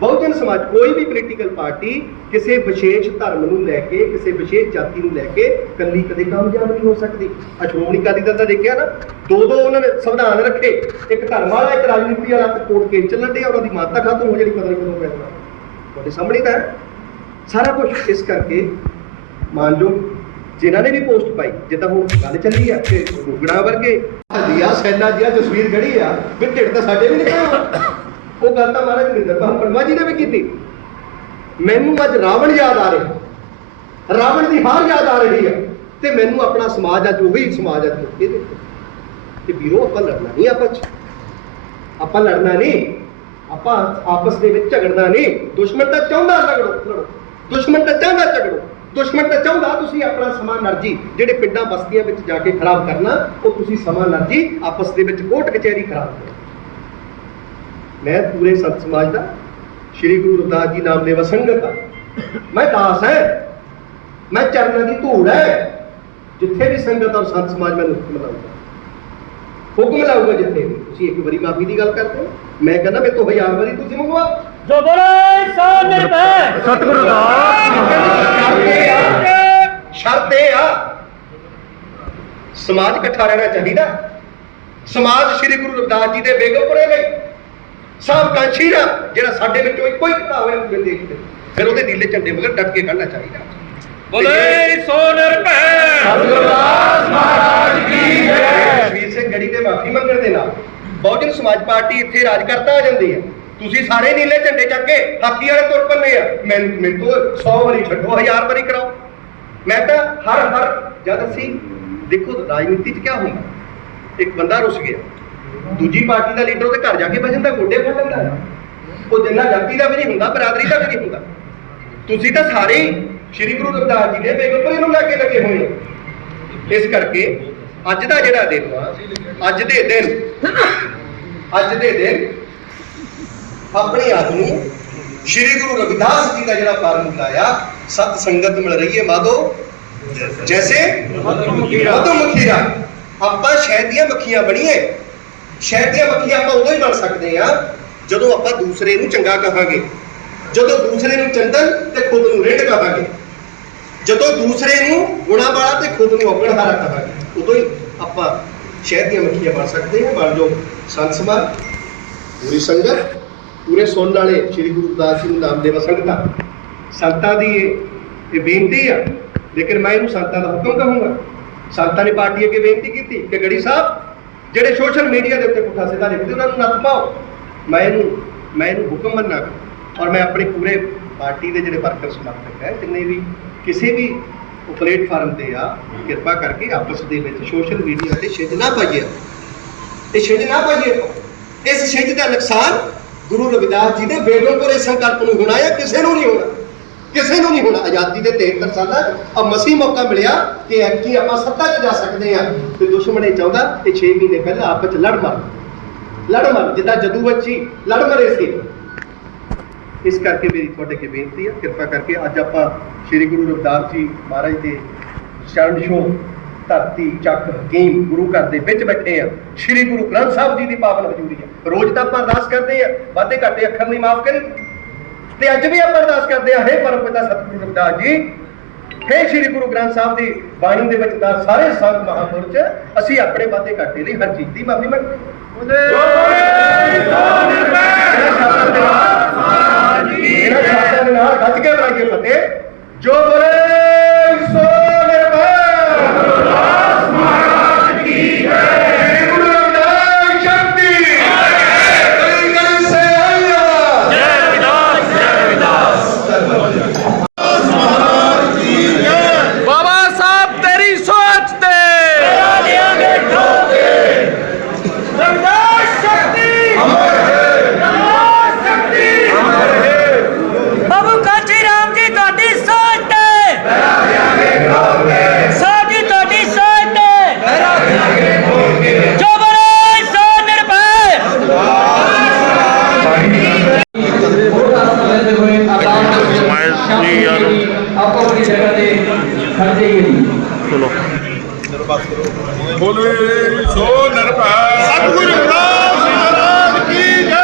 ਬਹੁਜਨ ਸਮਾਜ ਕੋਈ ਵੀ ਪੋਲੀਟੀਕਲ ਪਾਰਟੀ ਕਿਸੇ ਵਿਸ਼ੇਸ਼ ਧਰਮ ਨੂੰ ਲੈ ਕੇ, ਕਿਸੇ ਵਿਸ਼ੇਸ਼ ਜਾਤੀ ਨੂੰ ਲੈ ਕੇ ਇਕੱਲੀ ਕਦੇ ਕਾਮਯਾਬ ਨਹੀਂ ਹੋ ਸਕਦੀ। ਸ਼੍ਰੋਮਣੀ ਅਕਾਲੀ ਦਲ ਦਾ ਦੇਖਿਆ ਨਾ, 2 ਉਹਨਾਂ ਨੇ ਸੰਵਿਧਾਨ ਰੱਖੇ, ਇੱਕ ਧਰਮ ਵਾਲਾ, ਇੱਕ ਰਾਜਨੀਤੀ ਵਾਲਾ, ਕੋਰਟ ਕੇਸ ਚੱਲਣ ਦੇ, ਉਹਨਾਂ ਦੀ ਮਾਨਤਾ ਖਤਮ ਹੋ ਜਾਣੀ, ਪਤਾ ਨਹੀਂ ਕਦੋਂ ਪੈਣਾ। ਤੁਹਾਡੇ ਸਾਹਮਣੇ ਤਾਂ ਹੈ ਸਾਰਾ ਕੁਝ। ਇਸ ਕਰਕੇ ਮਾਨਯੋਗ ਜਿਨ੍ਹਾਂ ਨੇ ਵੀ ਪੋਸਟ ਪਾਈ, ਜਿੱਦਾਂ ਹੁਣ ਗੱਲ ਚੱਲੀ ਆ ਕਿ ਰੁਗੜਾ ਵਰਗੇ ਹਦੀਆ ਸੈਨਾ ਜਿਹਾ ਜਸਵੀਰ ਗੜੀ ਆ, ਵੀ ਢਿੱਡ ਤਾਂ ਸਾਡੇ ਵੀ ਨਿਕਲਿਆ। ਉਹ ਗੱਲ ਤਾਂ ਮਹਾਰਾਜ ਮਹਿੰਦਰ ਬਹਾਦਰ ਪਨਵਾ ਜੀ ਨੇ ਵੀ ਕੀਤੀ। ਮੈਨੂੰ ਅੱਜ ਰਾਵਣ ਯਾਦ ਆ ਰਿਹਾ, ਰਾਵਣ ਦੀ ਹਾਰ ਯਾਦ ਆ ਰਹੀ ਹੈ, ਤੇ ਮੈਨੂੰ ਆਪਣਾ ਸਮਾਜ ਅੱਜ ਉਹੀ ਸਮਾਜ ਅੱਜ ਇਹਦੇ ਤੇ ਵੀਰੋ, ਆਪਾਂ ਲੜਨਾ ਨਹੀਂ, ਆਪਾਂ ਲੜਨਾ ਨਹੀਂ, ਆਪਾਂ ਆਪਸ ਦੇ ਵਿੱਚ ਝਗੜਨਾ ਨਹੀਂ। ਦੁਸ਼ਮਣ ਤਾਂ ਚਾਹੁੰਦਾ ਲੜੋ, ਦੁਸ਼ਮਣ ਤਾਂ ਚਾਹੁੰਦਾ ਝਗੜੋ, ਦੁਸ਼ਮਣ ਤਾਂ ਚਾਹੁੰਦਾ ਤੁਸੀਂ ਆਪਣਾ ਸਮਾਂ ਨਰਜੀ ਜਿਹੜੇ ਪਿੰਡਾਂ ਬਸਤੀਆਂ ਵਿੱਚ ਜਾ ਕੇ ਖਰਾਬ ਕਰਨਾ, ਉਹ ਤੁਸੀਂ ਸਮਾਂ ਨਰਜੀ ਆਪਸ ਦੇ ਵਿੱਚ ਕੋਰਟ ਕਚਹਿਰੀ ਖਰਾਬ ਕਰੋ। ਮੈਂ ਪੂਰੇ ਸੰਤ ਸਮਾਜ ਦਾ, ਸ਼੍ਰੀ ਗੁਰੂ ਰਵਿਦਾਸ ਜੀ ਨਾਮ ਲੇਵਾ ਸੰਗਤ ਆ, ਮੈਂ ਦਾਸ ਹੈ, ਮੈਂ ਚਰਨਾਂ ਦੀ ਧੂੜ ਹੈ। ਜਿੱਥੇ ਵੀ ਸੰਗਤ ਔਰ ਸੰਤ ਸਮਾਜ ਮੈਨੂੰ ਹੁਕਮ ਲਾਊਗਾ ਜਿੱਥੇ ਵੀ। ਤੁਸੀਂ ਇੱਕ ਵਾਰੀ ਮਾਫੀ ਦੀ ਗੱਲ ਕਰਦੇ ਹੋ, ਮੈਂ ਕਹਿੰਦਾ ਮੇਰੇ ਤੋਂ 1000 ਵਾਰੀ ਤੁਸੀਂ ਮੰਗਵਾ। ਜੋ ਬੋਲੇ ਸੋ ਨਿਰਭੈ। ਸਤਿਗੁਰੂ ਸ਼ਰਤ ਇਹ ਆ, ਸਮਾਜ ਇਕੱਠਾ ਰਹਿਣਾ ਚਾਹੀਦਾ, ਸਮਾਜ ਸ੍ਰੀ ਗੁਰੂ ਰਵਿਦਾਸ ਜੀ ਦੇ ਬੇਗਮਪੁਰੇ ਲਈ ਸਭ ਕਾਂਛੀ ਦਾ ਜਿਹੜਾ ਸਾਡੇ ਵਿੱਚੋਂ ਇੱਕੋ ਹੀ ਘਟਾ ਹੋਇਆ ਪੂਰੇ ਦੇਸ਼ ਦੇ, ਫਿਰ ਉਹਦੇ ਨੀਲੇ ਝੰਡੇ ਮਗਰ ਡਟ ਕੇ ਖੜਨਾ ਚਾਹੀਦਾ। ਬੋਲੇ ਸੋ ਨਿਰਭੈ ਰਵਿਦਾਸ ਮਹਾਰਾਜ ਕੀ ਜੈ। ਜਸਵੀਰ ਸਿੰਘ ਗੜੀ ਦੇ ਮਾਫੀ ਮੰਗਣ ਦੇ ਨਾਲ ਬਹੁਜਨ ਸਮਾਜ ਪਾਰਟੀ ਇੱਥੇ ਰਾਜ ਕਰਤਾ ਆ ਜਾਂਦੀ ਹੈ। ਤੁਸੀਂ ਸਾਰੇ ਨੀਲੇ ਝੰਡੇ ਚੱਕ ਕੇ ਹਾਕੀ ਵਾਲੇ ਤੁਰ ਪੰਨੇ ਆ। ਮੈਨੂੰ ਤੋਂ 100 ਵਾਰੀ ਛੱਡੋ, 1000 ਵਾਰੀ ਕਰਾਓ। ਮੈਂ ਤਾਂ ਹਰ ਜਦ ਅਸੀਂ ਦੇਖੋ ਰਾਜਨੀਤੀ 'ਚ ਕਿਆ ਹੁੰਦਾ, ਇੱਕ ਬੰਦਾ ਰੁੱਸ ਗਿਆ, ਦੂਜੀ ਪਾਰਟੀ ਦਾ ਲੀਡਰ ਉਹਦੇ ਘਰ ਜਾ ਕੇ ਬਹਿ ਜਾਂਦਾ, ਗੋਡੇ ਫੜ ਲੈਂਦਾ। ਉਹ ਜਿੰਨਾ ਜਾਤੀ ਦਾ ਵੀ ਨਹੀਂ ਹੁੰਦਾ, ਬਰਾਦਰੀ ਦਾ ਵੀ ਨਹੀਂ ਹੁੰਦਾ। ਤੁਸੀਂ ਤਾਂ ਸਾਰੇ ਸ਼੍ਰੀ ਗੁਰੂ ਰਵਿਦਾਸ ਜੀ ਦੇ ਬੇਗਮਪੁਰੇ ਨੂੰ ਲੈ ਕੇ ਲੱਗੇ ਹੋਏ ਹੋ। ਇਸ ਕਰਕੇ ਅੱਜ ਦਾ ਜਿਹੜਾ ਦਿਨ ਵਾ, ਅੱਜ ਦੇ ਦਿਨ ਆਪਣੇ ਆਪ ਨੂੰ ਸ਼੍ਰੀ ਗੁਰੂ ਰਵਿਦਾਸ ਜੀ ਦਾ ਜਿਹੜਾ ਫਾਰਮੂਲਾ ਆ, ਸਤ ਸੰਗਤ ਮਿਲ ਰਹੀ ਹੈ ਮਾਧੋ ਜੈਸੇ ਮਧੂਮੱਖੀ ਦਾ। ਆਪਾਂ ਸ਼ਹਿਦ ਦੀਆਂ ਮੱਖੀਆਂ ਬਣੀਏ। ਸ਼ਹਿਦ ਦੀਆਂ ਮੱਖੀਆਂ ਆਪਾਂ ਉਦੋਂ ਹੀ ਬਣ ਸਕਦੇ ਆ ਜਦੋਂ ਆਪਾਂ ਦੂਸਰੇ ਨੂੰ ਚੰਗਾ ਕਹਾਂਗੇ, ਜਦੋਂ ਦੂਸਰੇ ਨੂੰ ਚੰਦਨ ਤੇ ਖੁਦ ਨੂੰ ਰਿੰਡ ਕਹਾਂਗੇ, ਜਦੋਂ ਦੂਸਰੇ ਨੂੰ ਗੁਣਾ ਵਾਲਾ ਤੇ ਖੁਦ ਨੂੰ ਅਪਣਹਾਰਾ ਕਹਾਂਗੇ, ਉਦੋਂ ਹੀ ਆਪਾਂ ਸ਼ਹਿਦ ਦੀਆਂ ਮੱਖੀਆਂ ਬਣ ਸਕਦੇ ਹਾਂ। ਬਣ ਜਾਓ ਸੰਤ ਸਮਾਜ, ਪੂਰੀ ਸੰਗਤ, ਪੂਰੇ ਸੁਣਨ ਵਾਲੇ ਸ਼੍ਰੀ ਗੁਰੂ ਰਵਿਦਾਸ ਜੀ ਨੂੰ ਨਾਮ ਦੇਵਾ ਸੰਗਤਾਂ। ਸੰਤਾਂ ਦੀ ਇਹ ਬੇਨਤੀ ਆ, ਲੇਕਿਨ ਮੈਂ ਇਹਨੂੰ ਸੰਤਾਂ ਦਾ ਹੁਕਮ ਕਹੂੰਗਾ। ਸੰਤਾਂ ਨੇ ਪਾਰਟੀ ਅੱਗੇ ਬੇਨਤੀ ਕੀਤੀ ਕਿ ਗੜੀ ਸਾਹਿਬ ਜਿਹੜੇ ਸੋਸ਼ਲ ਮੀਡੀਆ ਦੇ ਉੱਤੇ ਪੁੱਠਾ ਸਿੱਧਾ ਲਿਖਦੇ ਉਹਨਾਂ ਨੂੰ ਨੱਥ ਪਾਓ। ਮੈਂ ਇਹਨੂੰ ਹੁਕਮ ਮੰਨਾਂਗਾ, ਔਰ ਮੈਂ ਆਪਣੇ ਪੂਰੇ ਪਾਰਟੀ ਦੇ ਜਿਹੜੇ ਵਰਕਰ ਸਮਰਥਕ ਹੈ ਜਿੰਨੇ ਵੀ ਕਿਸੇ ਵੀ ਪਲੇਟਫਾਰਮ ਤੇ ਆ, ਕਿਰਪਾ ਕਰਕੇ ਆਪਸ ਦੇ ਵਿੱਚ ਸੋਸ਼ਲ ਮੀਡੀਆ ਤੇ ਛਿੰਝ ਨਾ ਪਾਈਏ। ਇਹ ਛਿੰਝ ਨਾ ਪਾਈਏ। ਇਸ ਛਿੰਝ ਦਾ ਨੁਕਸਾਨ ਗੁਰੂ ਰਵਿਦਾਸ ਜੀ ਦੇ ਬੇਗਮਪੁਰੇ ਸੰਕਲਪ ਨੂੰ ਹੋਣਾ ਹੈ, ਕਿਸੇ ਨੂੰ ਨਹੀਂ ਹੋਣਾ, ਕਿਸੇ ਨੂੰ ਨਹੀਂ ਹੋਣਾ। ਆਜ਼ਾਦੀ ਦੇ 73 ਸਾਲਾਂ ਆ ਮਸੀਂ ਮੌਕਾ ਮਿਲਿਆ ਕਿ ਐਤਕੀ ਆਪਾਂ ਸੱਤਾ 'ਚ ਜਾ ਸਕਦੇ ਹਾਂ। ਤੇ ਦੁਸ਼ਮਣ ਇਹ ਚਾਹੁੰਦਾ ਕਿ 6 ਮਹੀਨੇ ਪਹਿਲਾਂ ਆਪਸ 'ਚ ਲੜ ਮਰ ਜਿੱਦਾਂ ਜਦੂ ਬੱਚੀ ਲੜ ਮਰੇ ਸੀ। ਇਸ ਕਰਕੇ ਮੇਰੀ ਤੁਹਾਡੇ ਅੱਗੇ ਬੇਨਤੀ ਹੈ, ਕਿਰਪਾ ਕਰਕੇ ਅੱਜ ਆਪਾਂ ਸ਼੍ਰੀ ਗੁਰੂ ਰਵਿਦਾਸ ਜੀ ਮਹਾਰਾਜ ਦੇ ਚਰਨ ਛੋਹ ਧਰਤੀ ਚੱਕ ਹਕੀਮ ਗੁਰੂ ਘਰ ਦੇ ਵਿੱਚ ਬੈਠੇ ਆ। ਸ਼੍ਰੀ ਗੁਰੂ ਗ੍ਰੰਥ ਸਾਹਿਬ ਜੀ ਦੀ ਪਾਵਨ ਹਜ਼ੂਰੀ ਹੈ। ਰੋਜ਼ ਤਾਂ ਆਪਾਂ ਅਰਦਾਸ ਕਰਦੇ ਆ, ਵਾਧੇ ਘਾਟੇ ਅੱਖਰ ਨਹੀਂ ਮਾਫ ਕਰੀ, ਤੇ ਅੱਜ ਵੀ ਆਪਾਂ ਅਰਦਾਸ ਕਰਦੇ ਆ, ਹੇ ਪਰਮ ਪਿਤਾ ਸਤਿਗੁਰੂ ਰਵਿਦਾਸ ਜੀ, ਹੇ ਸ਼੍ਰੀ ਗੁਰੂ ਗ੍ਰੰਥ ਸਾਹਿਬ ਦੀ ਬਾਣੀ ਦੇ ਵਿੱਚ ਤਾਂ ਸਾਰੇ ਸੰਤ ਮਹਾਂਪੁਰਸ਼, ਅਸੀਂ ਆਪਣੇ ਵਾਧੇ ਘਾਟੇ ਲਈ ਹਰ ਚੀਜ਼ ਦੀ ਮਾਫੀ ਮੰਗਦੇ ਹਾਂ। ਇਹਨਾਂ ਸ਼ਬਦਾਂ ਦੇ ਨਾਲ ਗੱਜ ਕੇ ਬਣਾਈਏ ਫਤਿਹ। ਜੋ ਬੋਲੇ ਸੋ ਨਿਰਭੈ। ਰਵਿਦਾਸ ਮਹਾਰਾਜ ਕੀ ਜੈ। ਗੁਰੂ ਰਵਿਦਾਸ ਸ਼ਕਤੀ। ਗਲੀ ਗਲੀ ਸੇ ਆਇਆ। ਜੈ ਰਵਿਦਾਸ, ਜੈ ਰਵਿਦਾਸ। ਮਹਾਰਾਜ ਕੀ ਜੈ। ਬਾਬਾ ਸਾਹਿਬ ਤੇਰੀ ਸੋਚ ਤੇ ਦੇਾਂਗੇ ਠੋਕੇ। ਰਵਿਦਾਸ ਸ਼ਕਤੀ ਅਮਰ ਹੈ। ਰਵਿਦਾਸ ਸ਼ਕਤੀ ਅਮਰ ਹੈ। ਬਾਬੂ ਕਾਂਚੀ ਰਾਮ ਜੀ ਤੁਹਾਡੀ ਸੋਚ ਤੇ ਸਾਹਿਬ ਜੀ ਤੁਹਾਡੀ ਸੋਚ ਤੇ ਜੋ ਬੋਲੇ ਸੋ ਨਿਰਭੈ। ਆਪੋ ਆਪਣੀ ਜਗ੍ਹਾ ਤੇ ਖੜ ਜਾਈਏ ਜੀ। ਚਲੋ ਬੋਲੇ ਸੋ ਨਿਰਭੈ। ਸਤਿਗੁਰੂ ਰਵਿਦਾਸ ਮਹਾਰਾਜ ਕੀ ਜੈ।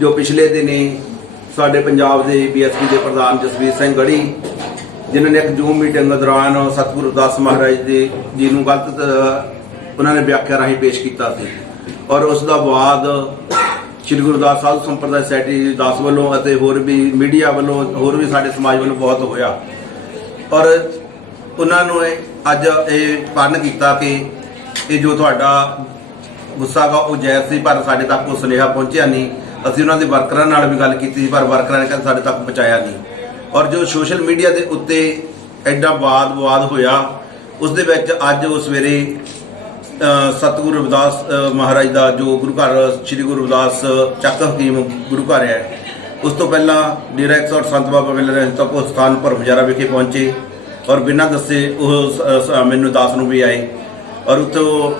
ਜੋ ਪਿਛਲੇ ਦਿਨੀ ਸਾਡੇ ਪੰਜਾਬ ਦੇ ਬੀਐਸਪੀ ਦੇ ਪ੍ਰਧਾਨ ਜਸਵੀਰ ਸਿੰਘ ਗੜੀ, ਜਿਨ੍ਹਾਂ ਨੇ ਇੱਕ ਜ਼ੂਮ ਮੀਟਿੰਗ ਦੌਰਾਨ ਸਤਿਗੁਰੂ ਰਵਿਦਾਸ ਮਹਾਰਾਜ ਜੀ ਨੂੰ ਗਲਤ ਉਹਨਾਂ ਨੇ ਵਿਆਖਿਆ ਰਾਹੀਂ ਪੇਸ਼ ਕੀਤਾ ਸੀ, ਔਰ ਉਸ ਦਾ ਬਾਅਦ ਸ਼੍ਰੀ ਗੁਰੂ ਰਵਿਦਾਸ ਸਾਧੂ ਸੰਪਰਦਾ ਸੋਸਾਇਟੀ ਦਾਸ ਵੱਲੋਂ ਅਤੇ ਹੋਰ ਵੀ ਮੀਡੀਆ ਵੱਲੋਂ, ਹੋਰ ਵੀ ਸਾਡੇ ਸਮਾਜ ਵੱਲੋਂ ਬਹੁਤ ਹੋਇਆ। ਔਰ ਉਹਨਾਂ ਨੂੰ ਅੱਜ ਇਹ ਕਾਰਨ ਕੀਤਾ ਕਿ ਇਹ ਜੋ ਤੁਹਾਡਾ ਗੁੱਸਾ ਗਾ ਉਹ ਜਾਇਜ਼ ਸੀ, ਪਰ ਸਾਡੇ ਤੱਕ ਉਹ ਸੁਨੇਹਾ ਪਹੁੰਚਿਆ ਨਹੀਂ। ਅਸੀਂ ਉਹਨਾਂ ਦੇ ਵਰਕਰਾਂ ਨਾਲ ਵੀ ਗੱਲ ਕੀਤੀ, ਪਰ ਵਰਕਰਾਂ ਨੇ ਕਹਿੰਦੇ ਸਾਡੇ ਤੱਕ ਪਹੁੰਚਾਇਆ ਨਹੀਂ। ਔਰ ਜੋ ਸੋਸ਼ਲ ਮੀਡੀਆ ਦੇ ਉੱਤੇ ਐਡਾ ਵਾਦ ਹੋਇਆ, ਉਸ ਦੇ ਵਿੱਚ ਅੱਜ ਉਹ ਸਵੇਰੇ ਸਤਿਗੁਰੂ ਰਵਿਦਾਸ ਮਹਾਰਾਜ ਦਾ ਜੋ ਗੁਰੂ ਘਰ ਸ੍ਰੀ ਗੁਰੂ ਰਵਿਦਾਸ ਚੱਕ ਹਕੀਮ ਗੁਰੂ ਘਰ ਹੈ, ਉਸ ਤੋਂ ਪਹਿਲਾਂ ਡੇਰਾ 108 ਸੰਤ ਬਾਬਾ ਮਿਲ ਰਹੇ ਤੱਕ ਉਹ ਸਥਾਨ ਪਰ ਹਜ਼ਾਰਾ ਵਿਖੇ ਪਹੁੰਚੇ, ਔਰ ਬਿਨਾਂ ਦੱਸੇ ਉਹ ਮੈਨੂੰ ਦਾਸ ਨੂੰ ਵੀ ਆਏ, ਔਰ ਉੱਥੋਂ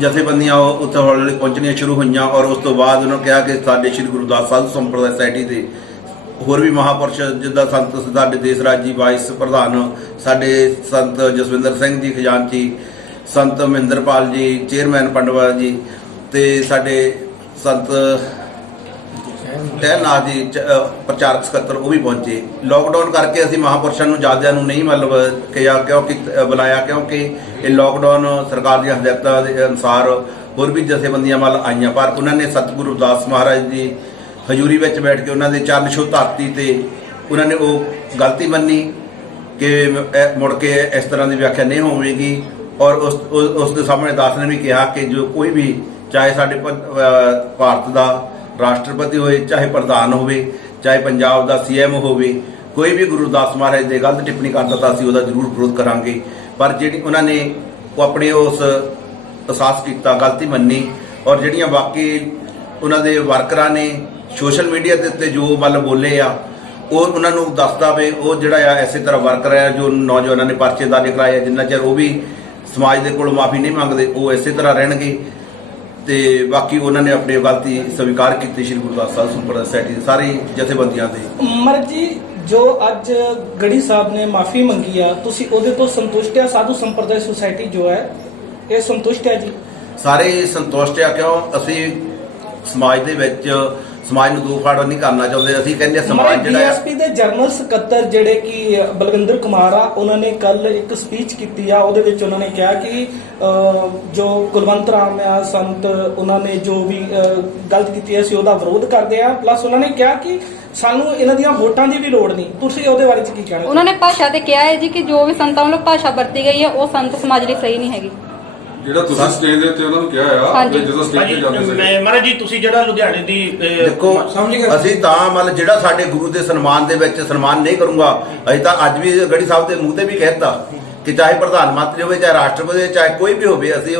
ਜਥੇਬੰਦੀਆਂ ਉੱਥੇ ਹੌਲੀ ਪਹੁੰਚਣੀਆਂ ਸ਼ੁਰੂ ਹੋਈਆਂ। ਔਰ ਉਸ ਤੋਂ ਬਾਅਦ ਉਹਨਾਂ ਕਿਹਾ ਕਿ ਸਾਡੇ ਸ਼੍ਰੀ ਗੁਰੂ ਰਵਿਦਾਸ ਸਾਧੂ ਸੰਪਰਦਾ ਸੋਸਾਇਟੀ ਦੇ ਹੋਰ ਵੀ ਮਹਾਂਪੁਰਸ਼ ਜਿੱਦਾਂ ਸੰਤ ਸਾਡੇ ਦੇਸ ਰਾਜ ਜੀ ਵਾਈਸ ਪ੍ਰਧਾਨ, ਸਾਡੇ ਸੰਤ ਜਸਵਿੰਦਰ ਸਿੰਘ ਜੀ ਖਜ਼ਾਨਚੀ, ਸੰਤ ਮਹਿੰਦਰਪਾਲ ਜੀ, ਚੇਅਰਮੈਨ ਪੰਡਵਾ ਜੀ, ਤੇ ਸਾਡੇ ਸੰਤ ਟਹਿਲਨਾਥ ਜੀ ਪ੍ਰਚਾਰਕ ਸਕੱਤਰ ਉਹ ਵੀ ਪਹੁੰਚੇ। ਲੋਕਡਾਊਨ ਕਰਕੇ ਅਸੀਂ ਮਹਾਂਪੁਰਸ਼ਾਂ ਨੂੰ ਜ਼ਿਆਦਿਆਂ ਨੂੰ ਨਹੀਂ ਮਤਲਬ ਕਿਹਾ ਕਿਉਂਕਿ ਬੁਲਾਇਆ, ਕਿਉਂਕਿ ਇਹ ਲੋਕਡਾਊਨ ਸਰਕਾਰ ਦੀਆਂ ਹਦਾਇਤਾਂ ਦੇ ਅਨੁਸਾਰ ਹੋਰ ਵੀ ਜਥੇਬੰਦੀਆਂ ਵੱਲ ਆਈਆਂ, ਪਰ ਉਹਨਾਂ ਨੇ ਸਤਿਗੁਰੂ ਰਵਿਦਾਸ ਮਹਾਰਾਜ ਦੀ ਹਜ਼ੂਰੀ ਵਿੱਚ ਬੈਠ ਕੇ ਉਹਨਾਂ ਦੇ ਚਰਨ ਛੋਹ ਧਰਤੀ ਤੇ ਉਹਨਾਂ ਨੇ ਉਹ ਗਲਤੀ ਮੰਨੀ ਕਿ ਮੁੜ ਕੇ ਇਸ ਤਰ੍ਹਾਂ ਦੀ ਵਿਆਖਿਆ ਨਹੀਂ ਹੋਵੇਗੀ। ਔਰ ਉਸ ਦੇ ਸਾਹਮਣੇ ਦਾਸ ਨੇ ਵੀ ਕਿਹਾ ਕਿ ਜੋ ਕੋਈ ਵੀ ਚਾਹੇ ਸਾਡੇ ਭਾਰਤ ਦਾ ਰਾਸ਼ਟਰਪਤੀ ਹੋਵੇ, ਚਾਹੇ ਪ੍ਰਧਾਨ ਹੋਵੇ, ਚਾਹੇ ਪੰਜਾਬ ਦਾ CM ਹੋਵੇ, ਕੋਈ ਵੀ ਗੁਰੂ ਰਵਿਦਾਸ ਮਹਾਰਾਜ ਦੇ ਗਲਤ ਟਿੱਪਣੀ ਕਰਦਾ ਤਾਂ ਅਸੀਂ ਉਹਦਾ ਜ਼ਰੂਰ ਵਿਰੋਧ ਕਰਾਂਗੇ। ਪਰ ਜਿਹੜੀ ਉਹਨਾਂ ਨੇ ਉਹ ਆਪਣੇ ਉਸ ਅਹਿਸਾਸ ਕੀਤਾ, ਗਲਤੀ ਮੰਨੀ, ਔਰ ਜਿਹੜੀਆਂ ਬਾਕੀ ਉਹਨਾਂ ਦੇ ਵਰਕਰਾਂ ਨੇ ਸੋਸ਼ਲ ਮੀਡੀਆ ਦੇ ਉੱਤੇ ਜੋ ਮਤਲਬ ਬੋਲੇ ਆ ਉਹ ਉਹਨਾਂ ਨੂੰ ਦੱਸਦਾ ਵੇ ਉਹ ਜਿਹੜਾ ਆ ਇਸੇ ਤਰ੍ਹਾਂ ਵਰਕਰ ਆ ਜੋ ਨੌਜਵਾਨਾਂ ਨੇ ਪਰਚੇ ਦਰਜ ਕਰਾਏ ਆ, ਜਿੰਨਾ ਚਿਰ ਉਹ ਵੀ ਸਮਾਜ ਦੇ ਕੋਲੋਂ ਮਾਫੀ ਨਹੀਂ ਮੰਗਦੇ ਉਹ ਇਸੇ ਤਰ੍ਹਾਂ ਰਹਿਣਗੇ। ਤੇ ਬਾਕੀ ਉਹਨਾਂ ਨੇ ਆਪਣੀ ਗਲਤੀ ਸਵੀਕਾਰ ਕੀਤੀ। ਸ਼੍ਰੀ ਗੁਰੂ ਗ੍ਰੰਥ ਸਾਹਿਬ ਸੰਪਰਦਾਇ ਸੋਸਾਇਟੀ ਦੇ ਸਾਰੇ ਜਥੇਬੰਦੀਆਂ ਦੇ ਮਰਦ ਜੀ, ਜੋ ਅੱਜ ਗੜੀ ਸਾਹਿਬ ਨੇ ਮਾਫੀ ਮੰਗੀ ਆ, ਤੁਸੀਂ ਉਹਦੇ ਤੋਂ ਸੰਤੁਸ਼ਟ ਆ? ਸਾਧੂ ਸੰਪਰਦਾਇ ਸੁਸਾਇਟੀ ਜੋ ਹੈ ਇਹ ਸੰਤੁਸ਼ਟ ਹੈ ਜੀ? ਸਾਰੇ ਸੰਤੁਸ਼ਟ ਆ, ਕਿਉਂ ਅਸੀਂ ਸਮਾਜ ਦੇ ਵਿੱਚ ਸਮਾਜ ਨੂੰ ਦੋ ਫਾੜ ਨਹੀਂ ਕਰਨਾ ਚਾਹੁੰਦੇ। ਅਸੀਂ ਕਹਿੰਦੇ ਸਮਾਜ ਜਿਹੜਾ BSP ਦੇ ਜਨਰਲ ਸਕੱਤਰ ਜਿਹੜੇ ਕਿ ਬਲਵਿੰਦਰ ਕੁਮਾਰ ਆ, ਉਹਨਾਂ ਨੇ ਕੱਲ ਇੱਕ ਸਪੀਚ ਕੀਤੀ ਆ, ਉਹਦੇ ਵਿੱਚ ਉਹਨਾਂ ਨੇ ਕਿਹਾ ਕਿ ਜੋ ਕੁਲਵੰਤ ਰਾਮ ਆ ਸੰਤ, ਉਹਨਾਂ ਨੇ ਜੋ ਵੀ ਗਲਤ ਕੀਤੀ ਹੈ ਅਸੀਂ ਉਹਦਾ ਵਿਰੋਧ ਕਰਦੇ ਆ। ਪਲੱਸ ਉਹਨਾਂ ਨੇ ਕਿਹਾ ਕਿ ਸਾਨੂੰ ਇਹਨਾਂ ਦੀਆਂ ਵੋਟਾਂ ਦੀ ਵੀ ਲੋੜ ਨਹੀਂ। ਤੁਸੀਂ ਉਹਦੇ ਬਾਰੇ ਚ ਕੀ ਕਹਿਣਾ? ਉਹਨਾਂ ਨੇ ਭਾਸ਼ਾ ਤੇ ਕਿਹਾ ਹੈ ਜੀ ਕਿ ਜੋ ਵੀ ਸੰਤਾਂ ਵੱਲੋਂ ਭਾਸ਼ਾ ਵਰਤੀ ਗਈ ਹੈ ਉਹ ਸੰਤ ਸਮਾਜ ਲਈ ਸਹੀ ਨਹੀਂ ਹੈਗੀ। ਜਿਹੜਾ ਤੁਸੀਂ ਸਟੇਜ ਦੇ ਉੱਤੇ ਉਹਨਾਂ ਨੂੰ ਕਿਹਾ ਆ ਜਦੋਂ ਸਟੇਜ ਤੇ ਜਾਂਦੇ ਸੀ। ਮਹਾਰਾਜ ਜੀ ਤੁਸੀਂ ਜਿਹੜਾ ਲੁਧਿਆਣੇ ਦੀ ਦੇਖੋ ਅਸੀਂ ਤਾਂ ਮਤਲਬ ਜਿਹੜਾ ਸਾਡੇ ਗੁਰੂ ਦੇ ਸਨਮਾਨ ਦੇ ਵਿੱਚ ਸਨਮਾਨ ਨਹੀਂ ਕਰੂੰਗਾ। ਅਸੀਂ ਤਾਂ ਅੱਜ ਵੀ ਗੜੀ ਸਾਹਿਬ ਦੇ ਮੂੰਹ ਤੇ ਵੀ ਕਹਿਤਾ ਕਿ ਚਾਹੇ ਪ੍ਰਧਾਨ ਮੰਤਰੀ ਹੋਵੇ, ਚਾਹੇ ਰਾਸ਼ਟਰਪਤੀ, ਚਾਹੇ ਕੋਈ ਵੀ ਹੋਵੇ, ਅਸੀਂ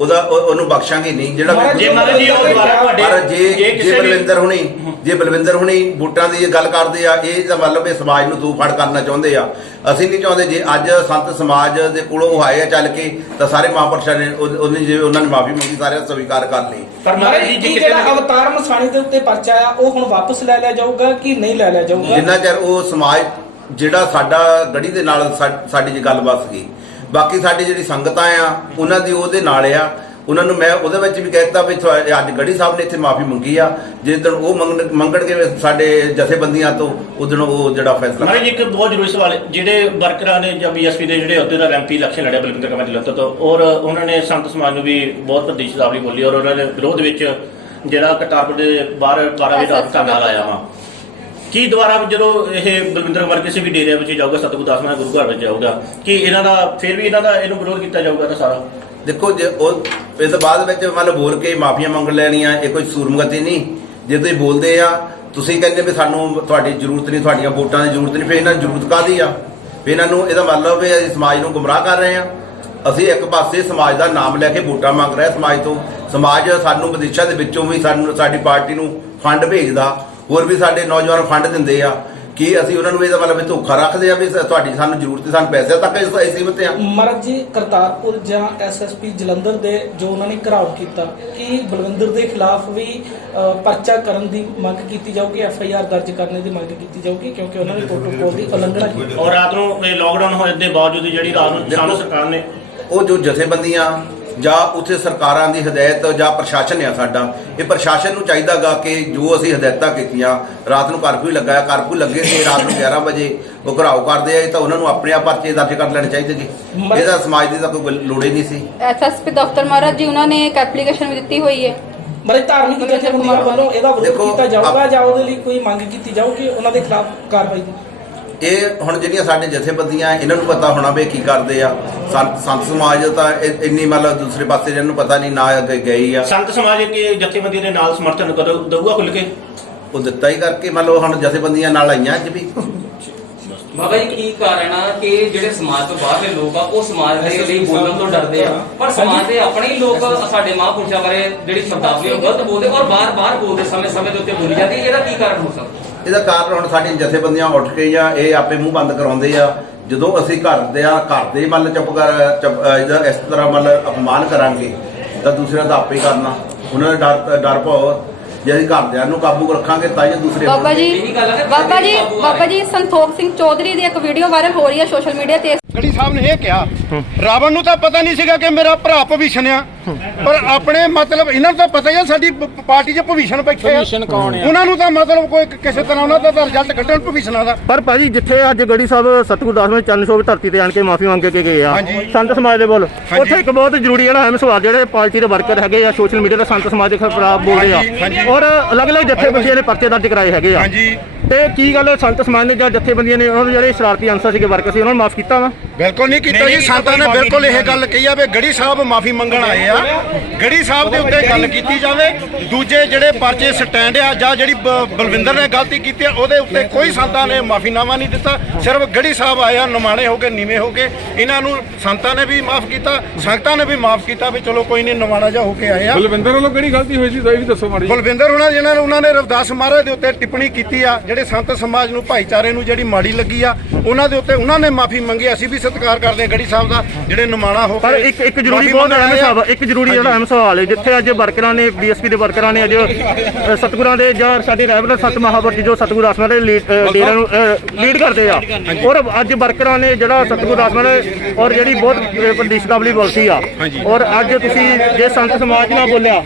ਉਹਨੂੰ ਬਖਸ਼ਾਂਗੇ ਨਹੀਂ। ਜਿਹੜਾ ਜੇ ਬਲਵਿੰਦਰ ਹੁਣੀ ਵੋਟਾਂ ਦੀ ਗੱਲ ਕਰਦੇ ਆ, ਇਹ ਤਾਂ ਮਤਲਬ ਇਹ ਸਮਾਜ ਨੂੰ ਦੋ ਫੜ ਕਰਨਾ ਚਾਹੁੰਦੇ ਆ। ਅਸੀਂ ਨਹੀਂ ਚਾਹੁੰਦੇ। ਜੇ ਅੱਜ ਸੰਤ ਸਮਾਜ ਦੇ ਕੋਲੋਂ ਉਹ ਆਏ ਆ ਚੱਲ ਕੇ ਤਾਂ ਸਾਰੇ ਮਹਾਂਪੁਰਸ਼ਾਂ ਨੇ ਉਹਨਾਂ ਨੇ ਮਾਫੀ ਮੰਗੀ, ਸਾਰੇ ਸਵੀਕਾਰ ਕਰ ਲਈ। ਪਰ ਮਹਾਰਾਜ ਜੀ ਜਿਹੜਾ ਅਵਤਾਰ ਮਸਾਣੀ ਦੇ ਉੱਤੇ ਪਰਚਾ ਆ ਉਹ ਹੁਣ ਵਾਪਸ ਲੈ ਲਿਆ ਜਾਊਗਾ ਕਿ ਨਹੀਂ ਲੈ ਲਿਆ ਜਾਊਗਾ? ਜਿੰਨਾ ਚਿਰ ਉਹ ਸਮਾਜ ਜਿਹੜਾ ਸਾਡਾ ਗੜੀ ਦੇ ਨਾਲ ਸਾਡੀ ਜੀ ਗੱਲ ਬਸ ਗਈ। ਬਾਕੀ ਸਾਡੀ ਜਿਹੜੀ ਸੰਗਤਾਂ ਆ ਉਹਨਾਂ ਦੀ ਉਹਦੇ ਨਾਲ ਆ। ਉਹਨਾਂ ਨੂੰ ਮੈਂ ਉਹਦੇ ਵਿੱਚ ਵੀ ਕਹਿਤਾ ਵੀ ਅੱਜ ਗੜੀ ਸਾਹਿਬ ਨੇ ਇੱਥੇ ਮਾਫੀ ਮੰਗੀ ਆ, ਜਿਸ ਦਿਨ ਉਹ ਮੰਗਣਗੇ ਸਾਡੇ ਜਥੇਬੰਦੀਆਂ ਤੋਂ ਉਦੋਂ ਉਹ ਜਿਹੜਾ ਫੈਸਲਾ। ਮਹਾਰਾਜ ਇੱਕ ਬਹੁਤ ਜ਼ਰੂਰੀ ਸਵਾਲ, ਜਿਹੜੇ ਵਰਕਰਾਂ ਨੇ ਜਾਂ BSP ਦੇ ਜਿਹੜੇ ਅਹੁਦੇਦਾਰ MP ਇਲੈਕਸ਼ਨ ਲੜਿਆ ਬਲਵਿੰਦਰ ਕੁਮਾਰ ਜਲੰਧਰ ਤੋਂ, ਔਰ ਉਹਨਾਂ ਨੇ ਸੰਤ ਸਮਾਜ ਨੂੰ ਵੀ ਬਹੁਤ ਵੱਡੀ ਸ਼ਬਦਾਵਲੀ ਬੋਲੀ, ਔਰ ਉਹਨਾਂ ਦੇ ਵਿਰੋਧ ਵਿੱਚ ਜਿਹੜਾ ਕਰਤਾਰਪੁਰ ਦੇ ਬਾਹਰ 12 ਵਜੇ ਰਾਤ ਧਰਨਾ ਲਾਇਆ ਵਾ। ਕੀ ਦੁਬਾਰਾ ਜਦੋਂ ਇਹ ਬਲਵਿੰਦਰ ਕੁਮਾਰ ਕਿਸੇ ਵੀ ਡੇਰੇ ਵਿੱਚ ਜਾਊਗਾ, ਸਤਿਗੁਰੂ ਦਾਸ ਮਹਾਰਾਜ ਗੁਰੂ ਘਰ ਵਿੱਚ ਜਾਊਗਾ, ਕਿ ਇਹਨਾਂ ਦਾ ਫਿਰ ਵੀ ਇਹਨੂੰ ਵਿਰੋਧ ਕੀਤਾ ਜਾਊਗਾ? ਤਾਂ ਸਾਰਾ ਦੇਖੋ ਜੇ ਉਹ ਇਸ ਤੋਂ ਬਾਅਦ ਵਿੱਚ ਮਤਲਬ ਬੋਲ ਕੇ ਮਾਫੀਆਂ ਮੰਗ ਲੈਣੀਆਂ, ਇਹ ਕੋਈ ਸੂਰਮਗਤੀ ਨਹੀਂ। ਜੇ ਤੁਸੀਂ ਬੋਲਦੇ ਆ, ਤੁਸੀਂ ਕਹਿੰਦੇ ਵੀ ਸਾਨੂੰ ਤੁਹਾਡੀ ਜ਼ਰੂਰਤ ਨਹੀਂ, ਤੁਹਾਡੀਆਂ ਵੋਟਾਂ ਦੀ ਜ਼ਰੂਰਤ ਨਹੀਂ, ਫਿਰ ਇਹਨਾਂ ਨੂੰ ਜ਼ਰੂਰਤ ਕਾਹਦੀ ਆ? ਫਿਰ ਇਹਨਾਂ ਨੂੰ ਇਹਦਾ ਮਤਲਬ ਵੀ ਅਸੀਂ ਸਮਾਜ ਨੂੰ ਗੁੰਮਰਾਹ ਕਰ ਰਹੇ ਆ। ਅਸੀਂ ਇੱਕ ਪਾਸੇ ਸਮਾਜ ਦਾ ਨਾਮ ਲੈ ਕੇ ਵੋਟਾਂ ਮੰਗ ਰਹੇ ਸਮਾਜ ਤੋਂ। ਸਮਾਜ ਸਾਨੂੰ ਵਿਦੇਸ਼ਾਂ ਦੇ ਵਿੱਚੋਂ ਵੀ ਸਾਡੀ ਪਾਰਟੀ ਨੂੰ ਫੰਡ ਭੇਜਦਾ, ਹੋਰ ਵੀ ਸਾਡੇ ਨੌਜਵਾਨ ਫੰਡ ਦਿੰਦੇ ਆ। ਕੀ ਅਸੀਂ ਉਹਨਾਂ ਨੂੰ ਇਹਦਾ ਮਤਲਬ ਧੋਖਾ ਰੱਖਦੇ ਆ ਵੀ ਤੁਹਾਡੀ ਸਾਨੂੰ ਜ਼ਰੂਰਤ ਹੈ, ਸਾਨੂੰ ਪੈਸੇ ਤੱਕ ਸੀਮਿਤ ਆ? ਮਹਾਰਾਜ ਜੀ ਕਰਤਾਰਪੁਰ ਜਾਂ SSP ਜਲੰਧਰ ਦੇ ਜੋ ਉਹਨਾਂ ਨੇ ਘਿਰਾਓ ਕੀਤਾ, ਕਿ ਬਲਵਿੰਦਰ ਦੇ ਖਿਲਾਫ ਵੀ ਪਰਚਾ ਕਰਨ ਦੀ ਮੰਗ ਕੀਤੀ ਜਾਊਗੀ, FIR ਦਰਜ ਕਰਨ ਦੀ ਮੰਗ ਕੀਤੀ ਜਾਊਗੀ, ਕਿਉਂਕਿ ਉਹਨਾਂ ਨੇ ਪ੍ਰੋਟੋਕੋਲ ਦੀ ਉਲੰਘਣਾ ਕੀਤੀ। ਔਰ ਰਾਤ ਨੂੰ ਲੋਕਡਾਊਨ ਹੋਣ ਦੇ ਬਾਵਜੂਦ ਜਿਹੜੀ ਰਾਤ ਨੂੰ ਸਾਨੂੰ ਸਰਕਾਰ ਨੇ ਉਹ ਜੋ ਜਥੇਬੰਦੀਆਂ ਜਾਂ ਉੱਥੇ ਸਰਕਾਰਾਂ ਦੀ ਹਦਾਇਤ ਜਾਂ ਪ੍ਰਸ਼ਾਸਨ ਆ ਸਾਡਾ, ਇਹ ਪ੍ਰਸ਼ਾਸਨ ਨੂੰ ਚਾਹੀਦਾਗਾ ਕਿ ਜੋ ਅਸੀਂ ਹਦਾਇਤਾਂ ਕੀਤੀਆਂ, ਰਾਤ ਨੂੰ ਕਰਫਿਊ ਲੱਗਾ, ਕਰਫਿਊ ਲੱਗੇ ਤੇ ਰਾਤ ਨੂੰ 11 ਵਜੇ ਉਹ ਘਰਾਓ ਕਰਦੇ ਆ, ਤਾਂ ਉਹਨਾਂ ਨੂੰ ਆਪਣੇ ਆਪ ਪਰਚੇ ਦਰਜ ਕਰ ਲੈਣੇ ਚਾਹੀਦੇ ਜੀ। ਇਹਦਾ ਸਮਾਜ ਦੀ ਤਾਂ ਕੋਈ ਲੋੜ ਹੀ ਨਹੀਂ ਸੀ। SSP ਦਫ਼ਤਰ ਮਹਾਰਾਜ ਜੀ ਉਹਨਾਂ ਨੇ ਇੱਕ ਐਪਲੀਕੇਸ਼ਨ ਵੀ ਦਿੱਤੀ ਹੋਈ ਹੈ। ਮਰੇ ਧਾਰਮਿਕ ਜਥੇਬੰਦੀਆਂ ਵੱਲੋਂ ਇਹਦਾ ਵਿਰੋਧ ਕੀਤਾ ਜਾਊਗਾ ਜਾਂ ਉਹਦੇ ਲਈ ਕੋਈ ਮੰਗ ਕੀਤੀ ਜਾਊਗੀ ਉਹਨਾਂ ਦੇ ਖਿਲਾਫ ਕਾਰਵਾਈ ਦੀ? ਇਹ ਹੁਣ ਜਿਹੜੀਆਂ ਸਾਡੇ ਜਥੇਬੰਦੀਆਂ ਇਹਨਾਂ ਨੂੰ ਪਤਾ ਹੋਣਾ ਵੀ ਕੀ ਕਰਦੇ ਆ। ਸੰਤ ਸਮਾਜ ਤਾਂ ਇੰਨੀ ਮਤਲਬ ਦੂਸਰੇ ਪਾਸੇ ਜਿਹਨੂੰ ਪਤਾ ਨਹੀਂ ਨਾ ਗਈ ਆ। ਸੰਤ ਸਮਾਜ ਕੇ ਜਥੇਬੰਦੀਆਂ ਦੇ ਨਾਲ ਸਮਰਥਨ ਦਊਗਾ ਖੁੱਲ ਕੇ? ਉਹ ਦਿੱਤਾ ਹੀ ਕਰਕੇ ਮਤਲਬ ਹੁਣ ਜਥੇਬੰਦੀਆਂ ਨਾਲ ਆਈਆਂ ਅੱਜ ਵੀ। ਬਾਬਾ ਜੀ ਕੀ ਕਾਰਨ ਆ ਕਿ ਜਿਹੜੇ ਸਮਾਜ ਤੋਂ ਬਾਹਰਲੇ ਲੋਕ ਆ ਉਹ ਸਮਾਜ ਦੇ ਲਈ ਬੋਲਣ ਤੋਂ ਡਰਦੇ ਆ, ਪਰ ਸਮਾਜ ਦੇ ਆਪਣੇ ਹੀ ਲੋਕ ਸਾਡੇ ਮਹਾਂਪੁਰਸ਼ਾਂ ਬਾਰੇ ਜਿਹੜੀ ਸ਼ਬਦਾਵਲੀ ਉਹ ਗਲਤ ਬੋਲਦੇ ਔਰ ਬਾਰ-ਬਾਰ ਬੋਲਦੇ ਸਮੇਂ ਦੇ ਉੱਤੇ ਬੋਲੀ ਜਾਂਦੀ, ਇਹਦਾ ਕੀ ਕਾਰਨ ਹੋ ਸਕਦਾ? ਇਹਦਾ ਕਾਰਨ ਹੁਣ ਸਾਡੀਆਂ ਜਥੇਬੰਦੀਆਂ ਉੱਠ ਕੇ ਜਾਂ ਇਹ ਆਪੇ ਮੂੰਹ ਬੰਦ ਕਰਾਉਂਦੇ ਆ। ਜਦੋਂ ਅਸੀਂ ਘਰ ਦੇ ਮਤਲਬ ਚੁੱਪ ਇਸ ਤਰ੍ਹਾਂ ਮਤਲਬ ਅਪਮਾਨ ਕਰਾਂਗੇ ਤਾਂ ਦੂਸਰਿਆਂ ਦਾ ਆਪੇ ਕਰਨਾ। ਉਹਨਾਂ ਦਾ ਡਰ ਪਾਓ, ਜੇ ਅਸੀਂ ਘਰਦਿਆਂ ਨੂੰ ਕਾਬੂ ਰੱਖਾਂਗੇ ਤਾਂ ਹੀ ਦੂਸਰੇ। ਬਾਬਾ ਜੀ ਸੰਤੋਖ ਸਿੰਘ ਚੌਧਰੀ ਦੀ ਇੱਕ ਵੀਡੀਓ ਵਾਇਰਲ ਹੋ ਰਹੀ ਹੈ ਸੋਸ਼ਲ ਮੀਡੀਆ ਤੇ। ਗੜੀ ਸਾਹਿਬ ਨੇ ਇਹ ਕਿਹਾ ਰਾਵਣ ਨੂੰ ਤਾਂ ਪਤਾ ਨਹੀਂ ਸੀਗਾ ਕਿ ਮੇਰਾ ਭਰਾ ਭਵਿਸ਼ਣ ਆ, ਪਰ ਆਪਣੇ ਮਤਲਬ ਇਹਨਾਂ ਨੂੰ ਤਾਂ ਪਤਾ ਹੀ ਆ ਸਾਡੀ ਪਾਰਟੀ 'ਚ ਭਵਿਸ਼ਣ ਬੈਠੇ ਆ। ਉਹਨਾਂ ਨੂੰ ਤਾਂ ਮਤਲਬ ਕੋਈ ਕਿਸੇ ਤਰ੍ਹਾਂ ਉਹਨਾਂ ਦਾ ਰਿਜ਼ਲਟ ਕੱਢਣ ਭਵਿਸ਼ਣਾਂ ਦਾ। ਪਰ ਭਾਜੀ ਜਿੱਥੇ ਅੱਜ ਗੜੀ ਸਾਹਿਬ ਸਤਿਗੁਰ ਦਾਸ ਵਿੱਚ ਚੰਨ ਛੋਹ ਧਰਤੀ ਤੇ ਆਣ ਕੇ ਮਾਫੀ ਮੰਗ ਕੇ ਗਏ ਆ ਸੰਤ ਸਮਾਜ ਦੇ ਵੱਲ, ਉੱਥੇ ਇੱਕ ਬਹੁਤ ਜ਼ਰੂਰੀ ਜਿਹੜਾ ਅਹਿਮ ਸਵਾਲ ਜਿਹੜੇ ਪਾਰਟੀ ਦੇ ਵਰਕਰ ਹੈਗੇ ਆ ਸੋਸ਼ਲ ਮੀਡੀਆ ਤੇ ਸੰਤ ਸਮਾਜ ਦੇ ਖਿਲਾਫ ਬੋਲਦੇ ਆ ਔਰ ਅਲੱਗ-ਅਲੱਗ ਜਥੇਬੰਦੀਆਂ ਨੇ ਪਰਚੇ ਦਰਜ ਕਰਾਏ ਹੈਗੇ ਆ, ਤੇ ਕੀ ਗੱਲ ਸੰਤ ਸਮਾਜ ਨੇ ਜਾਂ ਜਥੇਬੰਦੀਆਂ ਨੇ ਉਹਨਾਂ ਦੇ ਜਿਹੜੇ ਸ਼ਰਾਰਤੀ ਅਨਸਰ ਸੀਗੇ ਵਰਕਰ ਸੀ ਉਹਨਾਂ ਨੂੰ ਮਾਫ ਕੀਤਾ ਵਾ? ਬਿਲਕੁਲ ਨਹੀਂ ਕੀਤਾ ਜੀ। ਸੰਤਾਂ ਨੇ ਬਿਲਕੁਲ ਇਹ ਗੱਲ ਕਹੀ ਆ ਵੀ ਗੜੀ ਸਾਹਿਬ ਮਾਫੀ ਮੰਗਣ ਆਏ ਆ, ਗੜੀ ਸਾਹਿਬ ਦੇ ਉੱਤੇ ਗੱਲ ਕੀਤੀ ਜਾਵੇ। ਦੂਜੇ ਜਿਹੜੇ ਪਰਚੇ ਸਟੈਂਡ ਆ ਜਾਂ ਜਿਹੜੀ ਬਲਵਿੰਦਰ ਨੇ ਗਲਤੀ ਕੀਤੀ ਆ ਉਹਦੇ ਉੱਤੇ ਕੋਈ ਸੰਤਾਂ ਨੇ ਮਾਫੀਨਾਮਾ ਨਹੀਂ ਦਿੱਤਾ। ਸਿਰਫ ਗੜੀ ਸਾਹਿਬ ਆਏ ਆ ਨਿਮਾਣੇ ਹੋ ਕੇ ਨੀਵੇਂ ਹੋ ਕੇ, ਇਹਨਾਂ ਨੂੰ ਸੰਤਾਂ ਨੇ ਵੀ ਮਾਫ ਕੀਤਾ, ਸੰਗਤਾਂ ਨੇ ਵੀ ਮਾਫ ਕੀਤਾ ਵੀ ਚਲੋ ਕੋਈ ਨਹੀਂ ਨਿਮਾਣਾ ਜਿਹਾ ਹੋ ਕੇ ਆਏ ਆ। ਬਲਵਿੰਦਰ ਵੱਲੋਂ ਕਿਹੜੀ ਗਲਤੀ ਹੋਈ ਸੀ ਇਹ ਵੀ ਦੱਸੋ ਮਾੜੀ। ਬਲਵਿੰਦਰ ਉਹਨਾਂ ਨੇ ਰਵਿਦਾਸ ਮਹਾਰਾਜ ਦੇ ਉੱਤੇ ਟਿੱਪਣੀ ਕੀਤੀ ਆ, ਜਿਹੜੇ ਸੰਤ ਸਮਾਜ ਨੂੰ ਭਾਈਚਾਰੇ ਨੂੰ ਜਿਹੜੀ ਮਾੜੀ ਲੱਗੀ ਆ ਉਹਨਾਂ ਦੇ ਉੱਤੇ ਉਹਨਾਂ ਨੇ ਮਾਫੀ ਮੰਗੀ। ਅਸੀਂ ਵੀ ਸਤਿਕਾਰ ਕਰਦੇ ਹਾਂ ਗੜੀ ਸਾਹਿਬ ਦਾ ਜਿਹੜੇ ਨਿਮਾਣਾ ਹੋ ਕੇ। ਪਰ ਇੱਕ ਜ਼ਰੂਰੀ ਬਹੁਤ ਅਹਿਮ ਸਵਾਲ, ਇੱਕ ਜ਼ਰੂਰੀ ਜਿਹੜਾ ਅਹਿਮ ਸਵਾਲ ਹੈ ਜਿੱਥੇ ਅੱਜ ਵਰਕਰਾਂ ਨੇ ਬੀਐਸਪੀ ਦੇ ਵਰਕਰਾਂ ਨੇ ਅੱਜ ਸਤਿਗੁਰਾਂ ਦੇ ਜਾਂ ਸਾਡੇ ਰਹਿਬਰ ਸੱਤ ਮਹਾਂਪੁਰਖ ਜੋ ਸਤਿਗੁਰ ਆਸਮਾਨ ਦੇ ਡੇਰਿਆਂ ਨੂੰ ਲੀਡ ਕਰਦੇ ਆ, ਔਰ ਅੱਜ ਵਰਕਰਾਂ ਨੇ ਜਿਹੜਾ ਸਤਿਗੁਰ ਆਸਮਾਨ ਔਰ ਜਿਹੜੀ ਬਹੁਤ ਪ੍ਰਦੇਸ਼ ਕਾਬਲੀ ਪਾਲਿਸੀ ਆ, ਔਰ ਅੱਜ ਤੁਸੀਂ ਜੇ ਸੰਤ ਸਮਾਜ ਨਾਲ ਬੋਲਿਆ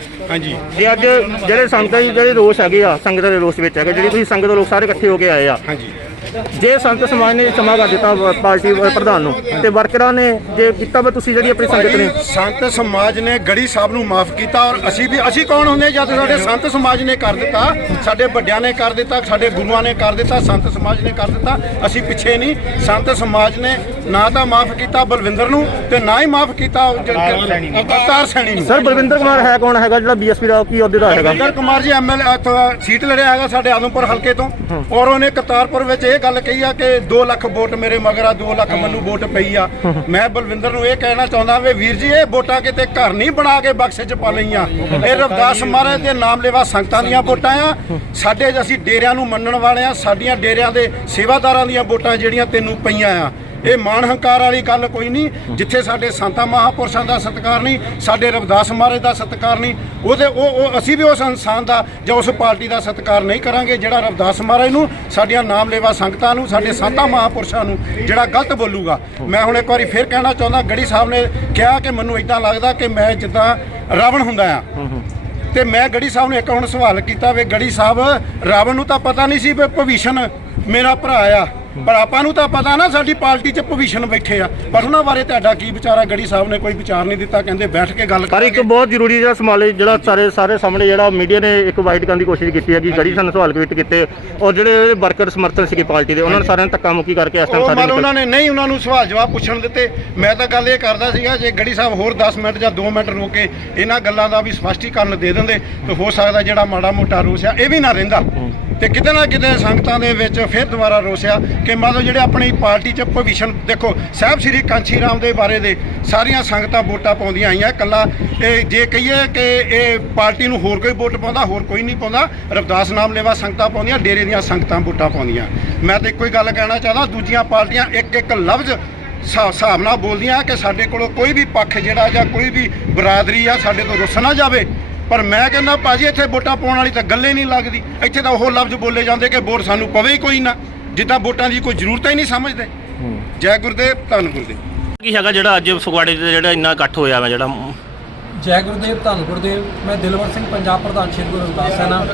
ਜੇ ਅੱਜ ਜਿਹੜੇ ਸੰਗਤਾਂ ਦੇ ਜਿਹੜੇ ਰੋਸ ਹੈਗੇ ਆ ਸੰਗਤਾਂ ਦੇ ਰੋਸ ਵਿੱਚ ਹੈਗੇ ਜਿਹੜੀ ਤੁਸੀਂ ਸੰਗਤ ਦੇ ਲੋਕ ਸਾਰੇ ਇਕੱਠੇ ਹੋ ਕੇ ਆਏ ਆ, ਜੇ ਸੰਤ ਸਮਾਜ ਨੇ ਸਮਾਂ ਕਰ ਦਿੱਤਾ ਪਾਰਟੀ ਪ੍ਰਧਾਨ ਨੂੰ ਤੇ ਵਰਕਰਾਂ ਨੇ ਜੇ ਕੀਤਾ ਵਾ ਤੁਸੀਂ ਜਿਹੜੀ ਆਪਣੀ ਸੰਗਤ ਨੇ ਸੰਤ ਸਮਾਜ ਨੇ ਗੜੀ ਸਾਹਿਬ ਨੂੰ ਮਾਫ ਕੀਤਾ ਔਰ ਅਸੀਂ ਕੌਣ ਹੁੰਦੇ ਜਦ ਸਾਡੇ ਸੰਤ ਸਮਾਜ ਨੇ ਕਰ ਦਿੱਤਾ, ਸਾਡੇ ਵੱਡਿਆਂ ਨੇ ਕਰ ਦਿੱਤਾ, ਸਾਡੇ ਗੁਰੂਆਂ ਨੇ ਕਰ ਦਿੱਤਾ, ਸੰਤ ਸਮਾਜ ਨੇ ਕਰ ਦਿੱਤਾ, ਅਸੀਂ ਪਿੱਛੇ ਨਹੀਂ। ਸੰਤ ਸਮਾਜ ਨੇ ਨਾ ਤਾਂ ਮਾਫ ਕੀਤਾ ਬਲਵਿੰਦਰ ਨੂੰ ਤੇ ਨਾ ਹੀ ਮਾਫ ਕੀਤਾ ਅਵਤਾਰ ਸੈਣੀ ਨੂੰ। ਸਰ ਬਲਵਿੰਦਰ ਕੁਮਾਰ ਹੈ ਕੌਣ ਹੈਗਾ ਜਿਹੜਾ ਬੀਐਸਪੀ ਦਾ ਕੀ ਅਹੁਦੇ ਦਾ ਹੈਗਾ? ਬਲਵਿੰਦਰ ਕੁਮਾਰ ਜੀ ਐਮਐਲਏ ਸੀਟ ਲੜਿਆ ਹੈਗਾ ਸਾਡੇ ਆਦਮਪੁਰ ਹਲਕੇ ਤੋਂ, ਔਰ ਉਹਨੇ ਕਰਤਾਰਪੁਰ ਵਿੱਚ ਇਹ ਗੱਲ ਕਹੀ ਆ ਕਿ 2 ਲੱਖ ਵੋਟ ਮੇਰੇ ਮਗਰ ਆ, 2 ਲੱਖ ਮੈਨੂੰ ਵੋਟ ਪਈ ਆ। ਮੈਂ ਬਲਵਿੰਦਰ ਨੂੰ ਇਹ ਕਹਿਣਾ ਚਾਹੁੰਦਾ ਵੀ ਵੀਰ ਜੀ ਇਹ ਵੋਟਾਂ ਕਿਤੇ ਘਰ ਨਹੀਂ ਬਣਾ ਕੇ ਬਕਸੇ 'ਚ ਪਾ ਲਈਆਂ, ਇਹ ਰਵਿਦਾਸ ਮਹਾਰਾਜ ਦੇ ਨਾਮ ਲੈਵਾ ਸੰਗਤਾਂ ਦੀਆਂ ਵੋਟਾਂ ਆ। ਸਾਡੇ ਅਸੀਂ ਡੇਰਿਆਂ ਨੂੰ ਮੰਨਣ ਵਾਲੇ ਆ, ਸਾਡੀਆਂ ਡੇਰਿਆਂ ਦੇ ਸੇਵਾਦਾਰਾਂ ਦੀਆਂ ਵੋਟਾਂ ਜਿਹੜੀਆਂ ਤੈਨੂੰ ਪਈਆਂ ਆ। ਇਹ ਮਾਣ ਹੰਕਾਰ ਵਾਲੀ ਗੱਲ ਕੋਈ ਨਹੀਂ। ਜਿੱਥੇ ਸਾਡੇ ਸੰਤਾਂ ਮਹਾਂਪੁਰਸ਼ਾਂ ਦਾ ਸਤਿਕਾਰ ਨਹੀਂ, ਸਾਡੇ ਰਵਿਦਾਸ ਮਹਾਰਾਜ ਦਾ ਸਤਿਕਾਰ ਨਹੀਂ, ਉਹਦੇ ਉਹ ਅਸੀਂ ਵੀ ਉਸ ਇਨਸਾਨ ਦਾ ਜਾਂ ਉਸ ਪਾਰਟੀ ਦਾ ਸਤਿਕਾਰ ਨਹੀਂ ਕਰਾਂਗੇ ਜਿਹੜਾ ਰਵਿਦਾਸ ਮਹਾਰਾਜ ਨੂੰ, ਸਾਡੀਆਂ ਨਾਮ ਲੈਵਾ ਸੰਗਤਾਂ ਨੂੰ, ਸਾਡੇ ਸੰਤਾਂ ਮਹਾਂਪੁਰਸ਼ਾਂ ਨੂੰ ਜਿਹੜਾ ਗਲਤ ਬੋਲੂਗਾ। ਮੈਂ ਹੁਣ ਇੱਕ ਵਾਰੀ ਫੇਰ ਕਹਿਣਾ ਚਾਹੁੰਦਾ, ਗੜੀ ਸਾਹਿਬ ਨੇ ਕਿਹਾ ਕਿ ਮੈਨੂੰ ਇਦਾਂ ਲੱਗਦਾ ਕਿ ਮੈਂ ਜਿੱਦਾਂ ਰਾਵਣ ਹੁੰਦਾ ਆ, ਤੇ ਮੈਂ ਗੜੀ ਸਾਹਿਬ ਨੂੰ ਇੱਕ ਹੁਣ ਸਵਾਲ ਕੀਤਾ ਵੀ ਗੜੀ ਸਾਹਿਬ ਰਾਵਣ ਨੂੰ ਤਾਂ ਪਤਾ ਨਹੀਂ ਸੀ ਵੀ ਭਵਿਸ਼ਣ ਮੇਰਾ ਭਰਾ ਆ, ਪਰ ਆਪਾਂ ਨੂੰ ਤਾਂ ਪਤਾ ਨਾ ਸਾਡੀ ਪਾਰਟੀ 'ਚ ਭਵਿਸ਼ਣ ਬੈਠੇ ਆ, ਪਰ ਉਹਨਾਂ ਬਾਰੇ ਤੁਹਾਡਾ ਕੀ ਵਿਚਾਰਾ? ਗੜੀ ਸਾਹਿਬ ਨੇ ਕੋਈ ਵਿਚਾਰ ਨਹੀਂ ਦਿੱਤਾ, ਕਹਿੰਦੇ ਬੈਠ ਕੇ ਗੱਲ ਪਰ ਇੱਕ ਬਹੁਤ ਜ਼ਰੂਰੀ ਜਿਹੜਾ ਸਵਾਲ ਜਿਹੜਾ ਸਾਰੇ ਸਾਹਮਣੇ ਜਿਹੜਾ ਮੀਡੀਆ ਨੇ ਇੱਕ ਵਾਈਟ ਕਰਨ ਦੀ ਕੋਸ਼ਿਸ਼ ਕੀਤੀ ਹੈ ਕਿ ਗੜੀ ਸਾਨੂੰ ਸਵਾਲ ਕ੍ਰਿਏਟ ਕੀਤੇ ਔਰ ਜਿਹੜੇ ਵਰਕਰ ਸਮਰਥਨ ਸੀਗੇ ਪਾਰਟੀ ਦੇ ਉਹਨਾਂ ਨੇ ਸਾਰਿਆਂ ਨੇ ਧੱਕਾ ਮੁੱਕੀ ਕਰਕੇ ਇਸ ਟਾਈਮ ਸਾਰੇ ਉਹਨਾਂ ਨੇ ਨਹੀਂ ਉਹਨਾਂ ਨੂੰ ਸਵਾਲ ਜਵਾਬ ਪੁੱਛਣ ਦਿੱਤੇ। ਮੈਂ ਤਾਂ ਗੱਲ ਇਹ ਕਰਦਾ ਸੀਗਾ ਜੇ ਗੜੀ ਸਾਹਿਬ ਹੋਰ 10 ਮਿੰਟ ਜਾਂ 2 ਮਿੰਟ ਰੋਕ ਕੇ ਇਹਨਾਂ ਗੱਲਾਂ ਦਾ ਵੀ ਸਪਸ਼ਟੀਕਰਨ ਦੇ ਦਿੰਦੇ ਤਾਂ ਹੋ ਸਕਦਾ ਜਿਹੜਾ ਮਾੜਾ ਮੋਟਾ ਰੋਸ ਆ ਇਹ ਵੀ ਨਾ ਰਹਿੰਦਾ, ਤੇ ਕਿਤੇ ਨਾ ਕਿਤੇ ਸੰਗਤਾਂ ਦੇ ਵਿੱਚ ਫਿਰ ਦੁਬਾਰਾ ਰੋਸਿਆ ਕਿ ਮੰਨ ਲਓ ਜਿਹੜੇ ਆਪਣੀ ਪਾਰਟੀ 'ਚ ਭਵਿਸ਼ਣ ਦੇਖੋ ਸਾਹਿਬ ਸ੍ਰੀ ਕਾਂਚੀ ਰਾਮ ਦੇ ਬਾਰੇ ਦੇ ਸਾਰੀਆਂ ਸੰਗਤਾਂ ਵੋਟਾਂ ਪਾਉਂਦੀਆਂ ਆਈਆਂ। ਇਕੱਲਾ ਇਹ ਜੇ ਕਹੀਏ ਕਿ ਇਹ ਪਾਰਟੀ ਨੂੰ ਹੋਰ ਕੋਈ ਵੋਟ ਪਾਉਂਦਾ, ਹੋਰ ਕੋਈ ਨਹੀਂ ਪਾਉਂਦਾ, ਰਵਿਦਾਸ ਨਾਮ ਲੈਵਾ ਸੰਗਤਾਂ ਪਾਉਂਦੀਆਂ, ਡੇਰੇ ਦੀਆਂ ਸੰਗਤਾਂ ਵੋਟਾਂ ਪਾਉਂਦੀਆਂ। ਮੈਂ ਤਾਂ ਇੱਕੋ ਹੀ ਗੱਲ ਕਹਿਣਾ ਚਾਹੁੰਦਾ, ਦੂਜੀਆਂ ਪਾਰਟੀਆਂ ਇੱਕ ਲਫ਼ਜ਼ ਹਿਸਾਬ ਨਾਲ ਬੋਲਦੀਆਂ ਕਿ ਸਾਡੇ ਕੋਲੋਂ ਕੋਈ ਵੀ ਪੱਖ ਜਿਹੜਾ ਜਾਂ ਕੋਈ ਵੀ ਬਰਾਦਰੀ ਆ ਸਾਡੇ ਤੋਂ ਰੁੱਸ ਨਾ ਜਾਵੇ, ਪਰ ਮੈਂ ਕਹਿੰਦਾ ਭਾਜੀ ਇੱਥੇ ਵੋਟਾਂ ਪਾਉਣ ਵਾਲੀ ਤਾਂ ਗੱਲੇ ਨਹੀਂ ਲੱਗਦੀ। ਇੱਥੇ ਤਾਂ ਉਹ ਲਫ਼ਜ਼ ਬੋਲੇ ਜਾਂਦੇ ਕਿ ਵੋਟ ਸਾਨੂੰ ਪਵੇ ਹੀ ਕੋਈ ਨਾ, ਜਿੱਦਾਂ ਵੋਟਾਂ ਦੀ ਕੋਈ ਜ਼ਰੂਰਤ ਹੀ ਨਹੀਂ ਸਮਝਦੇ। ਜੈ ਗੁਰਦੇਵ, ਧੰਨ ਗੁਰਦੇਵ। ਕੀ ਹੈਗਾ ਜਿਹੜਾ ਅੱਜ ਫਗਵਾੜੇ ਦੇ ਜਿਹੜਾ ਇੰਨਾ ਇਕੱਠ ਹੋਇਆ ਵਾ ਜਿਹੜਾ? ਜੈ ਗੁਰਦੇਵ, ਧੰਨ ਗੁਰਦੇਵ। ਮੈਂ ਦਿਲਵਰ ਸਿੰਘ, ਪੰਜਾਬ ਪ੍ਰਧਾਨ ਸ਼੍ਰੀ ਗੁਰੂ ਰਵਿਦਾਸ ਸੈਨਾ।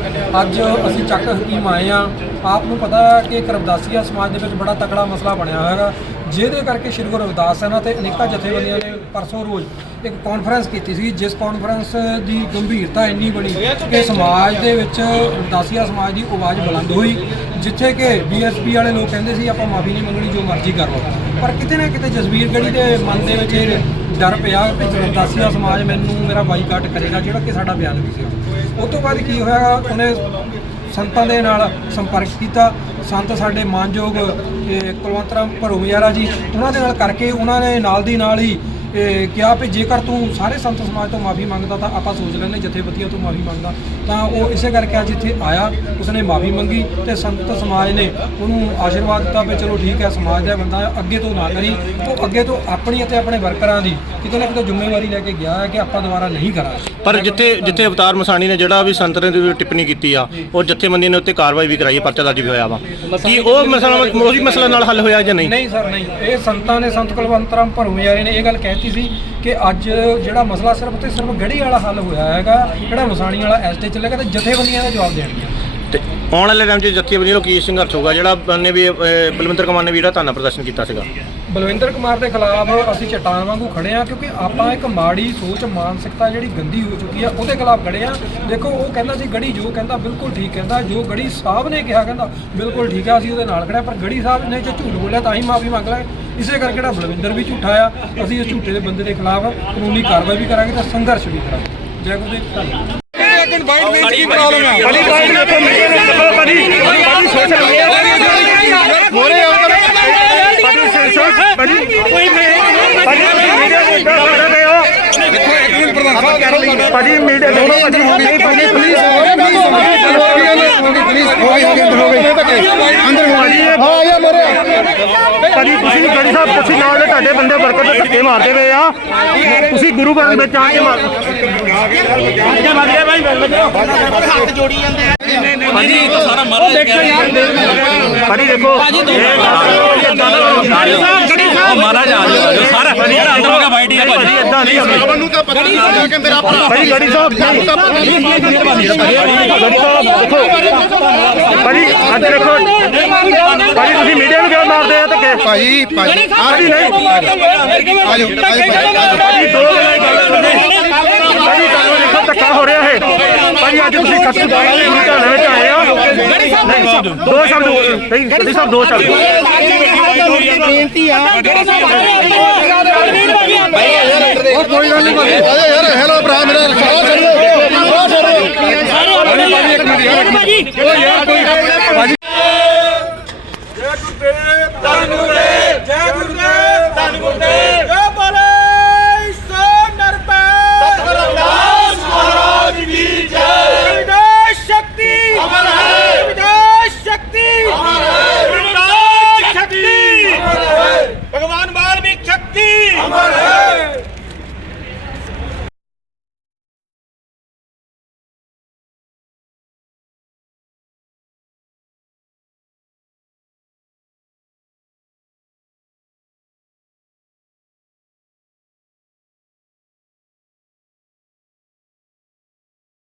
ਅੱਜ ਅਸੀਂ ਚੱਕ ਹਕੀਮ ਆਏ ਹਾਂ। ਆਪ ਨੂੰ ਪਤਾ ਹੈ ਕਿ ਇੱਕ ਰਵਿਦਾਸੀਆ ਸਮਾਜ ਦੇ ਵਿੱਚ ਬੜਾ ਤਕੜਾ ਮਸਲਾ ਬਣਿਆ ਹੋਇਆ ਹੈਗਾ, ਜਿਹਦੇ ਕਰਕੇ ਸ਼੍ਰੀ ਗੁਰੂ ਰਵਿਦਾਸ ਸੈਨਾ ਤੇ ਅਨੇਕਾਂ ਜਥੇਬੰਦੀਆਂ ਨੇ ਪਰਸੋਂ ਰੋਜ਼ ਇੱਕ ਕਾਨਫਰੰਸ ਕੀਤੀ ਸੀ, ਜਿਸ ਕਾਨਫਰੰਸ ਦੀ ਗੰਭੀਰਤਾ ਇੰਨੀ ਬਣੀ ਕਿ ਸਮਾਜ ਦੇ ਵਿੱਚ ਰਵਿਦਾਸੀਆ ਸਮਾਜ ਦੀ ਆਵਾਜ਼ ਬੁਲੰਦ ਹੋਈ, ਜਿੱਥੇ ਕਿ ਬੀਐਸਪੀ ਵਾਲੇ ਲੋਕ ਕਹਿੰਦੇ ਸੀ ਆਪਾਂ ਮਾਫੀ ਨਹੀਂ ਮੰਗਣੀ, ਜੋ ਮਰਜ਼ੀ ਕਰ ਲਓ। ਪਰ ਕਿਤੇ ਨਾ ਕਿਤੇ ਜਸਵੀਰ ਗੜੀ ਦੇ ਮਨ ਦੇ ਵਿੱਚ ਇਹ ਡਰ ਪਿਆ ਕਿ ਰਵਿਦਾਸੀਆ ਸਮਾਜ ਮੈਨੂੰ ਮੇਰਾ ਬਾਈਕਾਟ ਕਰੇਗਾ, ਜਿਹੜਾ ਕਿ ਸਾਡਾ ਬਿਆਨ ਵੀ ਸੀ। ਉਸ ਤੋਂ ਬਾਅਦ ਕੀ ਹੋਇਆ, ਉਹਨੇ ਸੰਤਾਂ ਦੇ ਨਾਲ ਸੰਪਰਕ ਕੀਤਾ। ਸੰਤ ਸਾਡੇ ਮਾਨਯੋਗ ਕੁਲਵੰਤ ਰਾਮ ਭਰੋਮਿਆਰਾ ਜੀ, ਉਹਨਾਂ ਦੇ ਨਾਲ ਕਰਕੇ ਉਹਨਾਂ ਨੇ ਨਾਲ ਦੀ ਨਾਲ ਹੀ ਕਿਹਾ ਵੀ ਜੇਕਰ ਤੂੰ ਸਾਰੇ ਸੰਤ ਸਮਾਜ ਤੋਂ ਮਾਫੀ ਮੰਗਦਾ ਤਾਂ ਆਪਾਂ ਸੋਚ ਲੈਂਦੇ ਜਥੇਬੰਦੀਆਂ ਤੋਂ ਮਾਫੀ ਮੰਗਦਾ, ਤਾਂ ਉਹ ਇਸੇ ਕਰਕੇ ਅੱਜ ਇੱਥੇ ਆਇਆ, ਉਸਨੇ ਮਾਫੀ ਮੰਗੀ ਤੇ ਸੰਤ ਸਮਾਜ ਨੇ ਉਹਨੂੰ ਆਸ਼ੀਰਵਾਦ ਦਿੱਤਾ ਵੀ ਚਲੋ ਠੀਕ ਹੈ, ਸਮਾਜ ਦਾ ਬੰਦਾ ਹੈ, ਅੱਗੇ ਤੋਂ ਨਾ ਕਰੀ। ਉਹ ਅੱਗੇ ਤੋਂ ਆਪਣੀ ਅਤੇ ਆਪਣੇ ਵਰਕਰਾਂ ਦੀ ਕਿਤੇ ਨਾ ਕਿਤੇ ਜ਼ਿੰਮੇਵਾਰੀ ਲੈ ਕੇ ਗਿਆ ਹੈ ਕਿ ਆਪਾਂ ਦੁਬਾਰਾ ਨਹੀਂ ਕਰਾਂਗੇ। ਪਰ ਜਿੱਥੇ ਅਵਤਾਰ ਮਸਾਣੀ ਨੇ ਜਿਹੜਾ ਵੀ ਸੰਤ ਨੇ ਦੀ ਟਿੱਪਣੀ ਕੀਤੀ ਆ, ਉਹ ਜਥੇਬੰਦੀ ਨੇ ਉੱਤੇ ਕਾਰਵਾਈ ਵੀ ਕਰਾਈ ਹੈ, ਪਰਚਾ ਦਰਜ ਵੀ ਹੋਇਆ ਵਾ, ਕੀ ਉਹ ਮਸਲਾ ਉਹੀ ਮਸਲਾ ਨਾਲ ਹੱਲ ਹੋਇਆ ਜਾਂ ਨਹੀਂ? ਨਹੀਂ ਸਰ, ਨਹੀਂ। ਇਹ ਸੰਤਾਂ ਨੇ, ਸੰਤ ਕੁਲਵੰਤ ਰਾਮ ਭਰੋਮਿਆਰੇ ਨੇ ਇਹ ਗੱਲ ਕਹਿਤੀ ਸੀ ਕਿ ਅੱਜ ਜਿਹੜਾ ਮਸਲਾ ਸਿਰਫ ਤੇ ਸਿਰਫ ਗੜੀ ਵਾਲਾ ਹੱਲ ਹੋਇਆ ਹੈਗਾ, ਜਿਹੜਾ ਮਸਾਣੀ ਵਾਲਾ ਐਸਟੇ ਚੱਲੇਗਾ ਤੇ ਜਥੇਬੰਦੀਆਂ ਦਾ ਜਵਾਬ ਦੇਣਗੀਆਂ। ਤੇ ਆਉਣ ਵਾਲੇ ਟਾਈਮ 'ਚ ਜਥੇਬੰਦੀ ਨੂੰ ਕੀ ਸੰਘਰਸ਼ ਹੋਗਾ? ਜਿਹੜਾ ਨੇ ਵੀ ਬਲਵਿੰਦਰ ਕੁਮਾਰ ਨੇ ਵੀ ਜਿਹੜਾ ਧਰਨਾ ਪ੍ਰਦਰਸ਼ਨ ਕੀਤਾ ਸੀਗਾ, ਬਲਵਿੰਦਰ ਕੁਮਾਰ ਦੇ ਖਿਲਾਫ ਅਸੀਂ ਚਟਾਨ ਵਾਂਗੂ ਖੜੇ ਆ, ਕਿਉਂਕਿ ਆਪਾਂ ਇੱਕ ਮਾੜੀ ਸੋਚ, ਮਾਨਸਿਕਤਾ ਜਿਹੜੀ ਗੰਦੀ ਹੋ ਚੁੱਕੀ ਆ ਉਹਦੇ ਖਿਲਾਫ ਖੜੇ ਆ। ਦੇਖੋ, ਉਹ ਕਹਿੰਦਾ ਸੀ ਗੜੀ ਜੋ ਕਹਿੰਦਾ ਬਿਲਕੁਲ ਠੀਕ ਕਹਿੰਦਾ, ਜੋ ਗੜੀ ਸਾਹਿਬ ਨੇ ਕਿਹਾ ਕਹਿੰਦਾ ਬਿਲਕੁਲ ਠੀਕ ਆ, ਅਸੀਂ ਉਹਦੇ ਨਾਲ ਖੜੇ। ਪਰ ਗੜੀ ਸਾਹਿਬ ਨੇ ਜੋ ਝੂਠ ਬੋਲਿਆ ਤਾਂ ਹੀ ਮਾਫੀ ਮੰਗ ਲੈ। ਇਸੇ ਕਰਕੇ ਜਿਹੜਾ ਬਲਵਿੰਦਰ ਵੀ ਝੂਠਾ ਆ, ਅਸੀਂ ਇਸ ਝੂਠੇ ਦੇ ਬੰਦੇ ਦੇ ਖਿਲਾਫ ਕਾਨੂੰਨੀ ਕਾਰਵਾਈ ਵੀ ਕਰਾਂਗੇ ਤੇ ਸੰਘਰਸ਼ ਵੀ ਕਰਾਂਗੇ। ਜੈ ਗੁਰਦੇਵ, ਧੰਨਵਾਦ। ਭਾਜੀ ਮੀਡੀਆ ਦੋਨੋਂ ਭਾਜੀ ਹੋ ਗਈ, ਭਾਜੀ ਪਲੀਜ਼ ਅੰਦਰ ਹੋ ਜੀ। ਹਾਂ ਯਾਰ ਮਰੇ ਭਾਜੀ, ਤੁਸੀਂ ਗੜੀ ਸਾਹਿਬ, ਤੁਸੀਂ ਨਾਲ ਦੇ ਤੁਹਾਡੇ ਬੰਦੇ ਵਰਕਰ ਦੇ ਧੱਕੇ ਮਾਰਦੇ ਪਏ ਆ, ਤੁਸੀਂ ਗੁਰੂ ਘਰ ਵਿੱਚ ਆ ਕੇ ਮਾਰ ਹੱਥ ਜੋੜੀ ਜਾਂਦੇ ਆ ਭਾਜੀ, ਸਾਰਾ ਮਰ ਦੇਖੋ ਯਾਰ, ਭਾਜੀ ਦੇਖੋ ਮਾਰਾ ਜਾ ਸਾਰਾ ਭਾਜੀ ਅੰਦਰ ਹੋ ਗਿਆ ਵਾਈਟ ਹੀ ਭਾਜੀ, ਇਦਾਂ ਨਹੀਂ ਹੋਣਾ ਨੂੰ ਤਾਂ ਪਤਾ ਨਹੀਂ ਕਿ ਮੇਰਾ ਭਰਾ ਭਾਜੀ ਗੜੀ ਸਾਹਿਬ ਦੇਖੋ ਭਾਜੀ, ਅੱਜ ਦੇਖੋ ਭਾਜੀ ਤੁਸੀਂ ਮੀਡੀਆ ਨੂੰ ਕਿਉਂ ਮਾਰਦੇ ਆ ਧੱਕੇ? ਭਾਜੀ ਭਾਜੀ ਭਾਜੀ ਨਹੀਂ ਆਜੋ ਭਾਜੀ, ਦੋ ਭਾਜੀ ਦੇਖੋ ਧੱਕਾ ਹੋ ਰਿਹਾ ਹੈ ਭਾਜੀ। ਅੱਜ ਤੁਸੀਂ ਸੱਤ ਦੇ ਵਿੱਚ ਆਏ ਆ, ਦੋ ਸ਼ਬਦ ਨਹੀਂ ਗੜੀ ਸਾਹਿਬ, ਦੋ ਸ਼ਬਦ ਬੇਨਤੀ ਆ। ਉਹ ਕੋਈ ਗੱਲ ਨਹੀਂ ਯਾਰ, ਹੈਲੋ ਭਰਾ ਮੇਰਾ ਭਾਜੀ। ਜੈ ਗੁਰਦੇਵ ਧੰਨ ਗੁਰਦੇਵ, ਜੈ ਗੁਰਦੇਵ ਧੰਨ ਗੁਰਦੇਵ।